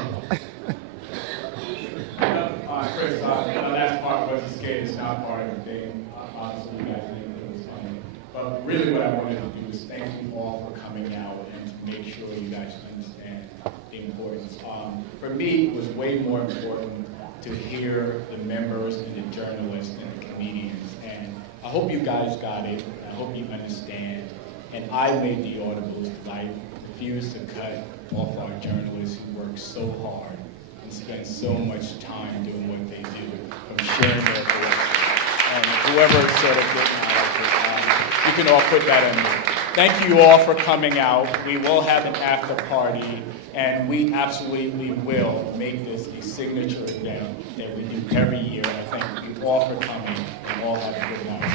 Chris, that part wasn't scared. It's not part of the thing. Honestly, you guys didn't think it was funny. But really what I wanted to do is thank you all for coming out and to make sure you guys understand the importance. For me, it was way more important to hear the members and the journalists and the comedians. And I hope you guys got it. I hope you understand. And I made the audibles because I refuse to cut off our journalists who work so hard and spend so much time doing what they do, from sharing their voice. And whoever sort of didn't have it, you can all put that in there. Thank you all for coming out. We will have an after party, and we absolutely will make this a signature event that we do every year. I thank you all for coming, and all have a good night.